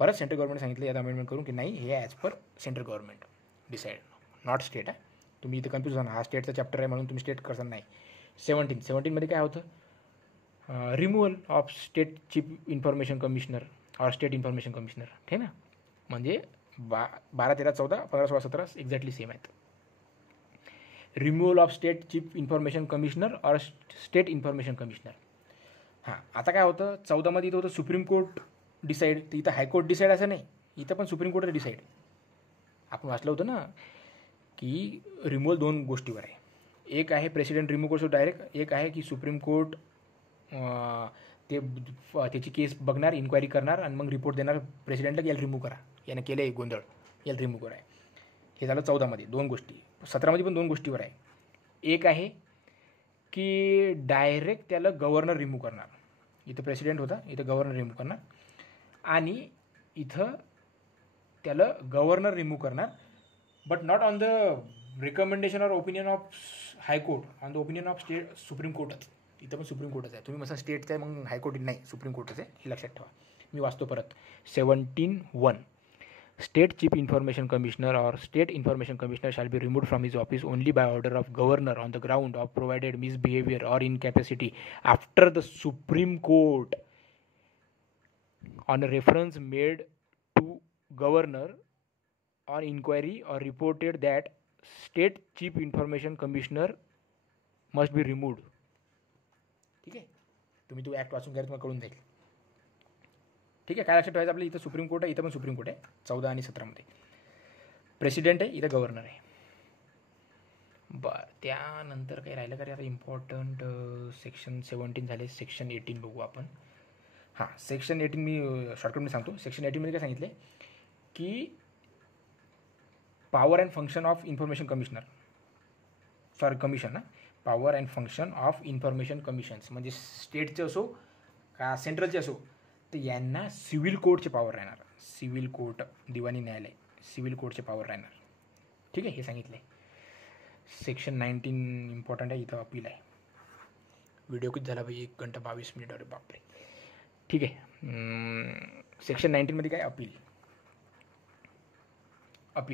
परत सेंट्रल गव्हर्नमेंट सांगितलं यात अमेंडमेंट करून की नाही, हे as per central government decide, not state आहे. तुम्ही इथं कन्फ्यूज झाला, हा स्टेटचा चॅप्टर आहे म्हणून तुम्ही स्टेट करता नाही. 17मध्ये काय होतं, removal of state chief information commissioner और स्टेट इन्फॉर्मेशन कमिशनर. ठीक ना, म्हणजे 12, 13, 14, 15, 16, 17 एक्झॅक्टली सेम आहेत. Removal of state chief information commissioner और स्टेट इन्फॉर्मेशन कमिशनर. हां, आता काय होतं 14मध्ये इथं होतं सुप्रीम कोर्ट डिसाईड, तर इथं हायकोर्ट डिसाईड असं नाही, इथं पण सुप्रीम कोर्ट डिसाईड. आपण वाचलं होतं ना की रिमूव्हल 2 गोष्टीवर आहे. एक आहे प्रेसिडेंट रिमूव्ह करू शकतो डायरेक्ट, एक आहे की सुप्रीम कोर्ट त्याची केस बघणार, इन्क्वायरी करणार आणि मग रिपोर्ट देणार प्रेसिडेंटला की याला रिमूव्ह करा, यानं केलं आहे गोंधळ, याला रिमूव्ह करा. हे झालं 14मध्ये 2 गोष्टी. 17मध्ये पण 2 गोष्टीवर आहे. एक आहे की डायरेक्ट त्याला गव्हर्नर रिमूव्ह करणार, इथं प्रेसिडेंट होता, इथं गव्हर्नर रिमूव्ह करणार, आणि इथं त्याला गव्हर्नर रिमूव्ह करणार, but not on the recommendation और opinion of high court, on the opinion of state supreme कोर्टच. इथं पण सुप्रीम कोर्टच आहे. तुम्ही मस्त स्टेटचं आहे मग हायकोर्ट नाही, सुप्रीम कोर्टच आहे, हे लक्षात ठेवा. मी वाचतो परत. 17(1) स्टेट चीफ इन्फॉर्मेशन कमिशनर और state information commissioner shall be removed from his office only by order of governor on the ground of provided misbehaviour और incapacity after the supreme court on a reference made to governor on inquiry or reported that state chief information commissioner must be removed. ठीक आहे, तुम्ही तो act वाचून घ्या, तुम्हाला कळून जाईल. ठीक आहे, काय लक्षात ठेवायचं आपलं, इथं सुप्रीम कोर्ट आहे, इथं पण सुप्रीम कोर्ट आहे. 14 आणि 17मध्ये प्रेसिडेंट आहे, इथं गव्हर्नर आहे. बरं, त्यानंतर काही राहिलं का रे आता इम्पॉर्टंट. सेक्शन 17 झाले, सेक्शन 18 बघू आपण. हां, सेक्शन 18 मी शॉर्टकटमध्ये सांगतो. सेक्शन 18मध्ये काय सांगितले की power and function of information commissioner, sorry commission ना, power and function of information commissions, म्हणजे स्टेटचे असो का सेंट्रलचे असो, तर यांना सिव्हिल कोर्टचे पॉवर राहणार. सिव्हिल कोर्ट, दिवाणी न्यायालय, सिव्हिल कोर्टचे पॉवर राहणार. ठीक आहे, हे सांगितलं आहे. सेक्शन 19 इम्पॉर्टंट आहे, इथं अपील आहे. व्हिडिओ किती झाला भाई, 1 घंटा 22 मिनिट, अरे बापरे. ठीक आहे, सेक्शन 19मध्ये काय, अपील.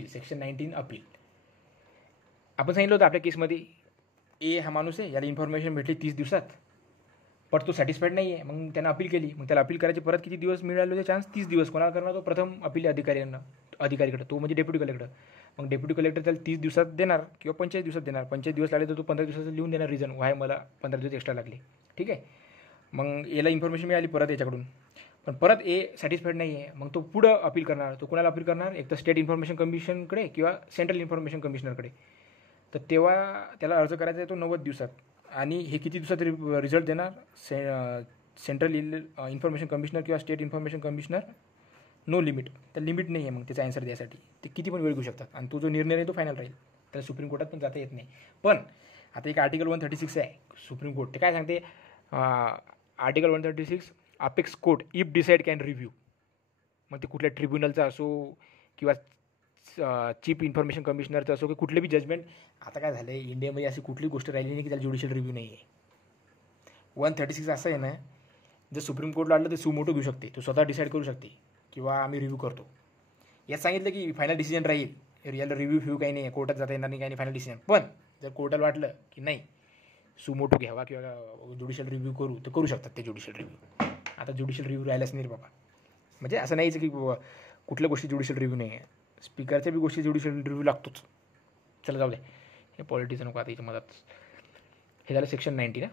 Section 19 appeal. आपण सांगितलं होतं आपल्या केसमध्ये, ए हा माणूस आहे, याला इन्फॉर्मेशन भेटली 30 दिवसात, पण तो सॅटिस्फाईड नाही आहे, मग त्यानं अपील केली. मग त्याला अपील करायचे परत किती दिवस मिळाले होते चान्स, 30 दिवस. कोणाला करणार, तो प्रथम अपील अधिकारीकडे, तो म्हणजे डेप्युटी कलेक्टर. मग डेप्युटी कलेक्टर त्याला 30 दिवसात देणार किंवा 45 दिवसात देणार. 45 दिवस लागले तर तो 15 दिवसाचं लिहून देणार रिझन, व्हाय मला 15 दिवस एक्स्ट्रा लागले. ठीक आहे, मग याला इन्फॉर्मेशन मिळाली परत याच्याकडून, पण परत ए सॅटिस्फाईड नाही आहे, मग तो पुढं अपील करणार. तो कोणाला अपील करणार, एक तर स्टेट इन्फॉर्मेशन कमिशनकडे किंवा सेंट्रल इन्फॉर्मेशन कमिशनरकडे. तर तेव्हा त्याला अर्ज करायचा आहे तो 90 दिवसात. आणि हे किती दिवसात रिझल्ट देणार, सेंट्रल इन्फॉर्मेशन कमिशनर किंवा state information commissioner, no limit. तर लिमिट नाही आहे मग त्याचा आन्सर द्यायसाठी, ते किती पण वेळ घेऊ शकतात. आणि तो जो निर्णय आहे तो फायनल राहील, त्याला सुप्रीम कोर्टात पण जाता येत नाही. पण आता एक आर्टिकल 136 आहे सुप्रीम कोर्ट, ते काय सांगते, article 136 apex court if decide can review. मग ते कुठल्या ट्रिब्युनलचा असो किंवा चीफ इन्फॉर्मेशन कमिशनरचं असो की कुठले बी जजमेंट. आता काय झालं आहे, इंडियामध्ये अशी कुठली गोष्ट राहिली नाही की त्याला ज्युडिशियल रिव्ह्यू नाही आहे. 136 असं आहे ना, जर सुप्रीम कोर्टला आलं तर सुमोटो घेऊ शकते, तो स्वतः डिसाईड करू शकते किंवा आम्ही रिव्ह्यू करतो. यात सांगितलं की फायनल डिसिजन राहील, याला रिव्ह्यू काही नाही आहे, कोर्टात जाता येणार नाही, काही नाही, फायनल डिसिजन. पण जर कोर्टाला वाटलं की नाही सुमोटो घ्यावा किंवा ज्युडिशियल रिव्ह्यू करू, तर करू शकतात ते ज्युडिशियल रिव्ह्यू. आता ज्युडिशियल रिव्ह्यू राहिलाच नाही रे बाबा. म्हणजे असं नाहीच की कुठल्या गोष्टी ज्युडिशियल रिव्ह्यू नाही आहे, स्पीकरच्या बी गोष्टी ज्युडिशियल रिव्ह्यू लागतोच. चला जाऊ दे, हे पॉलिटिक्स नको आता याच्या मदत. हे झालं सेक्शन 19 ना.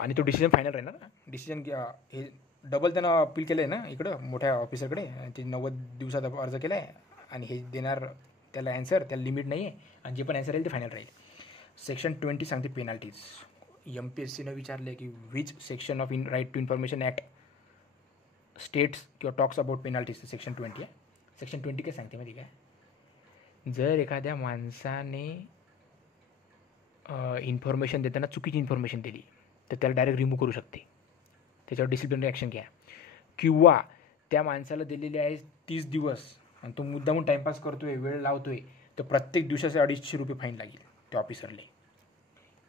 आणि तो डिसिजन फायनल राहणार. डिसिजन हे डबल त्यानं अपील केलं आहे ना इकडं मोठ्या ऑफिसरकडे, ते 90 दिवसात अर्ज केला आहे आणि हे देणार त्याला ॲन्सर, त्याला लिमिट नाही आहे, आणि जे पण ॲन्सर राहील ते फायनल राहील. सेक्शन 20 सांगते पेनाल्टीज. MPSCनं विचारलं आहे की which section of right to information act states किंवा टॉक्स अबाउट पेनाल्टीज, सेक्शन 20 आहे. सेक्शन 20 काय सांगते माहिती काय, जर एखाद्या माणसाने इन्फॉर्मेशन देताना चुकीची इन्फॉर्मेशन दिली तर त्याला डायरेक्ट रिमूव्ह करू शकते, त्याच्यावर डिसिप्लिनरी ॲक्शन घ्या. किंवा त्या माणसाला दिलेले आहे 30 दिवस आणि तो मुद्दामून टाईमपास करतो आहे, वेळ लावतो आहे, तर प्रत्येक दिवसाचे 250 रुपये फाईन लागेल त्या ऑफिसरला.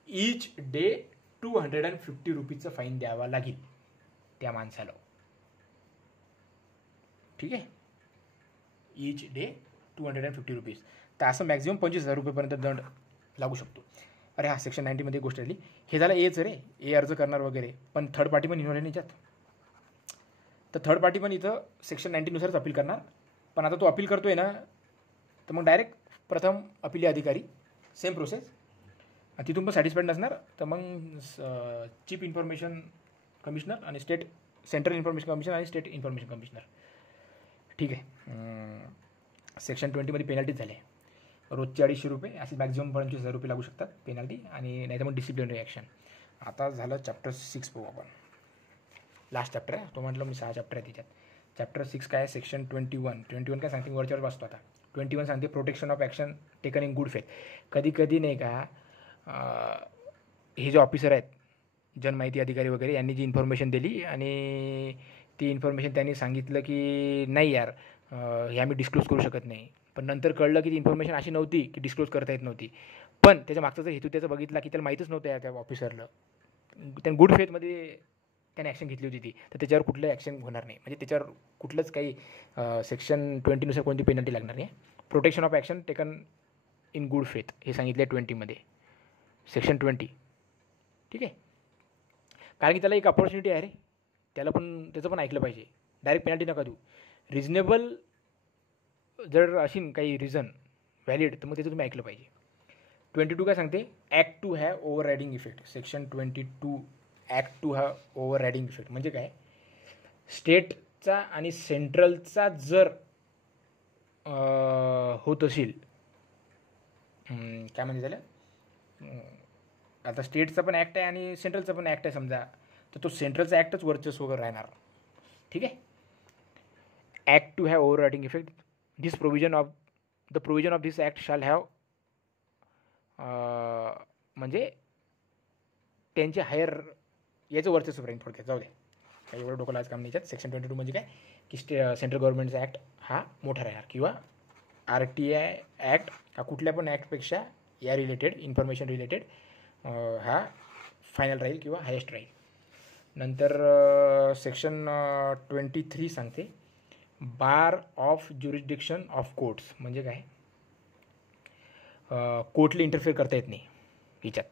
ईच डे 250 रुपीजचं फाईन द्यावा लागेल त्या माणसाला. ठीक आहे, ईच डे 250 रुपीज. तर असं मॅक्झिमम 25,000 रुपयेपर्यंत दंड लागू शकतो. अरे हा सेक्शन 90मध्ये गोष्ट आली. हे झालं एच रे, ए अर्ज करणार वगैरे, पण थर्ड पार्टी पण इन्व्हॉल्व आहे याच्यात. तर थर्ड पार्टी पण इथं सेक्शन 90नुसारच अपील करणार. पण आता तो अपील करतो आहे ना, तर मग डायरेक्ट प्रथम अपिली अधिकारी, सेम प्रोसेस, आणि तिथून पण सॅटिस्फाईड नसणार तर मग चीफ इन्फॉर्मेशन कमिशनर आणि सेंट्रल इन्फॉर्मेशन कमिशनर आणि स्टेट इन्फॉर्मेशन कमिशनर. ठीक आहे. सेक्शन 20मध्ये पेनल्टीज झाले, रोजचे 250 रुपये, असे मॅक्झिमम 25,000 रुपये लागू शकतात पेनल्टी, आणि नाही तर मग डिसिप्लिनरी ॲक्शन. आता झालं चॅप्टर 6 पाहू आपण. लास्ट चॅप्टर आहे तो, म्हटलं मी 6 चॅप्टर आहे त्याच्यात. चॅप्टर 6 काय, सेक्शन 21 काय सांगते, वरच्यावर वाचतो आता. 21 सांगते protection of action taken in good faith. कधी कधी नाही का, हे जे ऑफिसर आहेत, जनमाहिती अधिकारी वगैरे, यांनी जी इन्फॉर्मेशन दिली आणि ती इन्फॉर्मेशन त्यांनी सांगितलं की नाही यार हे आम्ही डिस्क्लोज करू शकत नाही, पण नंतर कळलं की ती इन्फॉर्मेशन अशी नव्हती की डिस्क्लोज करता येत नव्हती, पण त्याच्या मागचा जर हेतू त्याचा बघितला की त्याला माहीतच नव्हतं या त्या ऑफिसरला, त्याने गुड फेथमध्ये त्याने ॲक्शन घेतली होती ती, तर त्याच्यावर कुठलं ॲक्शन होणार नाही, म्हणजे त्याच्यावर कुठलंच काही सेक्शन 20नुसार कोणती पेनल्टी लागणार नाही. Protection of action taken in good faith हे सांगितलं आहे 20मध्ये, सेक्शन 20. ठीक आहे, कारण की त्याला एक अपॉर्च्युनिटी आहे रे, त्याला पण त्याचं पण ऐकलं पाहिजे. डायरेक्ट पेनल्टी नका देऊ, रिजनेबल जर अशी काही रिझन व्हॅलिड तर मग त्याचं तुम्ही ऐकलं पाहिजे. 22 काय सांगते, act to have over riding effect. Section 22 act to have over riding effect म्हणजे काय, स्टेटचा आणि सेंट्रलचा जर होत असेल, काय म्हणजे झालं, आता स्टेटचा पण ॲक्ट आहे आणि सेंट्रलचा पण ॲक्ट आहे समजा, तर तो सेंट्रलचा ॲक्टच वर्चस्व वगैरे राहणार. ठीक आहे, act to have over riding effect. This provision of the provision of this act shall have, म्हणजे त्यांचे हायर याचं वर्चस्व राहील थोडक्यात. जाऊ दे, काही एवढं डोकं लावायचं काम नाही याच्यात. सेक्शन 22 म्हणजे काय की सेंट्रल गव्हर्नमेंटचा ॲक्ट हा मोठा राहणार, किंवा RTI ॲक्ट हा कुठल्या पण ॲक्टपेक्षा या रिलेटेड, इन्फॉर्मेशन रिलेटेड हा फायनल राहील किंवा हायेस्ट राहील. नंतर सेक्शन 23 सांगते बार ऑफ ज्युरिस्डिक्शन ऑफ कोर्ट्स. म्हणजे काय, कोर्टला इंटरफेअर करता येत नाही याच्यात.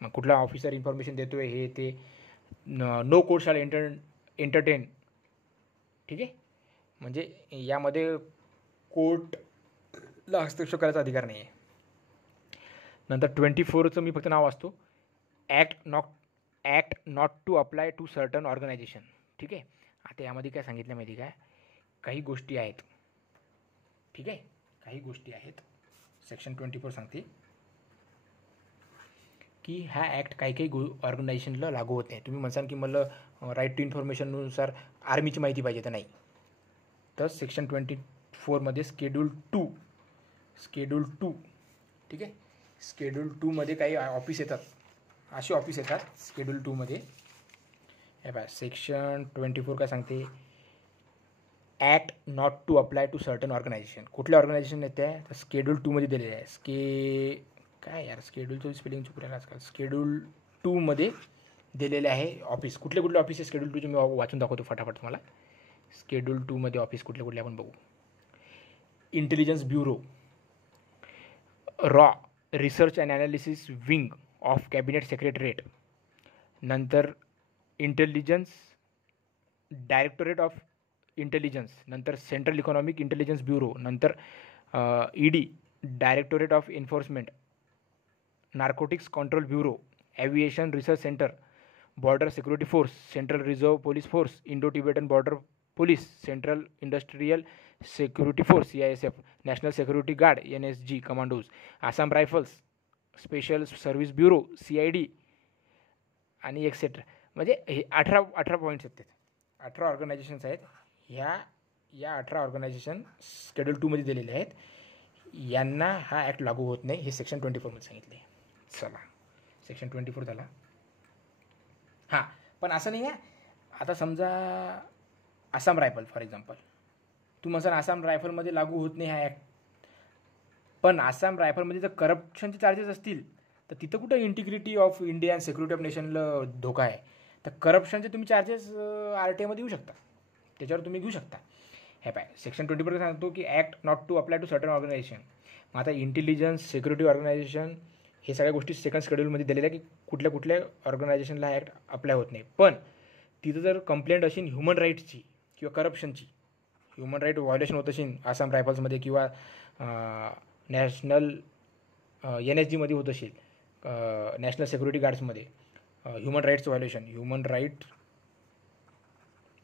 मग कुठला ऑफिसर इन्फॉर्मेशन देतो आहे हे ते, नो कोर्ट शाल एंटरटेन. ठीक आहे, म्हणजे यामध्ये कोर्टला हस्तक्षेप करायचा अधिकार नाही आहे. नंतर 24चं मी फक्त नाव वाचतो, act not to apply to certain organisation. ठीक आहे, आता यामध्ये काय सांगितलं माहिती काय, काही गोष्टी आहेत. ठीक आहे, काही गोष्टी आहेत. सेक्शन 24 सांगते की हा ॲक्ट काही ऑर्गनायझेशनला लागू होत नाही. तुम्ही म्हणसाल की मला राईट टू इन्फॉर्मेशननुसार आर्मीची माहिती पाहिजे, तर नाही. तर सेक्शन 24मध्ये शेड्यूल 2, ठीक आहे, शेड्यूल 2मध्ये काही ऑफिस येतात, असे ऑफिस येतात शेड्यूल 2मध्ये. हे बघा, सेक्शन 24 काय सांगते, act not to apply to certain organisation. कुठल्या ऑर्गनायझेशन येते आहे, तर शेड्यूल 2मध्ये दिलेले आहे. काय यार, शेड्यूलचं स्पेलिंग चुकलेलं आजकाल. शेड्यूल 2मध्ये दिलेले आहे ऑफिस. कुठले ऑफिस आहे शेड्यूल 2चे मी वाचून दाखवतो फटाफट तुम्हाला. शेड्यूल 2मध्ये ऑफिस कुठले आपण बघू. Intelligence bureau, raw research and analysis wing of cabinet secretariat. नंतर इंटेलिजन्स डायरेक्टोरेट ऑफ इंटेलिजन्स. नंतर सेंट्रल इकॉनॉमिक इंटेलिजन्स ब्युरो. नंतर ED directorate of enforcement. Narcotics control bureau. Aviation research centre. Border security force. Central reserve police force. Indo Tibetan border police. Central industrial security force CISF. National security guard NSG commandos. Assam rifles. Special service bureau CID आणि etcetera. म्हणजे हे 18 points आहेत. 18 organisations आहेत. ह्या या 18 organisation schedule 2मध्ये दिलेले आहेत, यांना हा ॲक्ट लागू होत नाही, हे सेक्शन 24मध्ये सांगितले. चला, सेक्शन 24 झाला. हां, पण असं नाही आहे. आता समजा आसाम रायफल फॉर एक्झाम्पल, तू म्हणसान आसाम रायफलमध्ये लागू होत नाही हा ॲक्ट, पण आसाम रायफलमध्ये जर करप्शनचे चार्जेस असतील तर तिथं कुठं integrity of India and security of नेशनला धोका आहे. तर करप्शनचे तुम्ही चार्जेस RTIमध्ये येऊ शकता, त्याच्यावर तुम्ही घेऊ शकता. हे पाय, सेक्शन 24 सांगतो की act not to apply to certain organisation. मग आता इंटेलिजन्स, सिक्युरिटी ऑर्गनायझेशन, हे सगळ्या गोष्टी सेकंड शेड्यूलमध्ये दिलेल्या आहे की कुठल्या कुठल्या ऑर्गनायझेशनला ॲक्ट अप्लाय होत नाही. पण तिथं जर कंप्लेंट असेल ह्युमन राईट्सची किंवा करप्शनची, ह्युमन राईट व्हायोलेशन होत असेल आसाम रायफल्समध्ये किंवा नॅशनल NSGमध्ये होत असेल, नॅशनल सिक्युरिटी गार्ड्समध्ये human rights violation, human right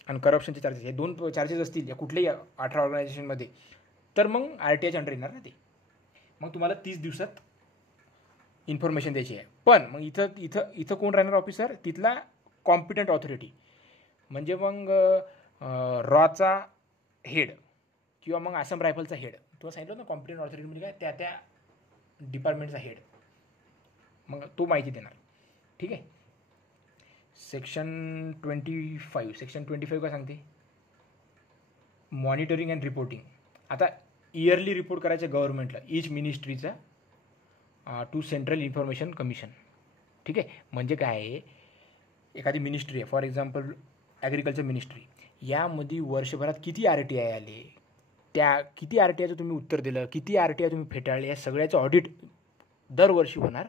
आणि करप्शनचे चार्जेस, हे 2 चार्जेस असतील या कुठल्याही 18 ऑर्गनायझेशनमध्ये, तर मग RTIच्या अंडर येणार ना ते. मग तुम्हाला 30 दिवसात इन्फॉर्मेशन द्यायची आहे. पण मग इथं कोण राहणार ऑफिसर? तिथला कॉम्पिटंट ऑथॉरिटी, म्हणजे मग रॉचा हेड किंवा मग आसाम रायफलचा हेड. तुला सांगितलं ना कॉम्पिटंट ऑथॉरिटी म्हणजे काय, त्या डिपार्टमेंटचा हेड, मग तो माहिती देणार. ठीक आहे. सेक्शन 25 काय सांगते? Monitoring and reporting. आता इयरली रिपोर्ट करायचं गव्हर्नमेंटला, ईच मिनिस्ट्रीचा टू सेंट्रल इन्फॉर्मेशन कमिशन. ठीक आहे. म्हणजे काय आहे, एखादी मिनिस्ट्री आहे, फॉर एक्झाम्पल ॲग्रिकल्चर मिनिस्ट्री, यामध्ये वर्षभरात किती RTI आले, त्या किती RTIचं तुम्ही उत्तर दिलं, किती RTI तुम्ही फेटाळले, या सगळ्याचं ऑडिट दरवर्षी होणार.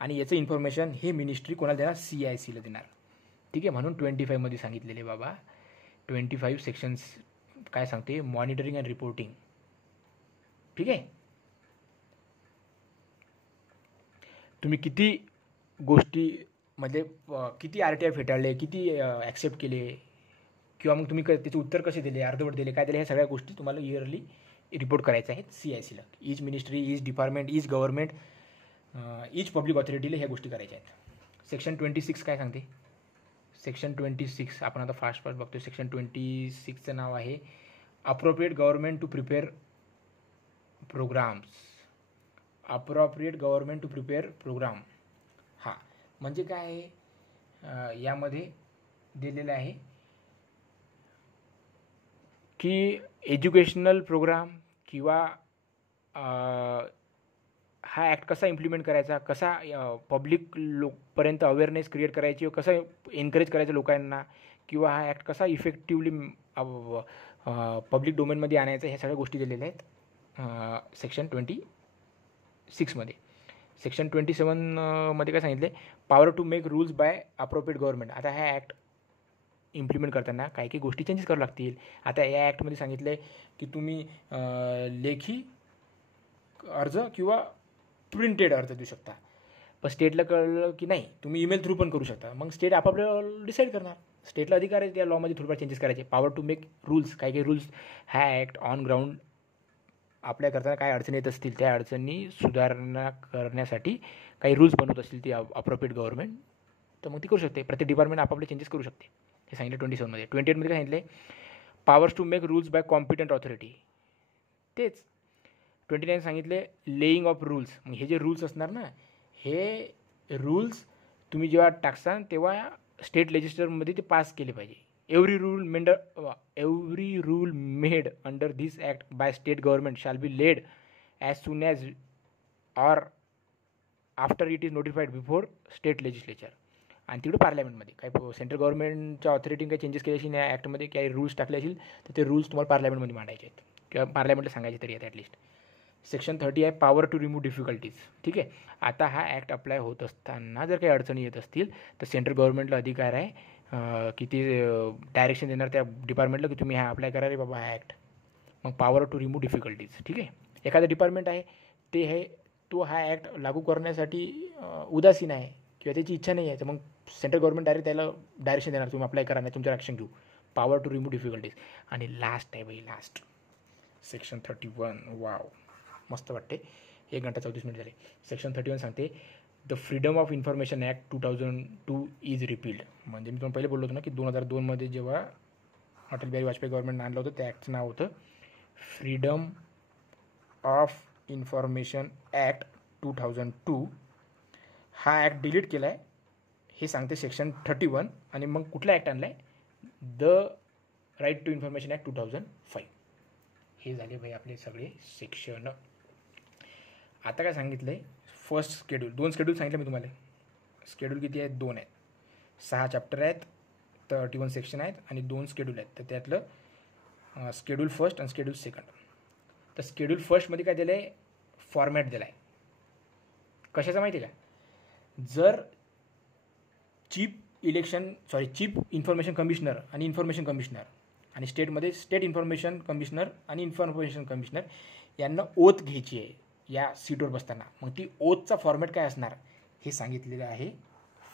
आणि याचं इन्फॉर्मेशन हे मिनिस्ट्री कोणाला देणार? CICला देणार. ठीक आहे. म्हणून 25मध्ये सांगितलेले बाबा, 25 सेक्शन्स काय सांगते? Monitoring and reporting. ठीक आहे. तुम्ही किती गोष्टी म्हणजे किती RTI फेटाळले, किती ॲक्सेप्ट केले, किंवा मग तुम्ही त्याचे उत्तर कसे दिले, अर्धवट दिले, काय दिले, ह्या सगळ्या गोष्टी तुम्हाला इयरली रिपोर्ट करायच्या आहेत CICला. Each ministry, each department, each government, each public ऑथॉरिटीला ह्या गोष्टी करायच्या आहेत. सेक्शन 26 काय सांगते? सेक्शन 26 आपण आता फास्ट बघतो. सेक्शन 26चं नाव आहे appropriate government to prepare programmes. Appropriate government to prepare programme. हां, म्हणजे काय आहे, यामध्ये दिलेलं आहे की एज्युकेशनल प्रोग्राम किंवा हा ॲक्ट कसा इम्प्लिमेंट करायचा, कसा पब्लिक लोकपर्यंत अवेअरनेस क्रिएट करायची, कसं एनकरेज करायचं लोकांना, किंवा हा ॲक्ट कसा इफेक्टिवली पब्लिक डोमेनमध्ये आणायचा, ह्या सगळ्या गोष्टी दिलेल्या आहेत सेक्शन 26मध्ये. सेक्शन 27मध्ये काय सांगितले? Power to make rules by appropriate government. आता हा ॲक्ट इम्प्लिमेंट करताना काही काही गोष्टी चेंजेस करावं लागतील. आता या ॲक्टमध्ये सांगितलं आहे की तुम्ही लेखी अर्ज किंवा प्रिंटेड अर्ज देऊ शकता, पण स्टेटला कळलं की नाही तुम्ही ईमेल थ्रू पण करू शकता. मग स्टेट आपापलं डिसाईड करणार. स्टेटला अधिकार आहे त्या लॉमध्ये थोडंफार चेंजेस करायचे. पॉवर टू मेक रूल्स, काही काही रूल्स हा ॲक्ट ऑन ग्राउंड अप्लाय करताना काय अडचणी येत असतील, त्या अडचणी सुधारणा करण्यासाठी काही रूल्स बनवत असतील ती अप्रोप्रिएट गव्हर्नमेंट, तर मग ती करू शकते. प्रत्येक डिपार्टमेंट आपापले चेंजेस करू शकते. हे सांगितलं 27मध्ये. 28मध्ये काय सांगितले? Powers to make rules by competent authority. तेच 29 सांगितले लेईंग ऑफ रूल्स. मग हे जे रूल्स असणार ना, हे रूल्स तुम्ही जेव्हा टाकसान तेव्हा स्टेट लेजिस्लेचरमध्ये ते पास केले पाहिजे. Every rule made under this act by state government shall be laid as soon as or after it is notified before state legislature. आणि तिकडे पार्लमेंटमध्ये काही सेंट्रल गव्हर्नमेंटच्या ऑथॉरिटीने काही चेंजेस केले असेल या ॲक्टमध्ये, काही रूल्स टाकले असेल, तर ते रूल्स तुम्हाला पार्लमेंटमध्ये मांडायचे आहेत किंवा पार्लमेंटला सांगायचे तरी आहेत ॲटलिस्ट. सेक्शन 30 आहे पॉवर टू रिमूव्ह डिफिकल्टीज. ठीक आहे. आता हा ॲक्ट अप्लाय होत असताना जर काही अडचणी येत असतील तर सेंट्रल गव्हर्नमेंटला अधिकार आहे की ते डायरेक्शन देणार त्या डिपार्टमेंटला की तुम्ही हा अप्लाय करा रे बाबा हा ॲक्ट. मग पॉवर टू रिमूव्ह डिफिकल्टीज. ठीक आहे. एखादा डिपार्टमेंट आहे तो हा ॲक्ट लागू करण्यासाठी उदासीन आहे किंवा त्याची इच्छा नाही आहे, तर मग सेंट्रल गव्हर्नमेंट डायरेक्ट त्याला डायरेक्शन देणार तुम्ही अप्लाय करा, नाही तुमचं ॲक्शन घेऊ. Power to remove difficulties. आणि लास्ट आहे बाई, लास्ट सेक्शन 31. वाव, मस्त वाटते. 1 घंटा 34 मिनिट झाले. सेक्शन 31 सांगते the freedom of information act 2002 is repealed. म्हणजे मी तुम्हाला पहिले बोललो होतो ना की 2002मध्ये जेव्हा अटल बिहारी वाजपेयी गव्हर्नमेंटनं आणलं होतं. त्या ॲक्टचं नाव होतं फ्रीडम ऑफ इन्फॉर्मेशन ॲक्ट 2002. हा ॲक्ट डिलीट केला आहे हे सांगते सेक्शन 31. आणि मग कुठला ॲक्ट आणला आहे? The right to information act 2005. हे झाले भाई आपले सगळे सेक्शन. आता काय सांगितलं आहे? First schedule. 2 स्केड्यूल सांगितलं मी तुम्हाला. स्केड्यूल किती आहेत? 2 आहेत. 6 चॅप्टर आहेत, 31 सेक्शन आहेत आणि 2 स्केड्यूल आहेत. तर त्यातलं स्केड्यूल फर्स्ट आणि स्केड्यूल सेकंड. तर स्केड्यूल फर्स्टमध्ये काय दिलं आहे? फॉर्मॅट दिला आहे. कशाचं माहिती आहे का? जर चीफ इन्फॉर्मेशन कमिशनर आणि इन्फॉर्मेशन कमिशनर आणि स्टेटमध्ये स्टेट इन्फॉर्मेशन कमिशनर आणि इन्फॉर्मेशन कमिशनर यांना ओथ घ्यायची आहे या सीटवर बसताना, मग ती ओथचा फॉर्मॅट काय असणार हे सांगितलेलं आहे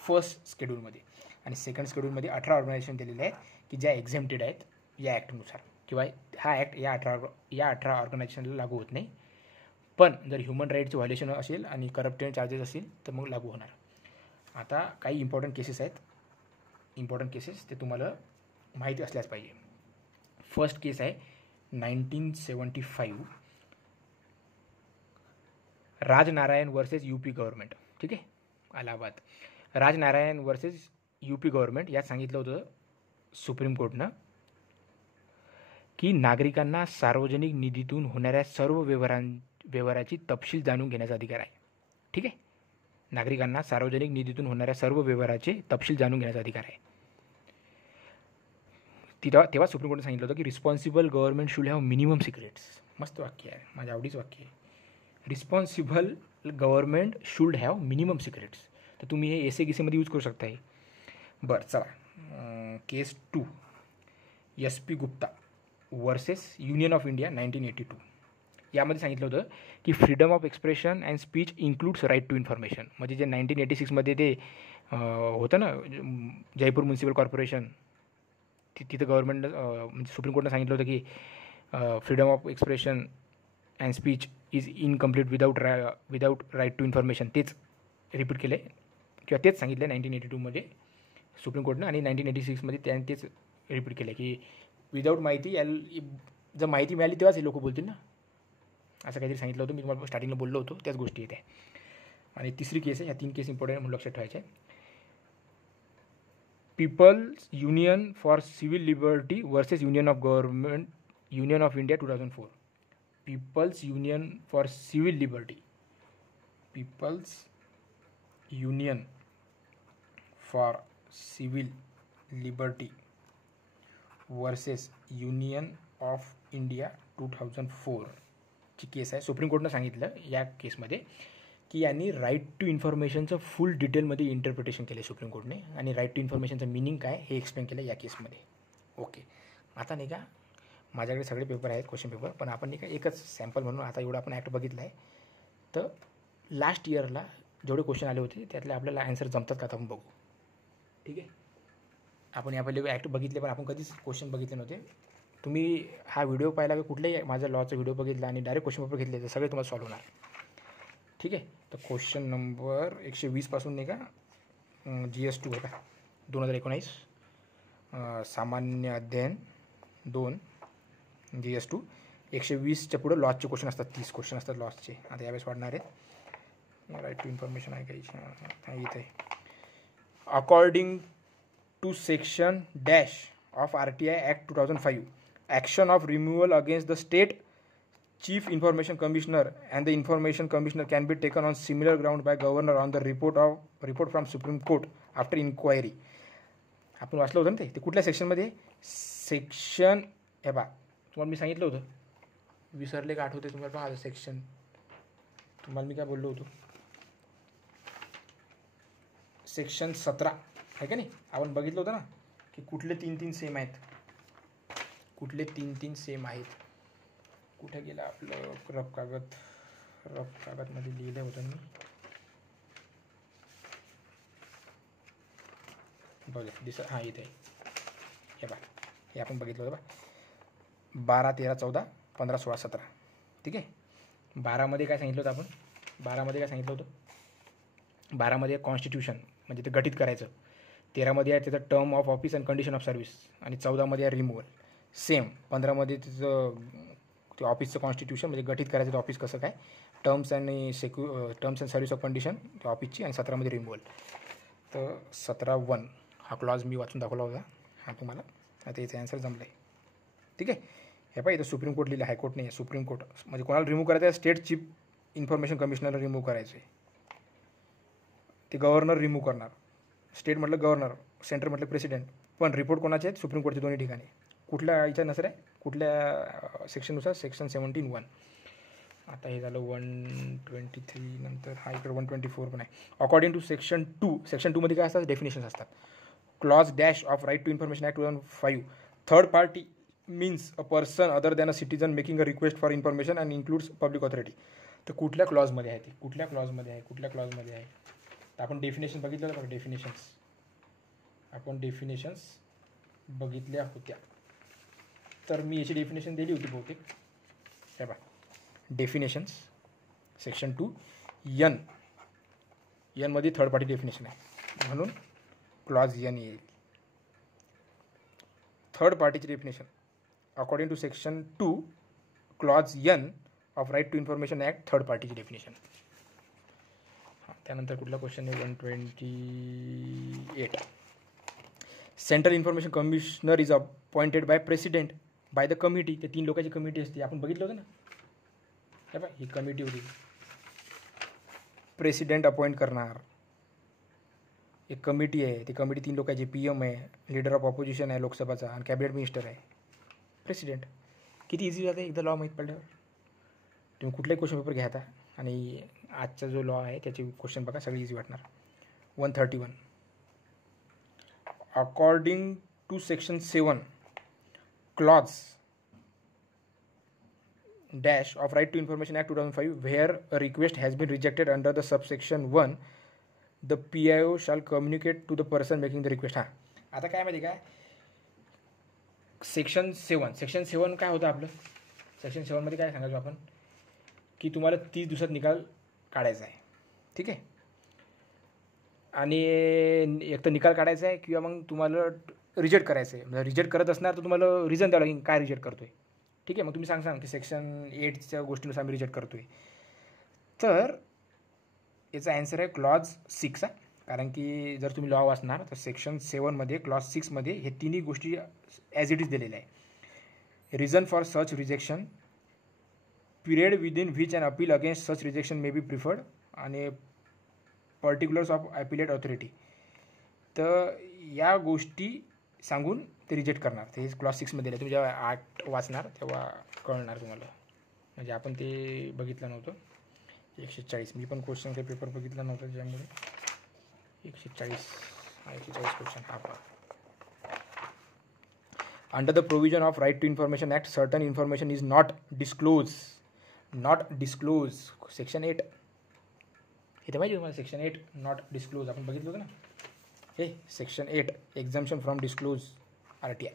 फर्स्ट स्केड्यूलमध्ये. आणि सेकंड स्केड्यूलमध्ये 18 ऑर्गनायझेशन दिलेले आहेत की ज्या एक्झेम्प्टेड आहेत या ॲक्टनुसार, किंवा हा ॲक्ट या 18 ऑर्गनायझेशनला लागू होत नाही. पण जर ह्युमन राईटचं व्हायलेशन असेल आणि करप्शन चार्जेस असेल तर मग लागू होणार. आता काही इम्पॉर्टंट केसेस आहेत. इम्पॉर्टंट केसेस ते तुम्हाला माहिती असल्याच पाहिजे. फर्स्ट केस आहे 1975 राजनारायण वर्सेस यूपी गव्हर्नमेंट. ठीक आहे, Allahabad. Rajnarayan versus UP government यात सांगितलं होतं सुप्रीम कोर्टनं की नागरिकांना सार्वजनिक निधीतून होणाऱ्या सर्व व्यवहाराची तपशील जाणून घेण्याचा अधिकार आहे. ठीक आहे, नागरिकांना सार्वजनिक निधीतून होणाऱ्या सर्व व्यवहाराचे तपशील जाणून घेण्याचा अधिकार आहे. तेव्हा सुप्रीम कोर्टने सांगितलं होतं की responsible government should have minimum secrets. मस्त वाक्य आहे, माझ्या आवडीचं वाक्य आहे. Responsible government should have minimum secrets. तर तुम्ही हे एसे-गिसेमध्ये यूज करू शकता. हे बरं, चला. Case 2 SP Gupta versus union of India 1982. यामध्ये सांगितलं होतं की freedom of expression and speech includes right to information. म्हणजे जे 1986मध्ये ते होतं ना जयपूर म्युन्सिपल कॉर्पोरेशन, तिथं गव्हर्नमेंट म्हणजे सुप्रीम कोर्टनं सांगितलं होतं की freedom of expression and speech is incomplete without right to information. तेच रिपीट केलं आहे किंवा तेच सांगितलं 1982मध्ये सुप्रीम कोर्टनं, आणि 1986मध्ये त्याने तेच रिपीट केलं की विदाऊट माहिती जर माहिती मिळाली तेव्हाच हे लोक बोलतील ना, असं काहीतरी सांगितलं होतं. मी तुम्हाला स्टार्टिंगला बोललो होतो त्याच गोष्टी येत आहे. आणि तिसरी केस आहे. ह्या 3 केस इम्पॉर्टंट म्हणून लक्षात ठेवायचे आहे. People's union for civil liberty versus union of India 2004. People's union for civil liberty. People's union for civil liberty versus union of India 2004 ची केस आहे. सुप्रीम कोर्टनं सांगितलं या केसमध्ये की यांनी राईट टू इन्फॉर्मेशनचं फुल डिटेलमध्ये इंटरप्रिटेशन केलं सुप्रीम कोर्टने, आणि राईट टू इन्फॉर्मेशनचं मिनिंग काय हे एक्सप्लेन केलं या केसमध्ये. ओके, आता नाही का माझ्याकडे सगळे पेपर आहेत, क्वेश्चन पेपर, पण आपण नाही का एकच सॅम्पल म्हणून आता एवढं आपण ॲक्ट बघितलं आहे. तर लास्ट इयरला जेवढे क्वेश्चन आले होते त्यातले आपल्याला ॲन्सर जमतात का आता आपण बघू. ठीक आहे, आपण या पहिले ॲक्ट बघितले पण आपण कधीच क्वेश्चन बघितले नव्हते. तुम्ही हा व्हिडिओ पाहिला की कुठलाही माझा लॉचा व्हिडिओ बघितला आणि डायरेक्ट क्वेश्चन पेपर घेतले तर सगळे तुम्हाला सॉल्व्ह होणार. ठीक आहे, तर क्वेश्चन नंबर 120 पासून नाही का GS2 होता 2019 सामान्य अध्ययन 2 GS2 120च्या पुढे लॉसचे क्वेश्चन असतात. 30 क्वेश्चन असतात लॉसचे. आता यावेळेस वाढणार आहेत. राईट टू इन्फॉर्मेशन आहे काही इथे. According to section dash of RTI Act 2005, action of removal against the state chief information commissioner and the information commissioner can be taken on similar ground by governor on the report from Supreme Court after inquiry. आपण वाचलं होतं ना ते कुठल्या सेक्शनमध्ये? Section हे बा तुम्हाला मी सांगितलं होतं, विसरले का आठवते तुम्हाला? पहा सेक्शन तुम्हाला मी काय बोललो होतो, सेक्शन 17 आहे का नाही? आपण बघितलं होतं ना की कुठले 3 सेम आहेत, कुठले 3 सेम आहेत. कुठे गेला आपलं रफ कागदमध्ये लिहिलं होतं मी, बघा हां इथे हे बा, हे आपण बघितलं होतं बा 12, 13, 14, 15, 16, 17. ठीक आहे, 12मध्ये काय सांगितलं होतं आपण? 12मध्ये काय सांगितलं होतं? 12मध्ये कॉन्स्टिट्यूशन म्हणजे ते गठीत करायचं. 13मध्ये आहे त्याचं term of office and condition of service, आणि 14मध्ये आहे रिमूव्हल. सेम 15मध्ये तिचं ते ऑफिसचं कॉन्स्टिट्यूशन म्हणजे गठीत करायचं ते ऑफिस कसं काय, terms and service of condition त्या ऑफिसची, आणि 17मध्ये रिमूव्हल. तर 17(1) हा क्लॉज मी वाचून दाखवला होता हा तुम्हाला. आता याचा ॲन्सर जमला आहे. ठीक आहे. हे पाहिजे इथं सुप्रीम कोर्ट लिहिलं, हायकोर्ट नाही आहे, सुप्रीम कोर्ट. म्हणजे कोणाला रिमूव्ह करायचं आहे, स्टेट चीफ इन्फॉर्मेशन कमिशनरला रिमूव्ह करायचं आहे. ते गव्हर्नर रिमूव्ह करणार. स्टेट म्हटलं गव्हर्नर, सेंटर म्हटलं प्रेसिडेंट. पण रिपोर्ट कोणाचे आहेत, सुप्रीम कोर्टचे दोन्ही ठिकाणी. कुठल्या याच्या नसर आहे, कुठल्या सेक्शननुसार, सेक्शन 17(1). आता हे झालं 123. नंतर हा इकडे 124 पण आहे. अकॉर्डिंग टू सेक्शन 2, सेक्शन 2मध्ये काय असतात, डेफिनेशन्स असतात. Clause dash of right to information act 2005, third party means a person other than a citizen making a request for information and includes public authority. तर कुठल्या क्लॉजमध्ये आहे ते, कुठल्या क्लॉजमध्ये आहे. तर आपण डेफिनेशन बघितलं बघा, आपण डेफिनेशन्स बघितल्या होत्या. तर मी याची डेफिनेशन दिली होती बहुतेक. हे बघा, डेफिनेशन्स सेक्शन 2 मध्ये थर्ड पार्टी डेफिनेशन आहे, म्हणून क्लॉज एन येईल. थर्ड पार्टीची definition according to section 2 clause N of right to information act, third पार्टीची डेफिनेशन. त्यानंतर कुठला क्वेश्चन आहे, 128. Central information commissioner is appointed by president by the committee. ते 3 लोकांची कमिटी असते, आपण बघितलं होतं ना. हे बघा, ही कमिटी होती, प्रेसिडेंट अपॉइंट करणार. एक कमिटी आहे, ती कमिटी 3 लोकांची, PM आहे, लीडर ऑफ ऑपोजिशन आहे लोकसभाचा, आणि कॅबिनेट मिनिस्टर आहे, प्रेसिडेंट. किती इझी जाते एकदा लॉ माहीत पडल्यावर. तुम्ही कुठलाही क्वेश्चन पेपर घ्या आता, आणि आजचा जो लॉ आहे त्याचे क्वेश्चन बघा, सगळे इझी वाटणार. 131. According to section 7 clause dash of right to information act 2005 where a request has been rejected under the subsection 1 the PIO shall communicate to the person making the request. आता काय माहिती काय, section 7 काय होतं आपलं, section 7मध्ये काय सांगायचो आपण, की तुम्हाला 30 दिवसात निकाल काढायचा आहे. ठीक आहे. आणि एक तर निकाल काढायचा आहे, किंवा मग तुम्हाला रिजेक्ट करायचं आहे. रिजेक्ट करत असणार तर तुम्हाला रिझन द्यावं लागेल काय रिजेक्ट करतोय. ठीक आहे. मग तुम्ही सांग की सेक्शन 8च्या गोष्टीनुसार मी रिजेक्ट करतो आहे. तर याचा ॲन्सर आहे क्लॉज 6. कारण की जर तुम्ही लॉ वाचणार तर सेक्शन 7मध्ये क्लॉज 6मध्ये हे तिन्ही गोष्टी ॲज इट इज दिलेल्या आहे. Reason for such rejection, period within which and appeal against such rejection may be preferred, आणि पर्टिक्युलर्स ऑफ ॲपिलेट ऑथॉरिटी. तर या गोष्टी सांगून ते रिजेक्ट करणार. ते क्लॉज 6मध्ये दिले. तुम्ही जेव्हा 8 वाचणार तेव्हा कळणार तुम्हाला. म्हणजे आपण ते बघितलं नव्हतं. 140 मी पण क्वेश्चन काही पेपर बघितला नव्हता, ज्यामुळे 140 क्वेश्चन हा पहा. Under the provision of right to information act certain information is not disclose. Section 8 इथे माहिती तुम्हाला, सेक्शन 8 नॉट डिस्क्लोज आपण बघितलं होतं ना. हे section 8 exemption from disclose RTI,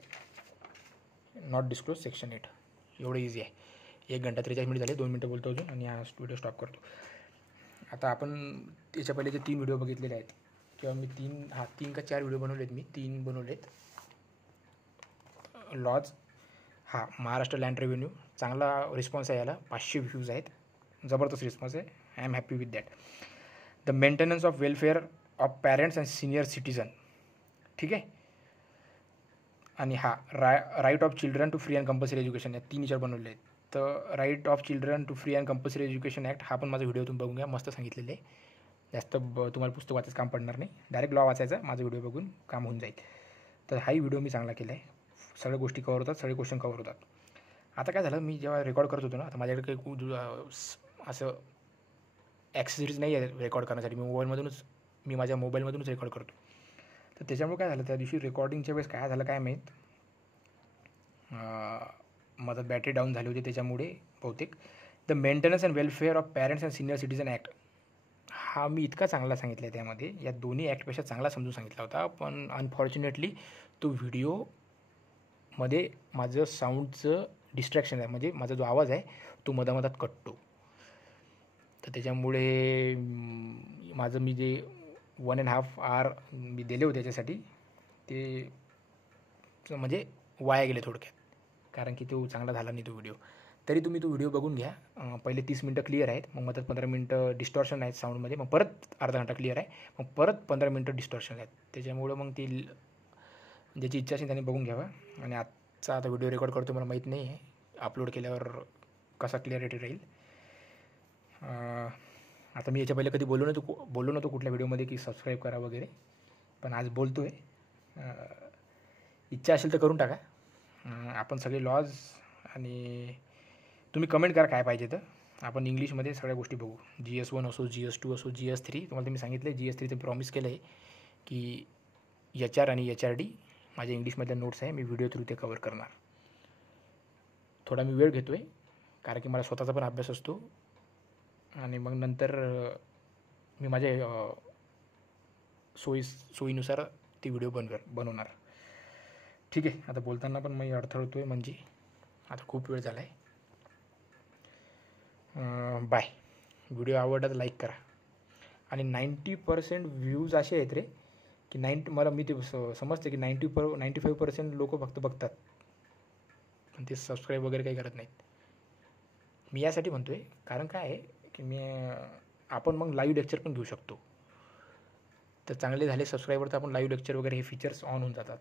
not disclose section 8. एवढं इझी आहे. 1 घंटा 43 मिनिट झाले, 2 मिनटं बोलतो अजून, आणि हा व्हिडिओ स्टॉप करतो. आता आपण त्याच्या पहिले जे 3 व्हिडिओ बघितलेले आहेत, किंवा मी 3 का 4 व्हिडिओ बनवले आहेत, मी 3 बनवलेत. लॉज, महाराष्ट्र लँड रेव्हेन्यू, चांगला रिस्पॉन्स आहे याला, 500 व्ह्यूज आहेत, जबरदस्त रिस्पॉन्स आहे. I am happy with that. The maintenance of welfare of parents and senior citizen. ठीक आहे. आणि right of children to free and compulsory education, या 3 विचार बनवले आहेत. तर right of children to free and compulsory education act हा पण माझा व्हिडिओ तुम्ही बघून घ्या, मस्त सांगितलेलं आहे. जास्त तुम्हाला पुस्तक वाचायचं काम पडणार नाही, डायरेक्ट लॉ वाचायचा, माझा व्हिडिओ बघून काम होऊन जाईल. तर हाही व्हिडिओ मी चांगला केला आहे. सगळ्या गोष्टी कवर होतात, सगळे क्वेश्चन कवर होतात. आता काय झालं, मी जेव्हा रेकॉर्ड करत होतो ना, आता माझ्याकडे काही असं ॲक्सेसरीज नाही आहे रेकॉर्ड करण्यासाठी. मी माझ्या मोबाईलमधूनच रेकॉर्ड करतो. तर त्याच्यामुळे काय झालं, त्या दिवशी रेकॉर्डिंगच्या वेळेस काय झालं काय माहीत, माझं बॅटरी डाऊन झाली होती, त्याच्यामुळे बहुतेक. The maintenance and welfare of parents and senior citizen act हा मी इतका चांगला सांगितला आहे त्यामध्ये, या दोन्ही ॲक्टपेक्षा चांगला समजून सांगितला होता. पण अनफॉर्च्युनेटली तो व्हिडिओमध्ये माझं साऊंडचं डिस्ट्रॅक्शन आहे, म्हणजे माझा जो आवाज आहे तो मधामधात कटतो. तर त्याच्यामुळे मी जे 1.5 hour मी दिले होते त्याच्यासाठी, ते म्हणजे वाया गेले थोडक्यात. कारण की तो चांगला झाला नाही तो व्हिडिओ. तरी तुम्ही तो व्हिडिओ बघून घ्या. पहिले 30 मिनटं क्लिअर आहेत, मग मधात 15 मिनटं डिस्टॉर्शन आहेत साऊंडमध्ये, मग परत अर्धा घंटा क्लिअर आहे, मग परत 15 मिनटं डिस्टॉर्शन आहेत. त्याच्यामुळं मग ती ज्याची इच्छा असेल त्याने बघून घ्यावा. आणि आजचा आता व्हिडिओ रेकॉर्ड करतो, मला माहीत नाही आहे अपलोड केल्यावर कसा क्लिअरिटी राहील. आता मी याच्या पहिले कधी बोललो नव्हतो कुठल्या व्हिडिओमध्ये की सबस्क्राईब करा वगैरे, पण आज बोलतो आहे. इच्छा असेल तर करून टाका. आपण सगळे लॉज आणि तुम्ही कमेंट करा काय पाहिजे तर आपण इंग्लिशमध्ये सगळ्या गोष्टी बघू. GS1 असो, GS2 असो, GS3. तुम्हाला मी सांगितलं आहे GS3 प्रॉमिस केलं आहे की HR आणि HRD माझ्या इंग्लिशमधल्या नोट्स आहे, मी व्हिडिओ थ्रू ते कवर करणार. थोडा मी वेळ घेतो आहे कारण की मला स्वतःचा पण अभ्यास असतो आणि मग नंतर मी माझ्या सोयीनुसार ती व्हिडिओ बनवणार. ठीक आहे. आता बोलताना पण मी अडथळतो आहे म्हणजे आता खूप वेळ झाला आहे. बाय. व्हिडिओ आवडला तर लाईक करा. आणि 90% व्ह्यूज असे आहेत रे की मला मी ते समजते की 95% लोक फक्त बघतात, पण ते सबस्क्राईब वगैरे काही करत नाहीत. मी यासाठी म्हणतो आहे कारण काय आहे की आपण मग लाईव्ह लेक्चर पण घेऊ शकतो. तर चांगले झाले सबस्क्रायबर तर आपण लाईव्ह लेक्चर वगैरे हे फीचर्स ऑन होऊन जातात.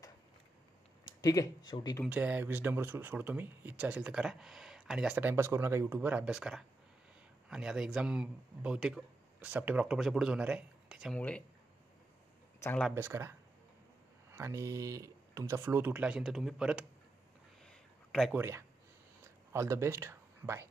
ठीक आहे. शेवटी तुमच्या विजडमवर सोडतो मी. इच्छा असेल तर करा आणि जास्त टाईमपास करू नका, यूट्यूबवर अभ्यास करा. आणि आता एक्झाम बहुतेक सप्टेंबर ऑक्टोबरच्या पुढेच होणार आहे, त्याच्यामुळे चांगला अभ्यास करा. आणि तुमचा फ्लो तुटला असेल तर तुम्ही परत ट्रॅकवर या. All the best. बाय.